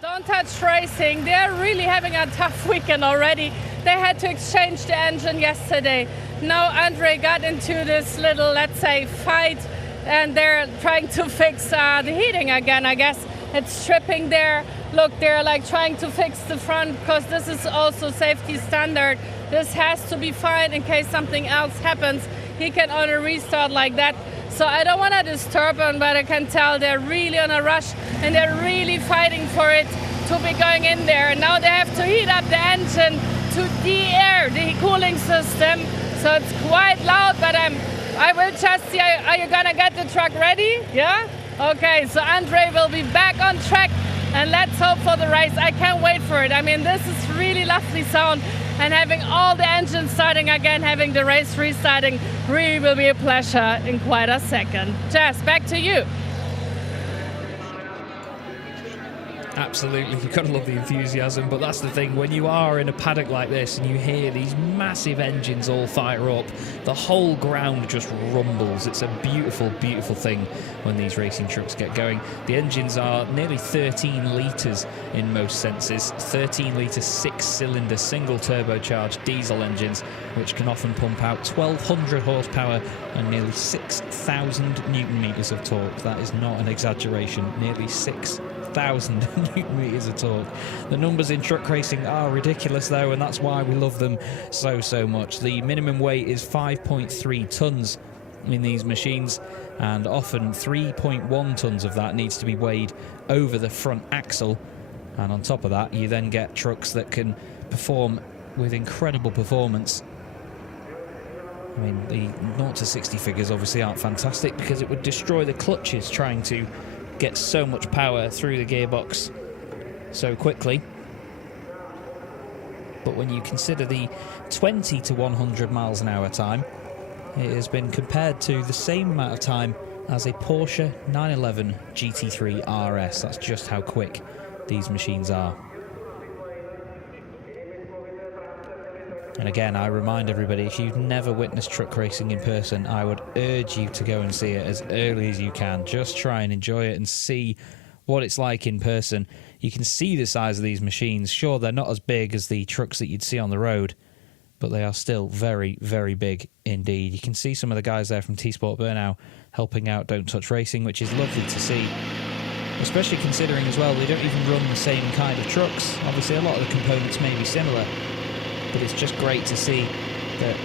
Don't Touch Racing, they're really having a tough weekend already. They had to exchange the engine yesterday. Now Andre got into this little, let's say, fight, and they're trying to fix the heating again, I guess. It's stripping there. Look, they're like trying to fix the front because this is also safety standard. This has to be fine in case something else happens. He can only restart like that. So I don't want to disturb them, but I can tell they're really on a rush and they're really fighting for it to be going in there. And now they have to heat up the engine to de-air the cooling system. So it's quite loud, but I will just see, are you gonna get the truck ready? Yeah? Okay, so Andre will be back on track and let's hope for the race. I can't wait for it. I mean, this is really lovely sound, and having all the engines starting again, having the race restarting, really will be a pleasure in quite a second. Jess, back to you. Absolutely, you've got to love the enthusiasm, but that's the thing, when you are in a paddock like this and you hear these massive engines all fire up, the whole ground just rumbles. It's a beautiful, beautiful thing when these racing trucks get going. The engines are nearly 13 litres in most senses, 13 litre 6-cylinder single turbocharged diesel engines, which can often pump out 1,200 horsepower and nearly 6,000 newton meters of torque. That is not an exaggeration, nearly 6,000 newton meters of torque. The numbers in truck racing are ridiculous though, and that's why we love them so much. The minimum weight is 5.3 tons in these machines, and often 3.1 tons of that needs to be weighed over the front axle. And on top of that, you then get trucks that can perform with incredible performance. I mean, the 0 to 60 figures obviously aren't fantastic because it would destroy the clutches trying to get so much power through the gearbox so quickly. But when you consider the 20 to 100 miles an hour time, it has been compared to the same amount of time as a Porsche 911 GT3 RS. That's just how quick these machines are. And again, I remind everybody, if you've never witnessed truck racing in person, I would urge you to go and see it as early as you can. Just try and enjoy it and see what it's like in person. You can see the size of these machines. Sure, they're not as big as the trucks that you'd see on the road, but they are still very, very big indeed. You can see some of the guys there from T-Sport Burnau helping out Don't Touch Racing, which is lovely to see. Especially considering as well, they don't even run the same kind of trucks. Obviously, a lot of the components may be similar, but it's just great to see that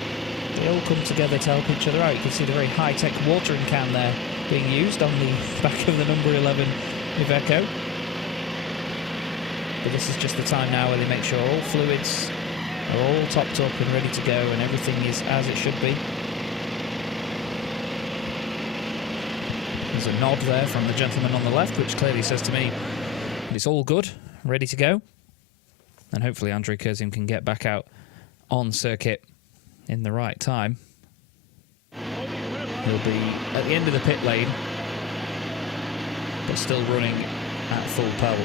they all come together to help each other out. You can see the very high-tech watering can there being used on the back of the number 11 Iveco. But this is just the time now where they make sure all fluids are all topped up and ready to go and everything is as it should be. There's a nod there from the gentleman on the left, which clearly says to me that it's all good, ready to go. And hopefully Andre Kurzim can get back out on circuit in the right time. He'll be at the end of the pit lane, but still running at full pelt.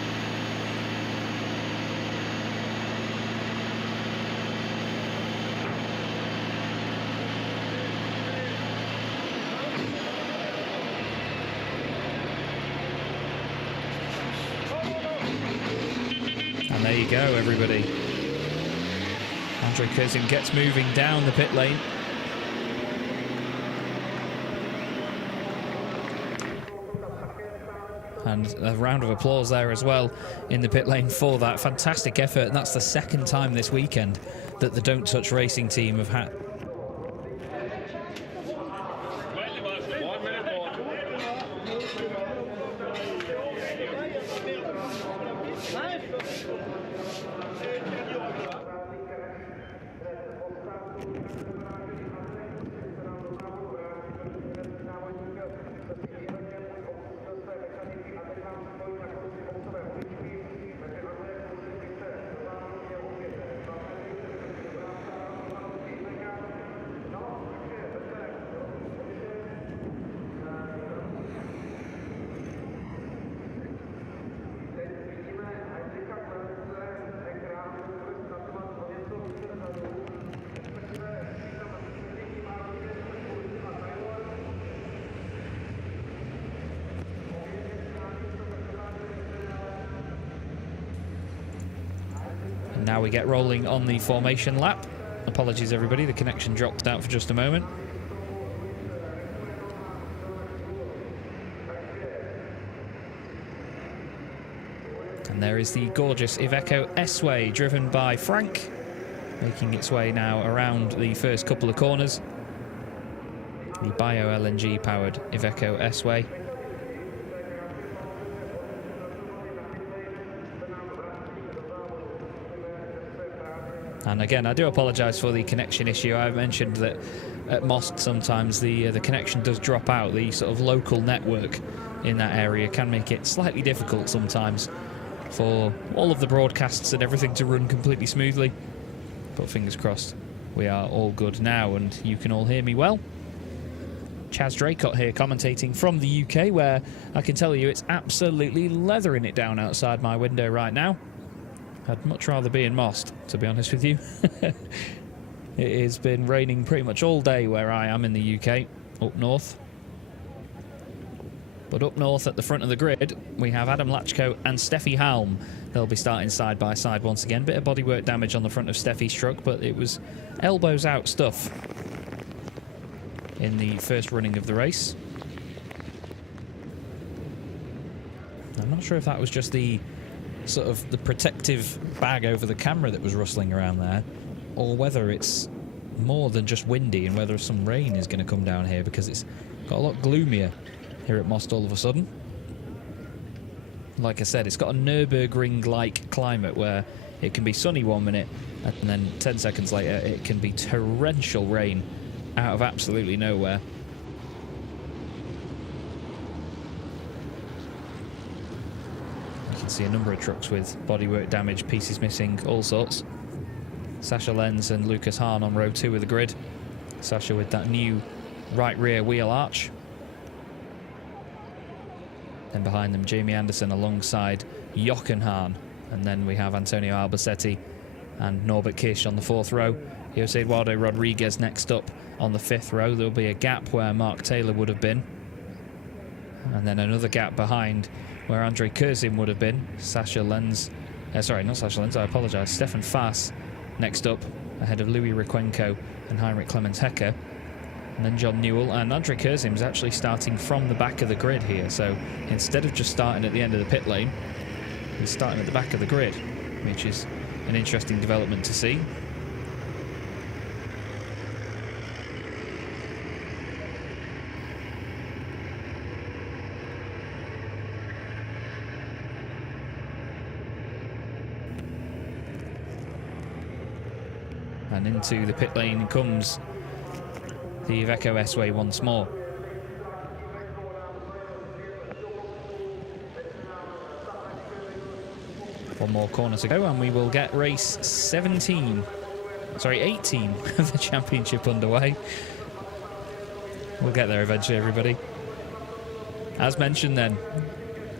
And there you go, everybody. Andre Kurzim gets moving down the pit lane. And a round of applause there as well in the pit lane for that fantastic effort. And that's the second time this weekend that the Don't Touch Racing team have had And now we get rolling on the formation lap. Apologies everybody, the connection dropped out for just a moment. And there is the gorgeous Iveco S-Way, driven by Frank, making its way now around the first couple of corners. The bio-LNG powered Iveco S-Way. And again, I do apologise for the connection issue. I mentioned that at Most sometimes the connection does drop out. The sort of local network in that area can make it slightly difficult sometimes for all of the broadcasts and everything to run completely smoothly. But fingers crossed, we are all good now and you can all hear me well. Chaz Draycott here commentating from the UK, where I can tell you it's absolutely leathering it down outside my window right now. I'd much rather be in Most, to be honest with you. It has been raining pretty much all day where I am in the UK, up north. But up north at the front of the grid, we have Adam Lachko and Steffi Halm. They'll be starting side by side once again. Bit of bodywork damage on the front of Steffi's truck, but it was elbows out stuff in the first running of the race. I'm not sure if that was just the sort of the protective bag over the camera that was rustling around there, or whether it's more than just windy and whether some rain is going to come down here, because it's got a lot gloomier here at Most all of a sudden. Like I said, it's got a Nürburgring-like climate where it can be sunny 1 minute and then 10 seconds later it can be torrential rain out of absolutely nowhere. You can see a number of trucks with bodywork damage, pieces missing, all sorts. Sasha Lenz and Lucas Hahn on row 2 of the grid. Sasha with that new right rear wheel arch. And behind them, Jamie Anderson alongside Jochen Hahn. And then we have Antonio Albacete and Norbert Kish on the 4th row. Jose Eduardo Rodriguez next up on the 5th row. There'll be a gap where Mark Taylor would have been. And then another gap behind where Andre Kurzim would have been. Sasha Lenz, sorry, not Sasha Lenz, I apologise. Stefan Faas next up, ahead of Louis Requenco and Heinrich Clemens Hecker. And then John Newell, and Andre Kurzim is actually starting from the back of the grid here. So instead of just starting at the end of the pit lane, he's starting at the back of the grid, which is an interesting development to see. And into the pit lane comes the Iveco S-Way once more. One more corner to go and we will get race 18 of the championship underway. We'll get there eventually, everybody. As mentioned then,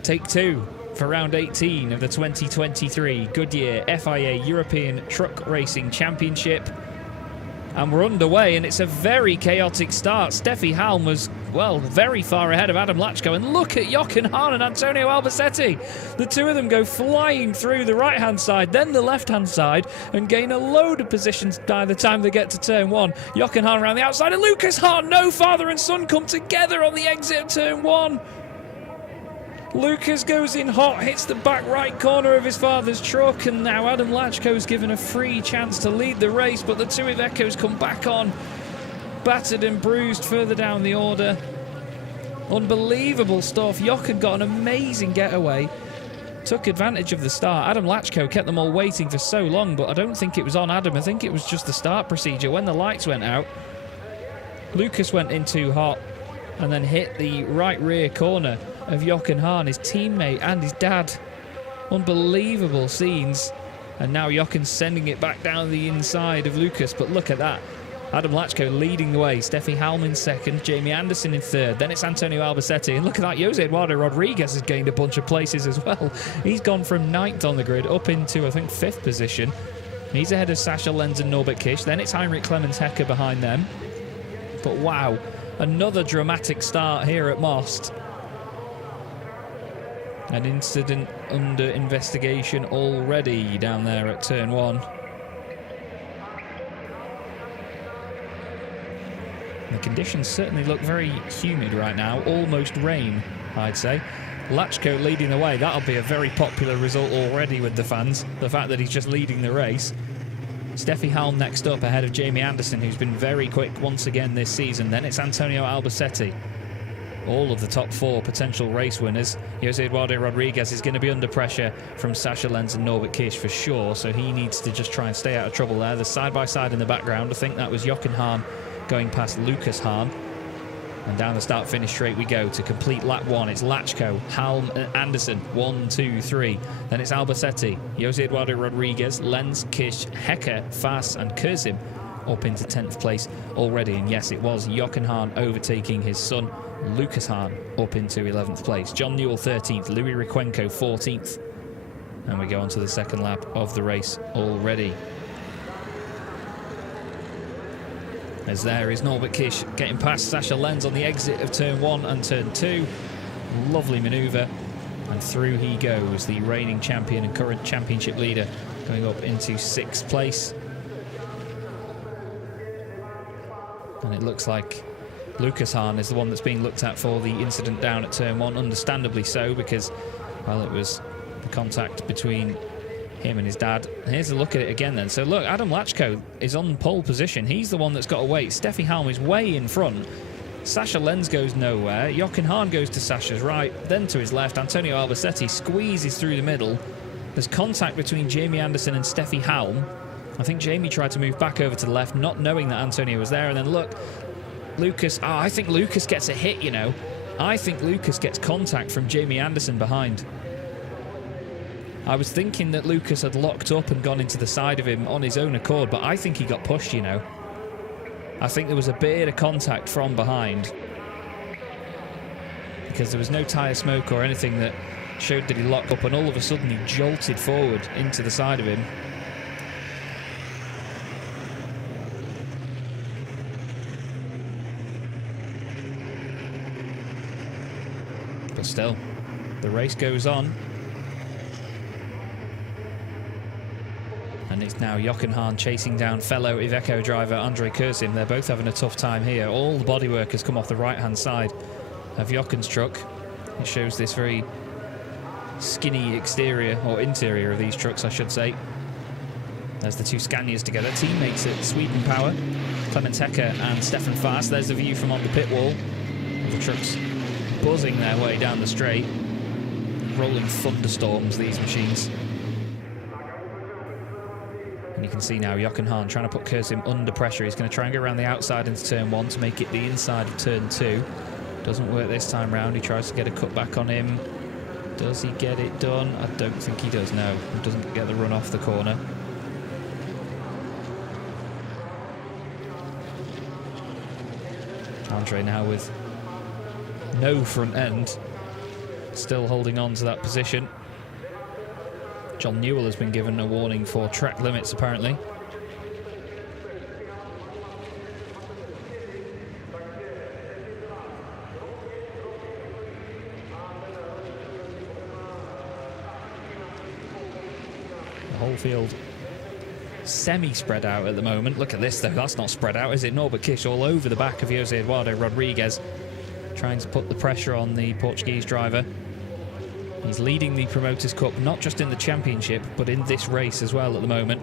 take 2 for round 18 of the 2023 Goodyear FIA European Truck Racing Championship. And we're underway, and it's a very chaotic start. Steffi Halm was, well, very far ahead of Adam Lachko. And look at Jochen Hahn and Antonio Albacete. The two of them go flying through the right-hand side, then the left-hand side, and gain a load of positions by the time they get to turn 1. Jochen Hahn around the outside, and Lucas Hahn, no, father and son come together on the exit of turn 1. Lucas goes in hot, hits the back right corner of his father's truck, and now Adam Lachko's given a free chance to lead the race, but the two Ivecos come back on, battered and bruised further down the order. Unbelievable stuff. Jochen got an amazing getaway, took advantage of the start. Adam Lachko kept them all waiting for so long, but I don't think it was on Adam. I think it was just the start procedure. When the lights went out, Lucas went in too hot and then hit the right rear corner of Jochen Hahn, his teammate and his dad. Unbelievable scenes. And now Jochen's sending it back down the inside of Lucas, but look at that. Adam Lachko leading the way, Steffi Halm in second, Jamie Anderson in third, then it's Antonio Albacete, and look at that, Jose Eduardo Rodriguez has gained a bunch of places as well. He's gone from 9th on the grid up into, I think, 5th position. He's ahead of Sasha Lenz and Norbert Kish, then it's Heinrich Clemens Hecker behind them. But wow, another dramatic start here at Most. An incident under investigation already down there at turn 1. The conditions certainly look very humid right now, almost rain, I'd say. Lachko leading the way. That'll be a very popular result already with the fans, the fact that he's just leading the race. Steffi Halm next up ahead of Jamie Anderson, who's been very quick once again this season. Then it's Antonio Albacete. All of the top 4 potential race winners. Jose Eduardo Rodriguez is going to be under pressure from Sasha Lenz and Norbert Kish for sure, so he needs to just try and stay out of trouble there. The side-by-side in the background, I think that was Jochen Hahn going past Lucas Hahn. And down the start-finish straight we go to complete lap 1. It's Lachko, Halm and Anderson, 1, 2, 3. Then it's Albacete, Jose Eduardo Rodriguez, Lenz, Kish, Hecker, Fass and Kurzim up into 10th place already. And yes, it was Jochen Hahn overtaking his son, Lucas Hahn, up into 11th place. John Newell 13th, Louis Riquenco 14th. And we go on to the second lap of the race already. As there is Norbert Kish getting past Sasha Lenz on the exit of turn 1 and turn 2. Lovely manoeuvre. And through he goes, the reigning champion and current championship leader, going up into 6th place. And it looks like Lucas Hahn is the one that's being looked at for the incident down at turn 1, understandably so, because, well, it was the contact between him and his dad. Here's a look at it again then. So look, Adam Lachko is on pole position. He's the one that's got to wait. Steffi Halm is way in front. Sasha Lenz goes nowhere. Jochen Hahn goes to Sasha's right, then to his left. Antonio Albacete squeezes through the middle. There's contact between Jamie Anderson and Steffi Halm. I think Jamie tried to move back over to the left, not knowing that Antonio was there. And then look, Lucas, I think Lucas gets a hit, you know. I think Lucas gets contact from Jamie Anderson behind. I was thinking that Lucas had locked up and gone into the side of him on his own accord, but I think he got pushed, you know. I think there was a bit of contact from behind, because there was no tyre smoke or anything that showed that he locked up, and all of a sudden he jolted forward into the side of him. But still, the race goes on. And it's now Jochen Hahn chasing down fellow Iveco driver Andre Kurzim. They're both having a tough time here. All the bodywork has come off the right-hand side of Jochen's truck. It shows this very skinny exterior, or interior of these trucks, I should say. There's the two Scanias together, teammates at Sweden Power, Clemens Hecker and Stefan Faas. There's the view from on the pit wall. The trucks buzzing their way down the straight. Rolling thunderstorms, these machines. And you can see now Jochen Hahn trying to put Kurzim under pressure. He's going to try and go around the outside into turn 1 to make it the inside of turn 2. Doesn't work this time round. He tries to get a cut back on him. Does he get it done? I don't think he does, no. He doesn't get the run off the corner. Andre now with no front end, still holding on to that position. John Newell has been given a warning for track limits, apparently. The whole field semi-spread out at the moment. Look at this, though. That's not spread out, is it? Norbert Kish all over the back of Jose Eduardo Rodriguez, trying to put the pressure on the Portuguese driver. He's leading the Promoters' Cup, not just in the championship, but in this race as well at the moment.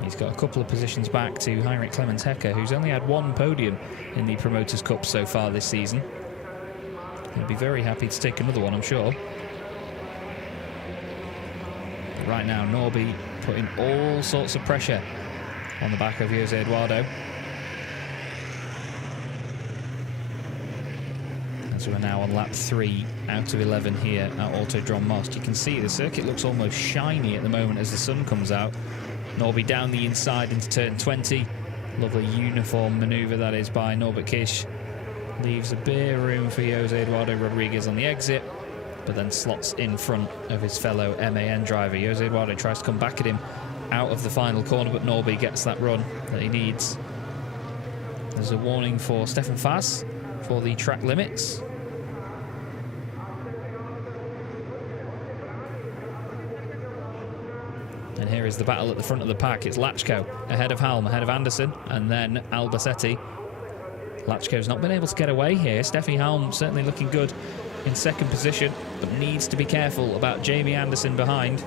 He's got a couple of positions back to Heinrich Clemens Hecker, who's only had one podium in the Promoters' Cup so far this season. He'll be very happy to take another one, I'm sure. But right now, Norby putting all sorts of pressure on the back of Jose Eduardo. So we're now on lap 3 out of 11 here at Autodrom Most. You can see the circuit looks almost shiny at the moment as the sun comes out. Norby down the inside into turn 20. Lovely uniform manoeuvre that is by Norbert Kish. Leaves a bit of room for Jose Eduardo Rodriguez on the exit, but then slots in front of his fellow MAN driver. Jose Eduardo tries to come back at him out of the final corner, but Norby gets that run that he needs. There's a warning for Stefan Faas for the track limits. And here is the battle at the front of the pack. It's Lachko ahead of Halm, ahead of Anderson, and then Albacete. Lachko's not been able to get away here. Steffi Halm certainly looking good in second position, but needs to be careful about Jamie Anderson behind.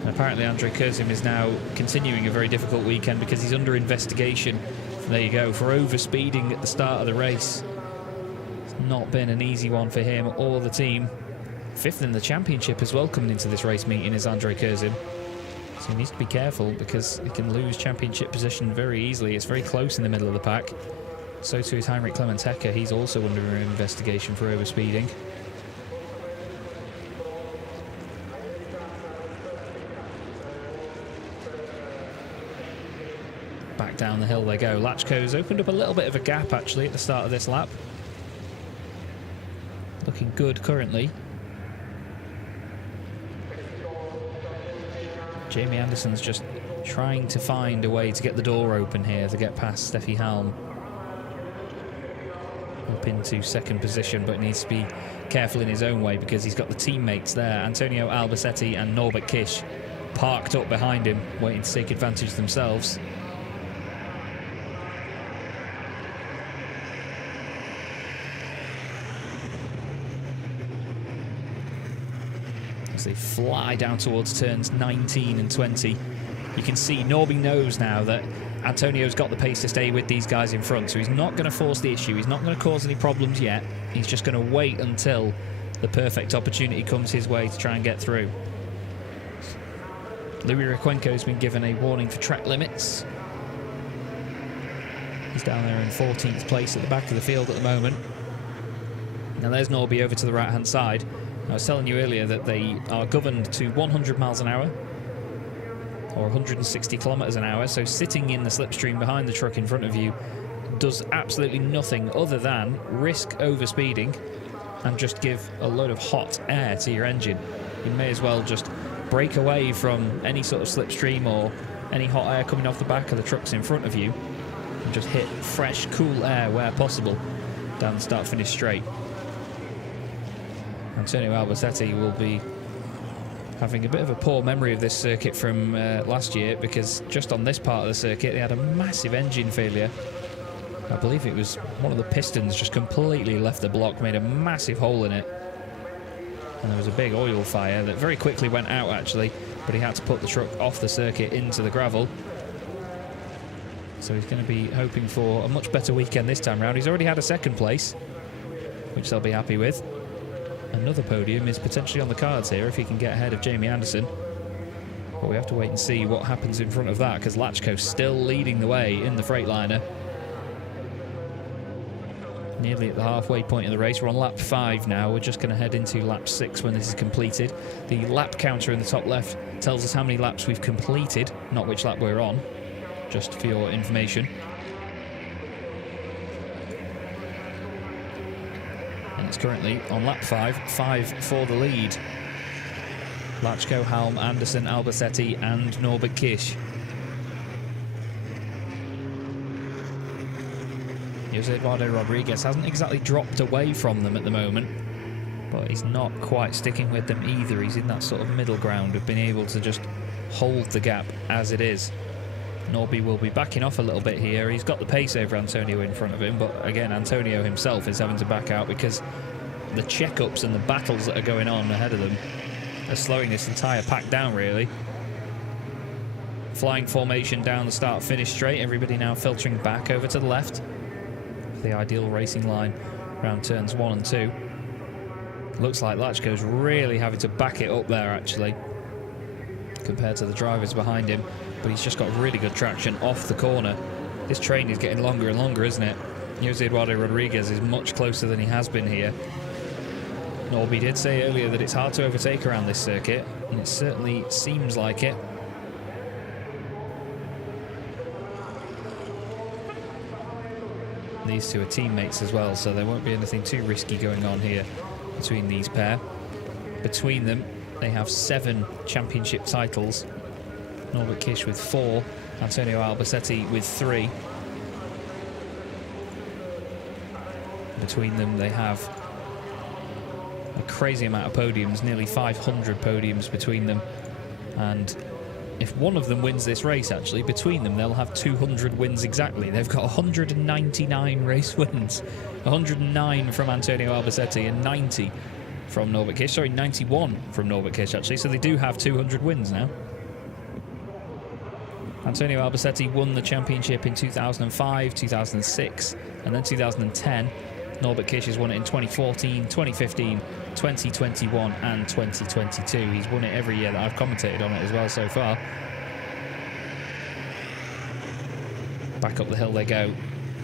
And apparently Andrei Kurzim is now continuing a very difficult weekend because he's under investigation, there you go, for overspeeding at the start of the race. It's not been an easy one for him or the team. 5th in the championship as well coming into this race meeting is Andrei Kurzim. So he needs to be careful because he can lose championship position very easily. It's very close in the middle of the pack. So too is Heinrich Clementecker. He's also under investigation for overspeeding. Back down the hill they go. Lachko's opened up a little bit of a gap actually at the start of this lap. Looking good currently. Jamie Anderson's just trying to find a way to get the door open here to get past Steffi Halm. Up into second position, but needs to be careful in his own way because he's got the teammates there. Antonio Albacete and Norbert Kish parked up behind him, waiting to take advantage themselves. As they fly down towards turns 19 and 20. You can see Norby knows now that Antonio's got the pace to stay with these guys in front, so he's not going to force the issue. He's not going to cause any problems yet. He's just going to wait until the perfect opportunity comes his way to try and get through. Louis Requenco's been given a warning for track limits. He's down there in 14th place at the back of the field at the moment. Now there's Norby over to the right-hand side. I was telling you earlier that they are governed to 100 miles an hour or 160 kilometers an hour, so sitting in the slipstream behind the truck in front of you does absolutely nothing other than risk overspeeding and just give a load of hot air to your engine. You may as well just break away from any sort of slipstream or any hot air coming off the back of the trucks in front of you and just hit fresh, cool air where possible down the start-finish straight. Antonio Albacete will be having a bit of a poor memory of this circuit from last year because just on this part of the circuit they had a massive engine failure. I believe it was one of the pistons just completely left the block, made a massive hole in it. And there was a big oil fire that very quickly went out actually, but he had to put the truck off the circuit into the gravel. So he's going to be hoping for a much better weekend this time round. He's already had a second place, which they'll be happy with. Another podium is potentially on the cards here if he can get ahead of Jamie Anderson. But we have to wait and see what happens in front of that because Lachko's still leading the way in the Freightliner. Nearly at the halfway point of the race. We're on lap 5 now. We're just going to head into lap 6 when this is completed. The lap counter in the top left tells us how many laps we've completed, not which lap we're on, just for your information. And it's currently on lap 5 for the lead. Lachko, Halm, Anderson, Albacete and Norbert Kish. Jose Eduardo Rodriguez hasn't exactly dropped away from them at the moment, but he's not quite sticking with them either. He's in that sort of middle ground of being able to just hold the gap as it is. Norby will be backing off a little bit here. He's got the pace over Antonio in front of him, but again, Antonio himself is having to back out because the checkups and the battles that are going on ahead of them are slowing this entire pack down, really. Flying formation down the start-finish straight. Everybody now filtering back over to the left. The ideal racing line around turns 1 and 2. Looks like Lachko's really having to back it up there, actually, compared to the drivers behind him. But he's just got really good traction off the corner. This train is getting longer and longer, isn't it? Jose Eduardo Rodriguez is much closer than he has been here. Norby did say earlier that it's hard to overtake around this circuit, and it certainly seems like it. These two are teammates as well, so there won't be anything too risky going on here between these pair. Between them, they have 7 championship titles. Norbert Kish with 4, Antonio Albacete with 3. Between them, they have a crazy amount of podiums, nearly 500 podiums between them. And if one of them wins this race, actually, between them, they'll have 200 wins exactly. They've got 199 race wins. 109 from Antonio Albacete and 90 from Norbert Kish. Sorry, 91 from Norbert Kish, actually. So they do have 200 wins now. Antonio Albacete won the championship in 2005, 2006, and then 2010. Norbert Kish has won it in 2014, 2015, 2021 and 2022. He's won it every year that I've commentated on it as well so far. Back up the hill they go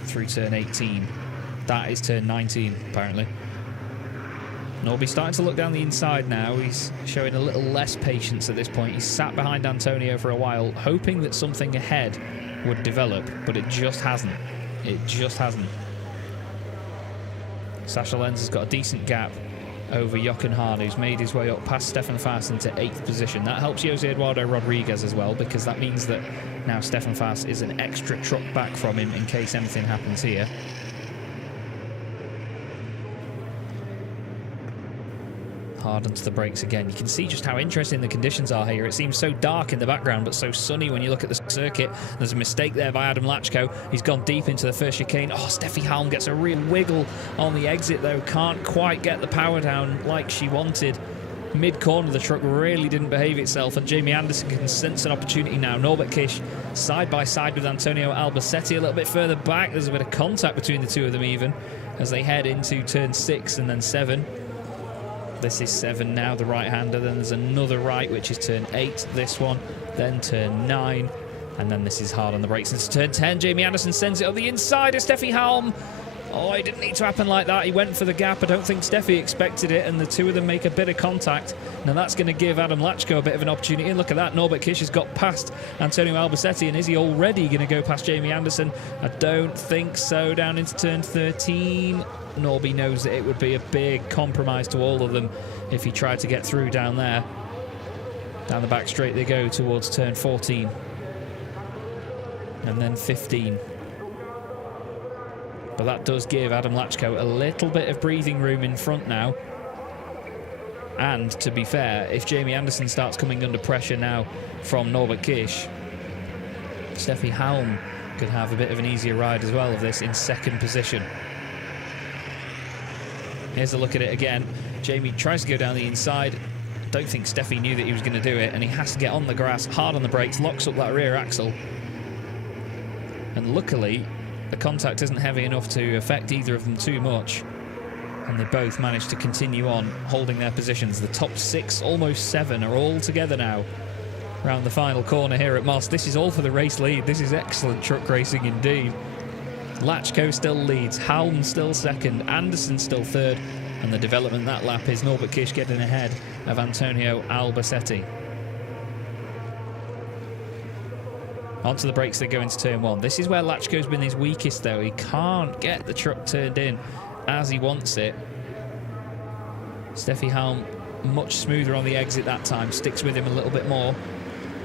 through turn 18. That is turn 19, apparently. Norby's starting to look down the inside now. He's showing a little less patience at this point. He's sat behind Antonio for a while, hoping that something ahead would develop, but it just hasn't. It just hasn't. Sascha Lenz has got a decent gap over Jochen Hahn, who's made his way up past Stefan Fass into 8th position. That helps Jose Eduardo Rodriguez as well, because that means that now Stefan Fass is an extra truck back from him in case anything happens here. Hard onto the brakes again. You can see just how interesting the conditions are here. It seems so dark in the background, but so sunny when you look at the circuit. There's a mistake there by Adam Lachko. He's gone deep into the first chicane. Oh, Steffi Halm gets a real wiggle on the exit, though. Can't quite get the power down like she wanted. Mid-corner, the truck really didn't behave itself, and Jamie Anderson can sense an opportunity now. Norbert Kish side by side with Antonio Albacete a little bit further back. There's a bit of contact between the two of them even as they head into turn 6 and then 7. This is 7 now, the right-hander. Then there's another right, which is turn 8, this one. Then turn 9. And then this is hard on the brakes into turn 10. Jamie Anderson sends it on the inside of Steffi Halm. Oh, it didn't need to happen like that. He went for the gap. I don't think Steffi expected it, and the two of them make a bit of contact. Now that's going to give Adam Lachko a bit of an opportunity. And look at that, Norbert Kish has got past Antonio Albacete, and is he already going to go past Jamie Anderson? I don't think so. Down into turn 13. Norby knows that it would be a big compromise to all of them if he tried to get through down there. Down the back straight they go towards turn 14. And then 15. But that does give Adam Lachko a little bit of breathing room in front now. And to be fair, if Jamie Anderson starts coming under pressure now from Norbert Kish, Steffi Halm could have a bit of an easier ride as well of this in 2nd position. Here's a look at it again. Jamie tries to go down the inside. Don't think Steffi knew that he was going to do it, and he has to get on the grass, hard on the brakes, locks up that rear axle. And luckily, the contact isn't heavy enough to affect either of them too much. And they both manage to continue on, holding their positions. The top 6, almost 7, are all together now around the final corner here at Moss. This is all for the race lead. This is excellent truck racing indeed. Lachko still leads, Halm still 2nd, Anderson still 3rd, and the development that lap is Norbert Kish getting ahead of Antonio Albacete. Onto the brakes they go into turn 1. This is where Lachko's been his weakest though. He can't get the truck turned in as he wants it. Steffi Halm much smoother on the exit that time, sticks with him a little bit more.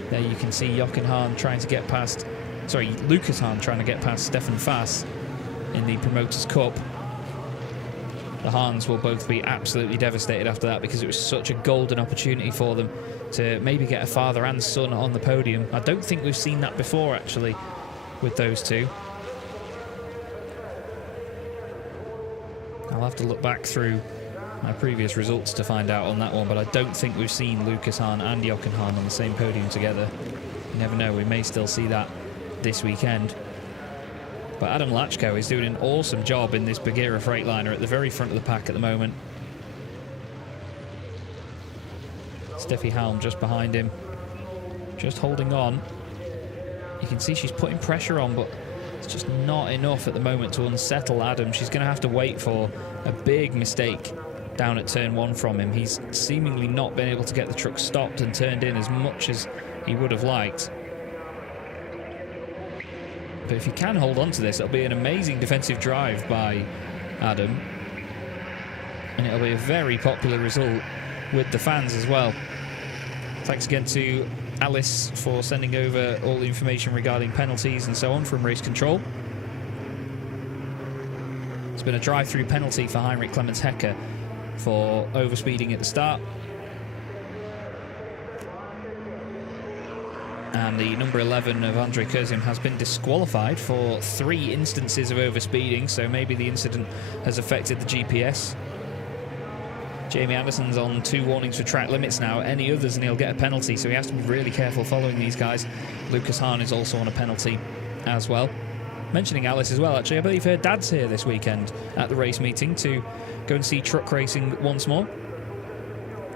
There you can see Jochen Hahn trying to get past, sorry, Lucas Hahn trying to get past Stefan Fass in the Promoters' Cup. The Hahns will both be absolutely devastated after that because it was such a golden opportunity for them to maybe get a father and son on the podium. I don't think we've seen that before, actually, with those two. I'll have to look back through my previous results to find out on that one, but I don't think we've seen Lucas Hahn and Jochen Hahn on the same podium together. You never know, we may still see that this weekend. But Adam Lachko is doing an awesome job in this Bagheera Freightliner at the very front of the pack at the moment. Steffi Halm just behind him, just holding on. You can see she's putting pressure on, but it's just not enough at the moment to unsettle Adam. She's going to have to wait for a big mistake down at turn 1 from him. He's seemingly not been able to get the truck stopped and turned in as much as he would have liked. But if he can hold on to this, it'll be an amazing defensive drive by Adam. And it'll be a very popular result with the fans as well. Thanks again to Alice for sending over all the information regarding penalties and so on from Race Control. It's been a drive-through penalty for Heinrich Clemens Hecker for overspeeding at the start. And the number 11 of Andrei Kurzim has been disqualified for 3 instances of overspeeding, so maybe the incident has affected the GPS. Jamie Anderson's on 2 warnings for track limits now. Any others and he'll get a penalty, so he has to be really careful following these guys. Lucas Hahn is also on a penalty as well. Mentioning Alice as well, actually, I believe her dad's here this weekend at the race meeting to go and see truck racing once more.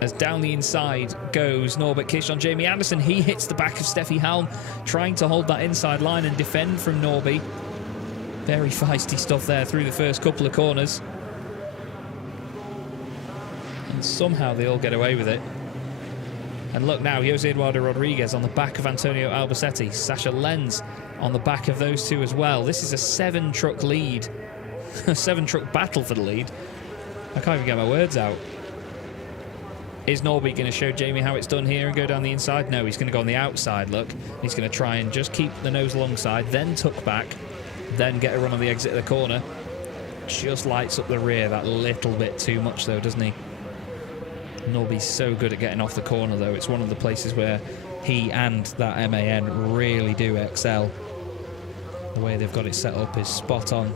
As down the inside goes Norbert Kish on Jamie Anderson. He hits the back of Steffi Halm, trying to hold that inside line and defend from Norby. Very feisty stuff there through the first couple of corners. And somehow they all get away with it. And look now, Jose Eduardo Rodriguez on the back of Antonio Albacete. Sasha Lenz on the back of those two as well. This is a 7-truck lead. A 7-truck battle for the lead. I can't even get my words out. Is Norby going to show Jamie how it's done here and go down the inside? No, he's going to go on the outside, look. He's going to try and just keep the nose alongside, then tuck back, then get a run on the exit of the corner. Just lights up the rear that little bit too much, though, doesn't he? Norby's so good at getting off the corner, though. It's one of the places where he and that MAN really do excel. The way they've got it set up is spot on.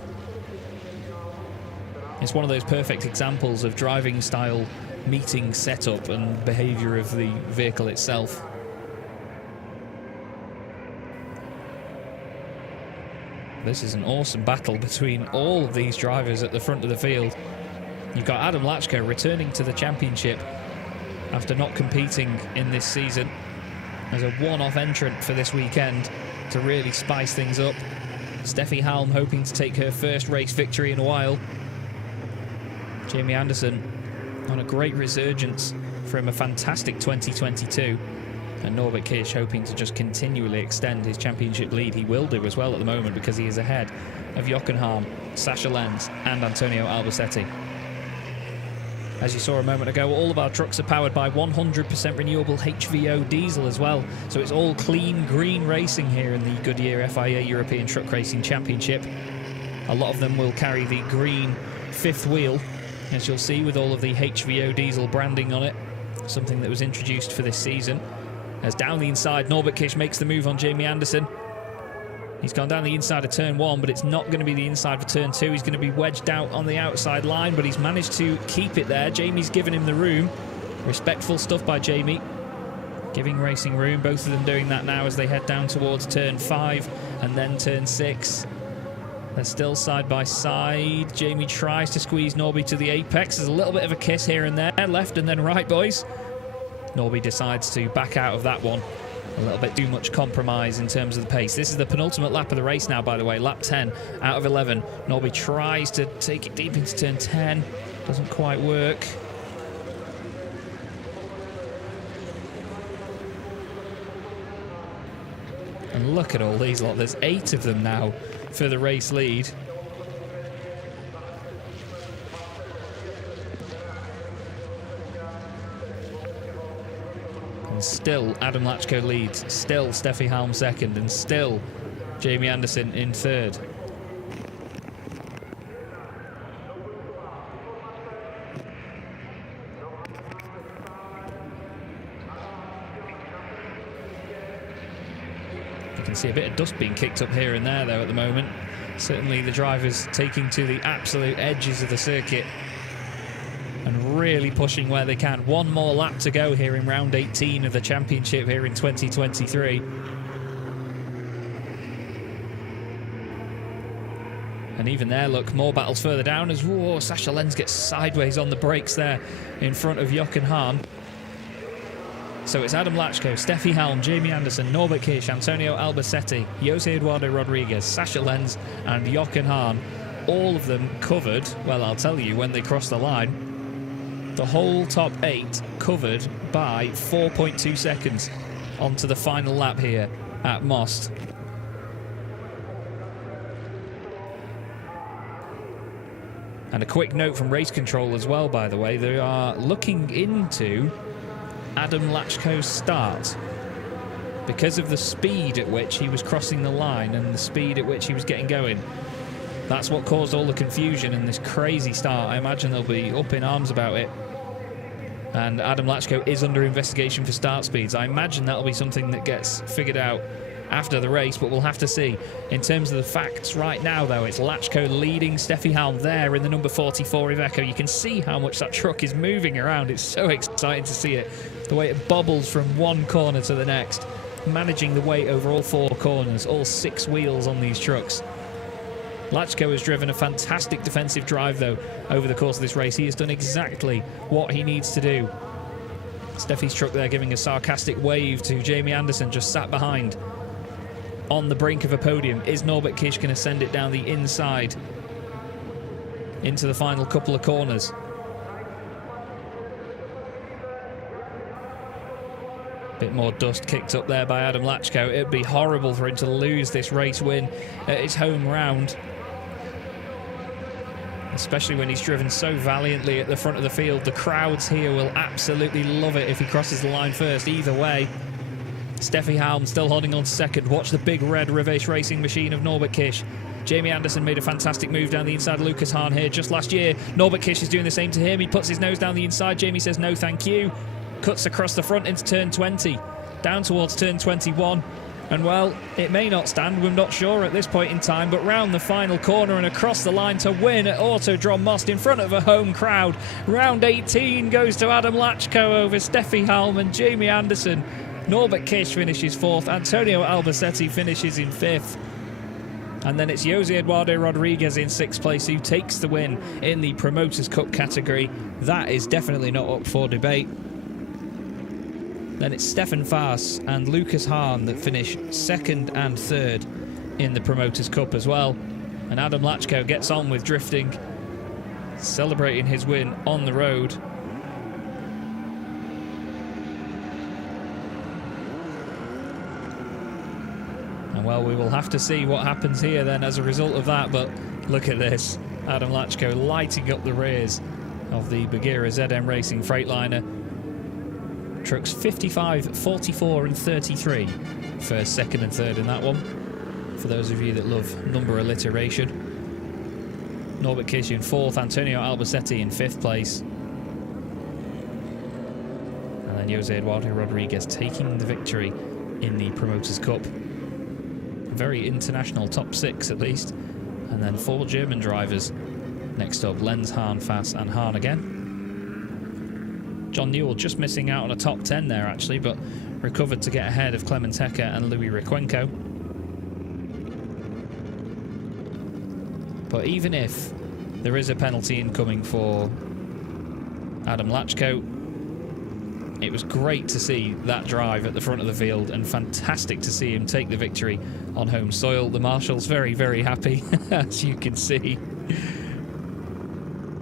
It's one of those perfect examples of driving style meeting setup and behaviour of the vehicle itself. This is an awesome battle between all of these drivers at the front of the field. You've got Adam Lachko returning to the championship after not competing in this season as a one-off entrant for this weekend to really spice things up. Steffi Halm hoping to take her first race victory in a while. Jamie Anderson on a great resurgence from a fantastic 2022. And Norbert Kish hoping to just continually extend his championship lead. He will do as well at the moment because he is ahead of Jochen Hahn, Sasha Lenz and Antonio Albacete. As you saw a moment ago, all of our trucks are powered by 100% renewable HVO diesel as well. So it's all clean green racing here in the Goodyear FIA European Truck Racing Championship. A lot of them will carry the green 5th wheel, as you'll see, with all of the HVO diesel branding on it, something that was introduced for this season. As down the inside, Norbert Kish makes the move on Jamie Anderson. He's gone down the inside of turn 1, but it's not going to be the inside for turn 2. He's going to be wedged out on the outside line, but he's managed to keep it there. Jamie's given him the room. Respectful stuff by Jamie, giving racing room. Both of them doing that now as they head down towards turn 5 and then turn 6. They're still side by side. Jamie tries to squeeze Norby to the apex. There's a little bit of a kiss here and there. Left and then right, boys. Norby decides to back out of that one. A little bit too much compromise in terms of the pace. This is the penultimate lap of the race now, by the way. Lap 10 out of 11. Norby tries to take it deep into turn 10. Doesn't quite work. And look at all these lot. There's 8 of them now for the race lead. And still Adam Lachko leads, still Steffi Halm second, and still Jamie Anderson in third. You can see a bit of dust being kicked up here and there, though, at the moment. Certainly the drivers taking to the absolute edges of the circuit and really pushing where they can. One more lap to go here in round 18 of the championship here in 2023. And even there, look, more battles further down as Sasha Lenz gets sideways on the brakes there in front of Jochen Hahn. So it's Adam Lachko, Steffi Halm, Jamie Anderson, Norbert Kish, Antonio Albacete, Jose Eduardo Rodriguez, Sasha Lenz and Jochen Hahn. All of them covered, well, I'll tell you, when they cross the line, the whole top 8 covered by 4.2 seconds onto the final lap here at Most. And a quick note from race control as well, by the way. They are looking into Adam Lachko's start because of the speed at which he was crossing the line and the speed at which he was getting going. That's what caused all the confusion in this crazy start. I imagine they'll be up in arms about it. And Adam Lachko is under investigation for start speeds. I imagine that'll be something that gets figured out after the race, but we'll have to see. In terms of the facts right now, though, it's Lachko leading Steffi Halm there in the number 44 Iveco. You can see how much that truck is moving around. It's so exciting to see it. The way it bobbles from one corner to the next, managing the weight over all 4 corners, all 6 wheels on these trucks. Lachko has driven a fantastic defensive drive, though, over the course of this race. He has done exactly what he needs to do. Steffi's truck there giving a sarcastic wave to Jamie Anderson, just sat behind on the brink of a podium. Is Norbert Kish going to send it down the inside into the final couple of corners? Bit more dust kicked up there by Adam Lachko. It'd be horrible for him to lose this race win at his home round, especially when he's driven so valiantly at the front of the field. The crowds here will absolutely love it if he crosses the line first. Either way, Steffi Halm still holding on to second. Watch the big red Rivesh racing machine of Norbert Kish. Jamie Anderson made a fantastic move down the inside. Lucas Hahn here just last year. Norbert Kish is doing the same to him. He puts his nose down the inside. Jamie says no thank you. Cuts across the front into turn 20, down towards turn 21. And well, it may not stand, we're not sure at this point in time, but round the final corner and across the line to win at Autodrom Most in front of a home crowd. Round 18 goes to Adam Lachko over Steffi Halm and Jamie Anderson. Norbert Kish finishes 4th. Antonio Albacete finishes in 5th. And then it's Jose Eduardo Rodriguez in 6th place, who takes the win in the Promoters' Cup category. That is definitely not up for debate. Then it's Stefan Faas and Lucas Hahn that finish 2nd and 3rd in the Promoters' Cup as well. And Adam Lachko gets on with drifting, celebrating his win on the road. And well, we will have to see what happens here then as a result of that, but look at this. Adam Lachko lighting up the rears of the Bagheera ZM Racing Freightliner. Trucks 55, 44 and 33. First, second and third in that one. For those of you that love number alliteration. Norbert Kish in 4th, Antonio Albacete in 5th place. And then Jose Eduardo Rodriguez taking the victory in the Promoters' Cup. A very international top 6 at least. And then 4 German drivers. Next up, Lenz, Hahn, Faas and Hahn again. John Newell just missing out on a top 10 there actually, but recovered to get ahead of Clement Hecker and Louis Requenco. But even if there is a penalty incoming for Adam Lachko, it was great to see that drive at the front of the field and fantastic to see him take the victory on home soil. The marshals very, very happy, as you can see.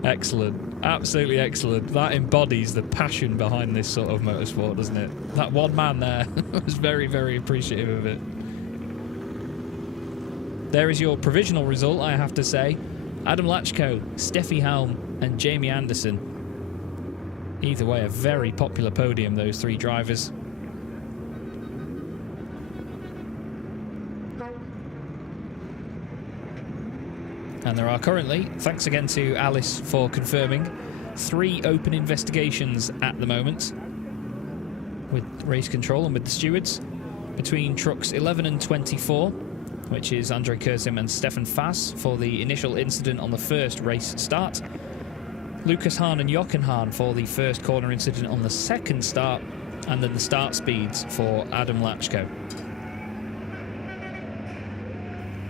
Excellent. Absolutely excellent. That embodies the passion behind this sort of motorsport, doesn't it? That one man there was very, very appreciative of it. There is your provisional result, I have to say. Adam Lachko, Steffi Halm and Jamie Anderson. Either way, a very popular podium, those 3 drivers. And there are currently, thanks again to Alice for confirming, 3 open investigations at the moment with race control and with the stewards between trucks 11 and 24, which is Andre Kurzim and Stefan Faas for the initial incident on the first race start. Lucas Hahn and Jochen Hahn for the first corner incident on the second start, and then the start speeds for Adam Lachko.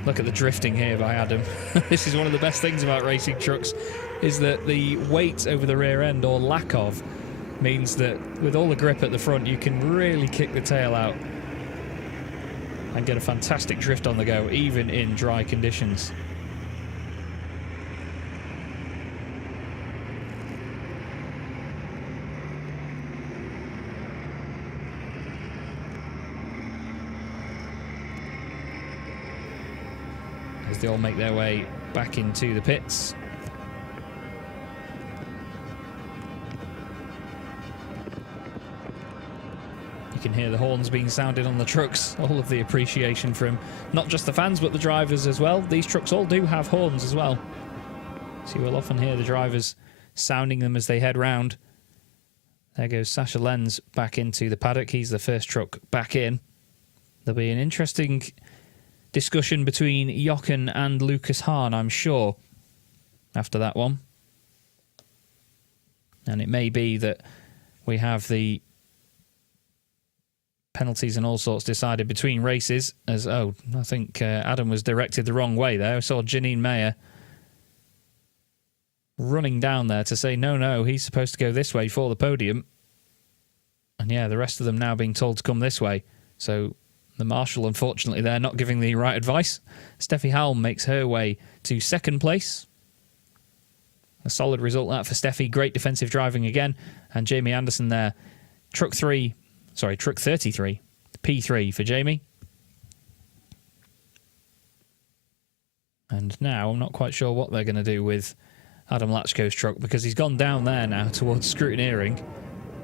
Look at the drifting here by Adam. This is one of the best things about racing trucks, is that the weight over the rear end, or lack of, means that with all the grip at the front, you can really kick the tail out and get a fantastic drift on the go, even in dry conditions. As they all make their way back into the pits. You can hear the horns being sounded on the trucks. All of the appreciation from not just the fans but the drivers as well. These trucks all do have horns as well, so you will often hear the drivers sounding them as they head round. There goes Sasha Lenz back into the paddock. He's the first truck back in. There'll be an interesting discussion between Jochen and Lucas Hahn, I'm sure, after that one. And it may be that we have the penalties and all sorts decided between races. As I think Adam was directed the wrong way there. I saw Janine Meyer running down there to say, no, he's supposed to go this way for the podium. And yeah, the rest of them now being told to come this way. So the marshal, unfortunately, they're not giving the right advice. Steffi Halm makes her way to second place. A solid result that for Steffi. Great defensive driving again. And Jamie Anderson there. Truck 33, P3 for Jamie. And now I'm not quite sure what they're going to do with Adam Lachko's truck, because he's gone down there now towards scrutineering.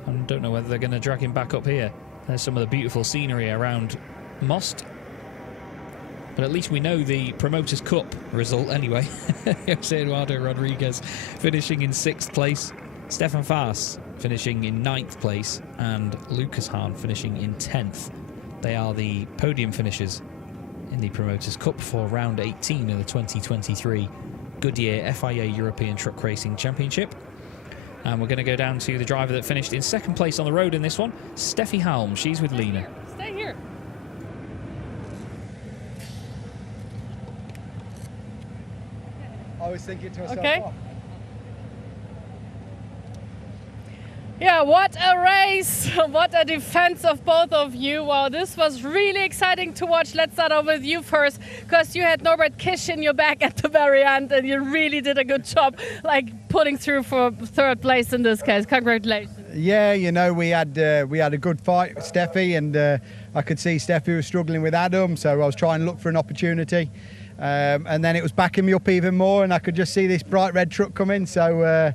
I don't know whether they're going to drag him back up here. There's some of the beautiful scenery around Most. But at least we know the Promoters' Cup result anyway. Jose Eduardo Rodriguez finishing in 6th place. Stefan Faas finishing in 9th place. And Lucas Hahn finishing in 10th. They are the podium finishers in the Promoters' Cup for round 18 of the 2023 Goodyear FIA European Truck Racing Championship. And we're going to go down to the driver that finished in 2nd place on the road in this one, Steffi Halm. She's with Lena. Stay here. I was thinking to myself, okay. Yeah, what a race. What a defense of both of you. Wow, this was really exciting to watch. Let's start off with you first, because you had Norbert Kisch in your back at the very end, and you really did a good job, like putting through for 3rd place in this case. Congratulations. Yeah, you know, we had a good fight with Steffi, and I could see Steffi was struggling with Adam, so I was trying to look for an opportunity. And then it was backing me up even more, and I could just see this bright red truck coming, so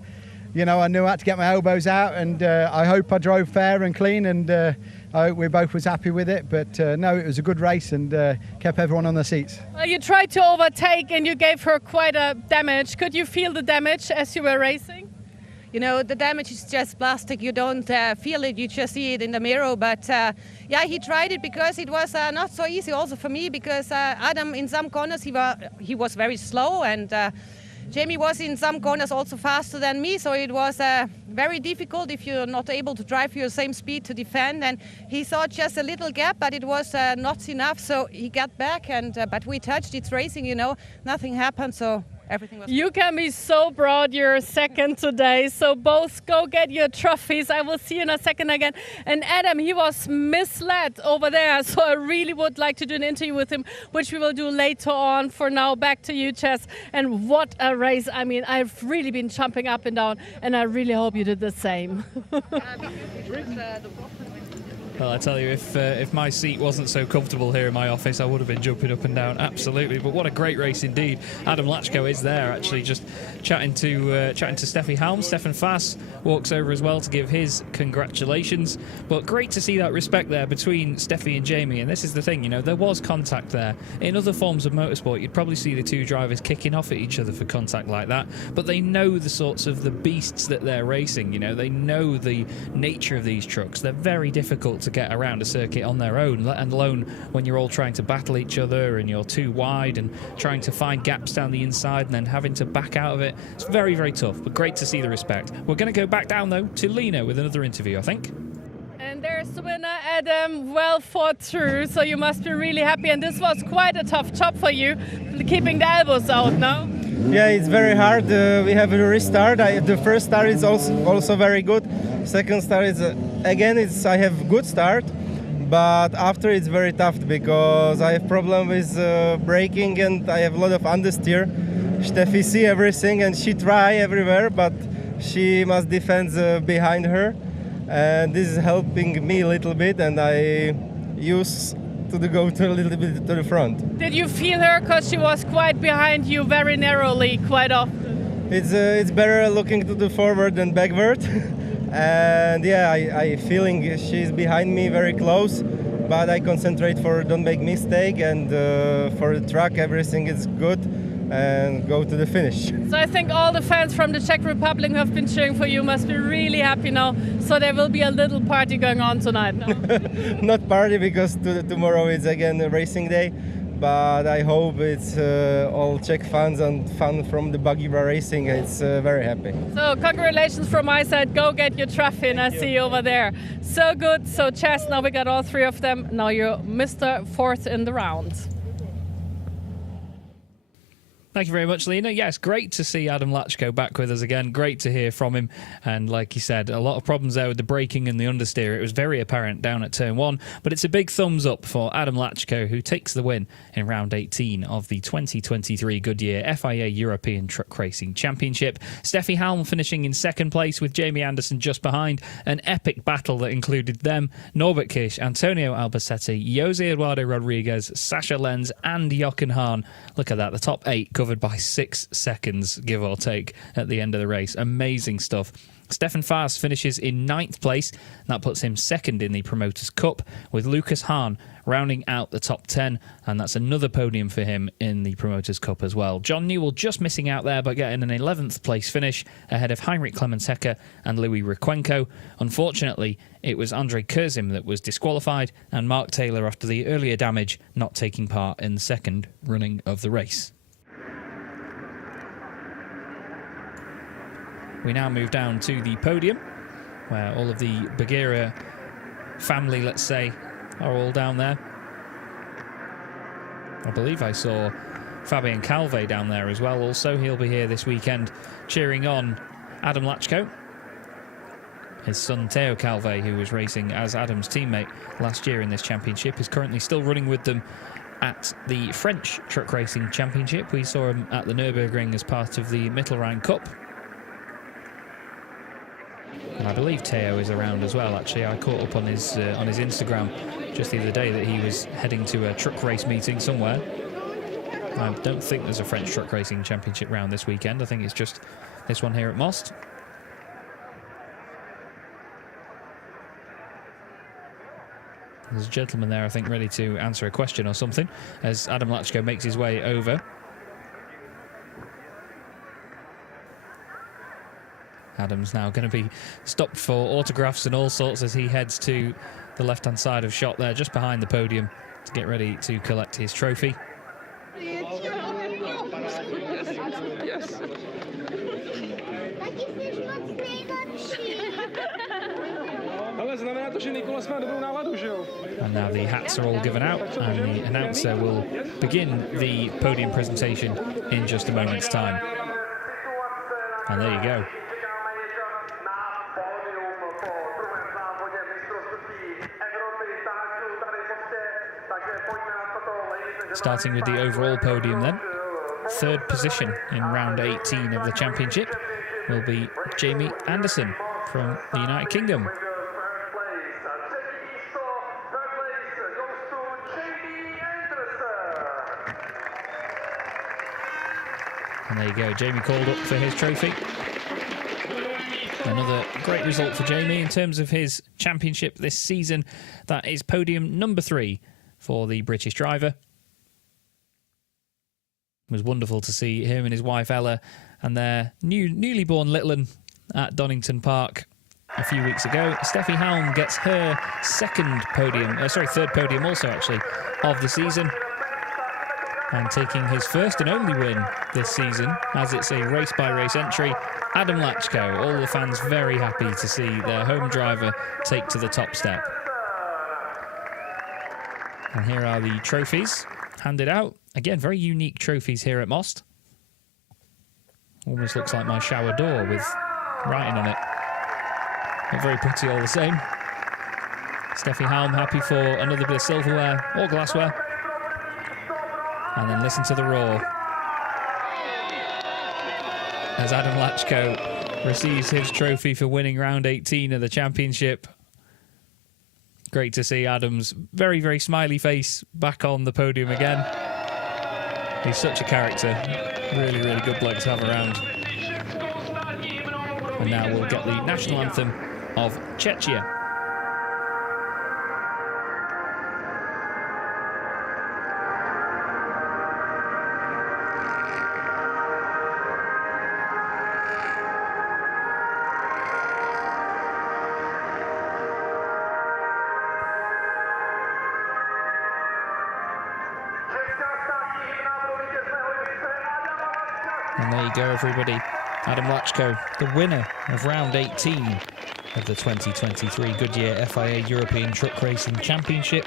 you know, I knew I had to get my elbows out, and I hope I drove fair and clean, and I hope we both was happy with it. But no, it was a good race, and kept everyone on their seats. Well, you tried to overtake and you gave her quite a damage. Could you feel the damage as you were racing? You know, the damage is just plastic. You don't feel it, you just see it in the mirror. But yeah, he tried it because it was not so easy also for me, because Adam in some corners he was very slow, and Jamie was in some corners also faster than me, so it was very difficult if you're not able to drive your same speed to defend. And he saw just a little gap, but it was not enough, so he got back. And but we touched, it's racing, you know, nothing happened, so everything was. You can be so proud you're 2nd today, so both go get your trophies. I will see you in a second again. And Adam, he was misled over there, so I really would like to do an interview with him, which we will do later on. For now, back to you, Chess. And what a race. I mean, I've really been jumping up and down, and I really hope you did the same. Well, I tell you, if my seat wasn't so comfortable here in my office, I would have been jumping up and down, absolutely. But what a great race indeed. Adam Lachko is there, actually, just chatting to Steffi Halm. Stefan Faas walks over as well to give his congratulations. But great to see that respect there between Steffi and Jamie. And this is the thing, you know, there was contact there. In other forms of motorsport, you'd probably see the two drivers kicking off at each other for contact like that. But they know the sorts of the beasts that they're racing, you know. They know the nature of these trucks. They're very difficult to get around a circuit on their own, let alone when you're all trying to battle each other and you're too wide and trying to find gaps down the inside and then having to back out of it. It's very, very tough, but great to see the respect. We're going to go back down, though, to Lena with another interview, I think. And there's the winner, Adam. Well fought through, so you must be really happy. And this was quite a tough job for you, keeping the elbows out, no? Yeah, it's very hard. We have a restart. The first start is also very good. Second start is I have good start, but after it's very tough because I have problem with braking and I have a lot of understeer. Steffi see everything and she try everywhere, but she must defend behind her, and this is helping me a little bit, and I use to go to a little bit to the front. Did you feel her, because she was quite behind you very narrowly quite often? It's better looking to the forward than backward, And yeah, I feeling she's behind me very close, but I concentrate for don't make mistake, and for the track everything is good, and go to the finish. So I think all the fans from the Czech Republic who have been cheering for you must be really happy now. So there will be a little party going on tonight. No? Not party, because tomorrow is again a racing day, but I hope it's all Czech fans and fun from the Goodyear racing. It's very happy. So congratulations from my side. Go get your trophy, and I see you over there. So good. So chess, now we got all three of them. Now you're Mr. Fourth in the round. Thank you very much, Lena. Yes, great to see Adam Lachko back with us again. Great to hear from him. And like you said, a lot of problems there with the braking and the understeer. It was very apparent down at turn 1. But it's a big thumbs up for Adam Lachko, who takes the win in round 18 of the 2023 Goodyear FIA European Truck Racing Championship. Steffi Halm finishing in second place with Jamie Anderson just behind. An epic battle that included them, Norbert Kish, Antonio Albacete, Jose Eduardo Rodriguez, Sasha Lenz and Jochen Hahn. Look at that, the top 8 covered by 6 seconds, give or take, at the end of the race. Amazing stuff. Stefan Faas finishes in 9th place. That puts him second in the Promoters' Cup, with Lucas Hahn rounding out the top 10, and that's another podium for him in the Promoters' Cup as well. John Newell just missing out there by getting an 11th place finish ahead of Heinrich Clemens-Hecker and Louis Riquenco. Unfortunately, it was Andrei Kurzim that was disqualified, and Mark Taylor, after the earlier damage, not taking part in the second running of the race. We now move down to the podium, where all of the Bagheera family, let's say, are all down there. I believe I saw Fabien Calvé down there as well. Also, he'll be here this weekend cheering on Adam Lachko. His son Theo Calvé, who was racing as Adam's teammate last year in this championship, is currently still running with them at the French Truck Racing Championship. We saw him at the Nürburgring as part of the Mittelrhein Cup. And I believe Theo is around as well. Actually, I caught up on his Instagram just the other day that he was heading to a truck race meeting somewhere. I don't think there's a French Truck Racing Championship round this weekend. I think it's just this one here at Most. There's a gentleman there, I think, ready to answer a question or something as Adam Lachko makes his way over. Adam's now going to be stopped for autographs and all sorts as he heads to the left-hand side of shot there, just behind the podium, to get ready to collect his trophy. And now the hats are all given out, and the announcer will begin the podium presentation in just a moment's time. And there you go. Starting with the overall podium then. Third position in round 18 of the championship will be Jamie Anderson from the United Kingdom. And there you go, Jamie called up for his trophy. Another great result for Jamie in terms of his championship this season. That is podium number 3 for the British driver. It was wonderful to see him and his wife Ella and their newly born little one at Donington Park a few weeks ago. Steffi Halm gets her third podium also actually of the season, and taking his first and only win this season, as it's a race-by-race entry. Adam Lachko, all the fans very happy to see their home driver take to the top step. And here are the trophies handed out. Again, very unique trophies here at Most. Almost looks like my shower door with writing on it. But very pretty all the same. Steffi Halm happy for another bit of silverware or glassware. And then listen to the roar as Adam Lachko receives his trophy for winning round 18 of the championship. Great to see Adam's very, very smiley face back on the podium again. He's such a character. Really, really good bloke to have around. And now we'll get the national anthem of Czechia. And there you go, everybody. Adam Lachko, the winner of round 18 of the 2023 Goodyear FIA European Truck Racing Championship.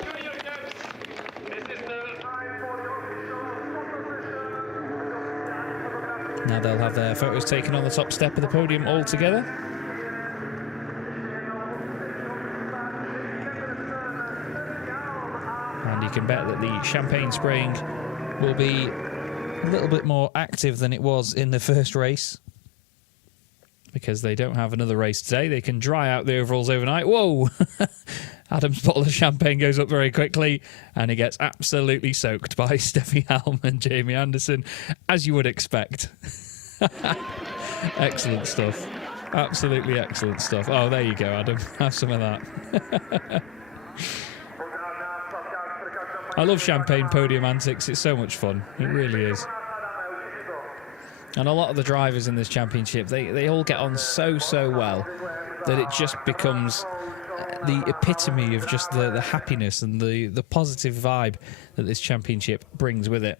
Now they'll have their photos taken on the top step of the podium all together. And you can bet that the champagne spraying will be a little bit more active than it was in the first race, because they don't have another race today. They can dry out the overalls overnight. Whoa! Adam's bottle of champagne goes up very quickly, and it gets absolutely soaked by Steffi Helm and Jamie Anderson, as you would expect. Excellent stuff. Absolutely excellent stuff. Oh, there you go, Adam. Have some of that. I love champagne podium antics. It's so much fun. It really is. And a lot of the drivers in this championship, they all get on so well that it just becomes the epitome of just the happiness and the positive vibe that this championship brings with it.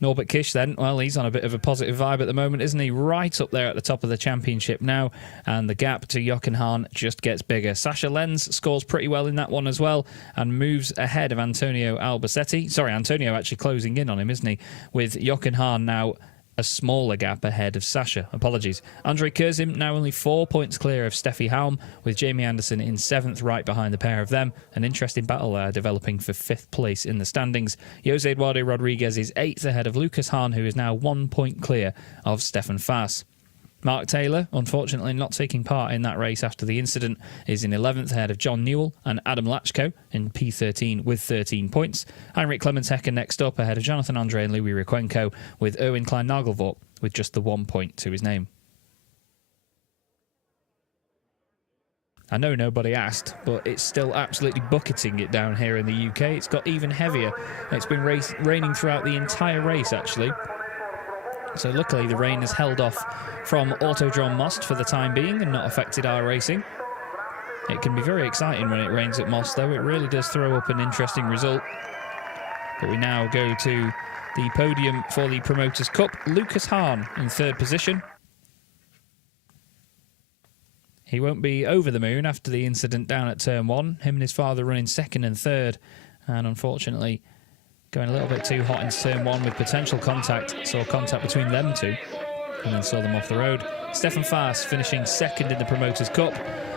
Norbert Kish then, well, he's on a bit of a positive vibe at the moment, isn't he? Right up there at the top of the championship now, and the gap to Jochen Hahn just gets bigger. Sasha Lenz scores pretty well in that one as well and moves ahead of Antonio Albacete. Sorry, Antonio actually closing in on him, isn't he? With Jochen Hahn now a smaller gap ahead of Sasha. Apologies. Andre Kurzim now only 4 points clear of Steffi Helm, with Jamie Anderson in 7th right behind the pair of them. An interesting battle there developing for 5th place in the standings. Jose Eduardo Rodriguez is 8th ahead of Lucas Hahn, who is now 1 point clear of Stefan Faas. Mark Taylor, unfortunately not taking part in that race after the incident, is in 11th ahead of John Newell and Adam Lachko in P13 with 13 points. Heinrich Clemens-Hecker next up ahead of Jonathan Andre and Louis Riquenco, with Erwin Klein-Nagelvoort with just the 1 point to his name. I know nobody asked, but it's still absolutely bucketing it down here in the UK. It's got even heavier. It's been raining throughout the entire race, actually. So luckily the rain has held off from Autodrome Most for the time being and not affected our racing. It can be very exciting when it rains at Most, though. It really does throw up an interesting result. But we now go to the podium for the Promoters' Cup. Lucas Hahn in 3rd position. He won't be over the moon after the incident down at Turn 1. Him and his father running 2nd and 3rd. And unfortunately, going a little bit too hot into Turn 1 with potential contact. Saw contact between them two and then saw them off the road. Stefan Faas finishing 2nd in the Promoters' Cup,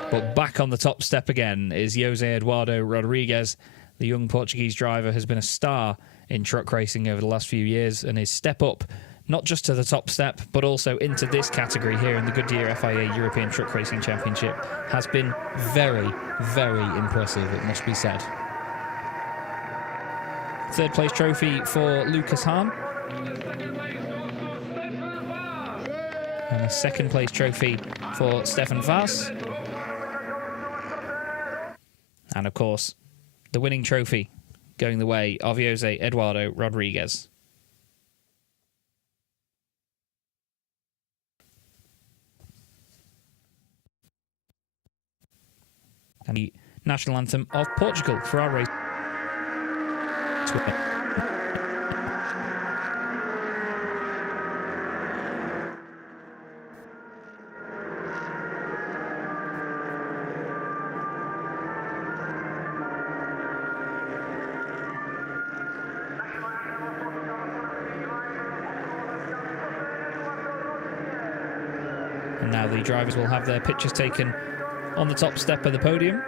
but back on the top step again is Jose Eduardo Rodriguez. The young Portuguese driver has been a star in truck racing over the last few years, and his step up, not just to the top step, but also into this category here in the Goodyear FIA European Truck Racing Championship, has been very, very impressive, it must be said. 3rd place trophy for Lucas Hahn. And a 2nd place trophy for Stefan Faas. And of course, the winning trophy going the way of Jose Eduardo Rodriguez. And the national anthem of Portugal for our race. And now the drivers will have their pictures taken on the top step of the podium.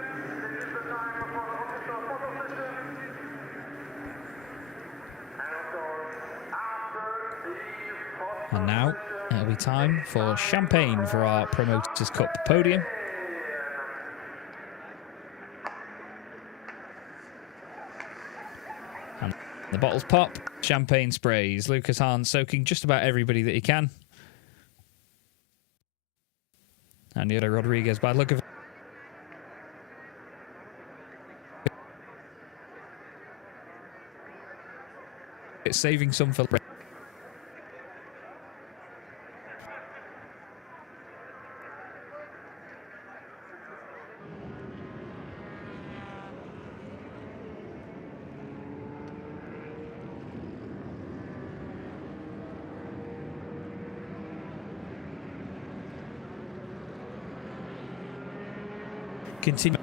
And now it'll be time for champagne for our Promoters' Cup podium. And the bottles pop, champagne sprays. Lucas Hahn soaking just about everybody that he can. And Nieto Rodriguez, by the look of it, saving some for continue.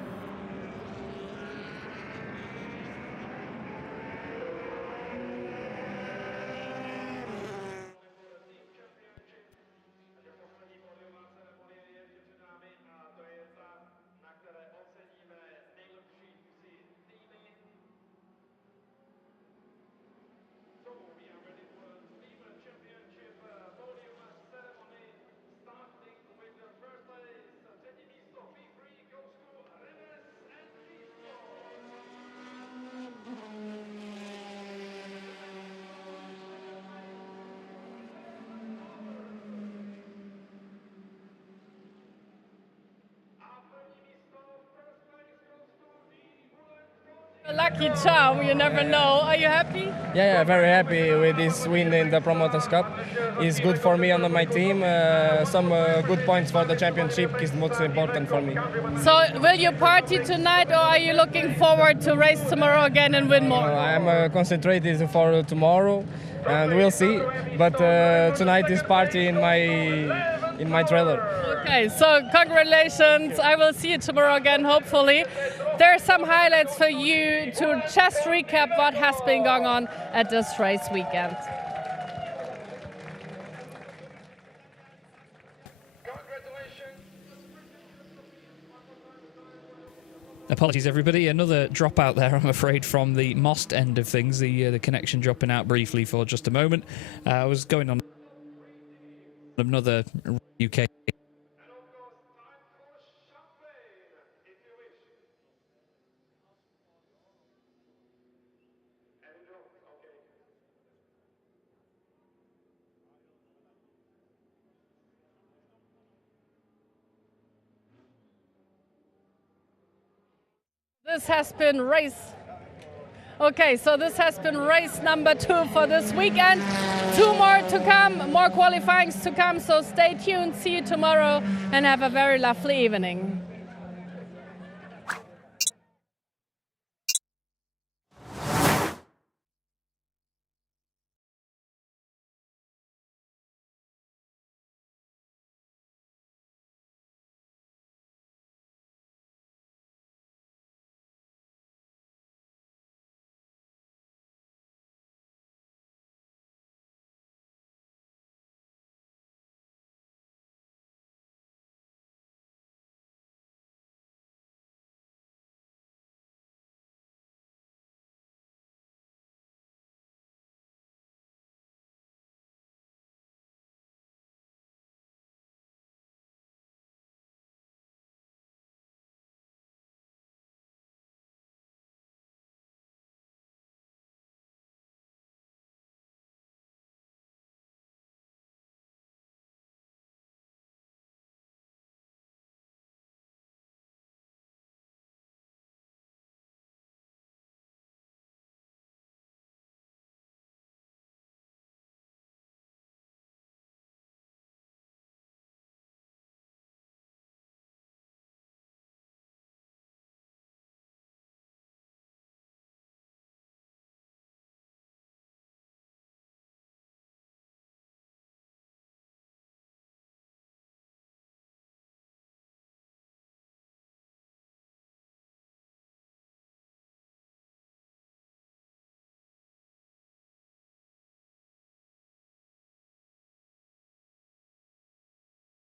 Lucky charm, you never know. Are you happy? Yeah, very happy with this win in the Promoters Cup. It's good for me and my team. Some good points for the championship is most important for me. So, will you party tonight, or are you looking forward to race tomorrow again and win more? I'm concentrated for tomorrow, and we'll see. But tonight is party in my trailer. Okay, so congratulations. I will see you tomorrow again, hopefully. There are some highlights for you to just recap what has been going on at this race weekend. Apologies, everybody. Another dropout there, I'm afraid, from the Most end of things. The connection dropping out briefly for just a moment. I was going on another UK. This has been race. Okay, so this has been race number 2 for this weekend. 2 more to come, more qualifyings to come, so stay tuned. See you tomorrow and have a very lovely evening.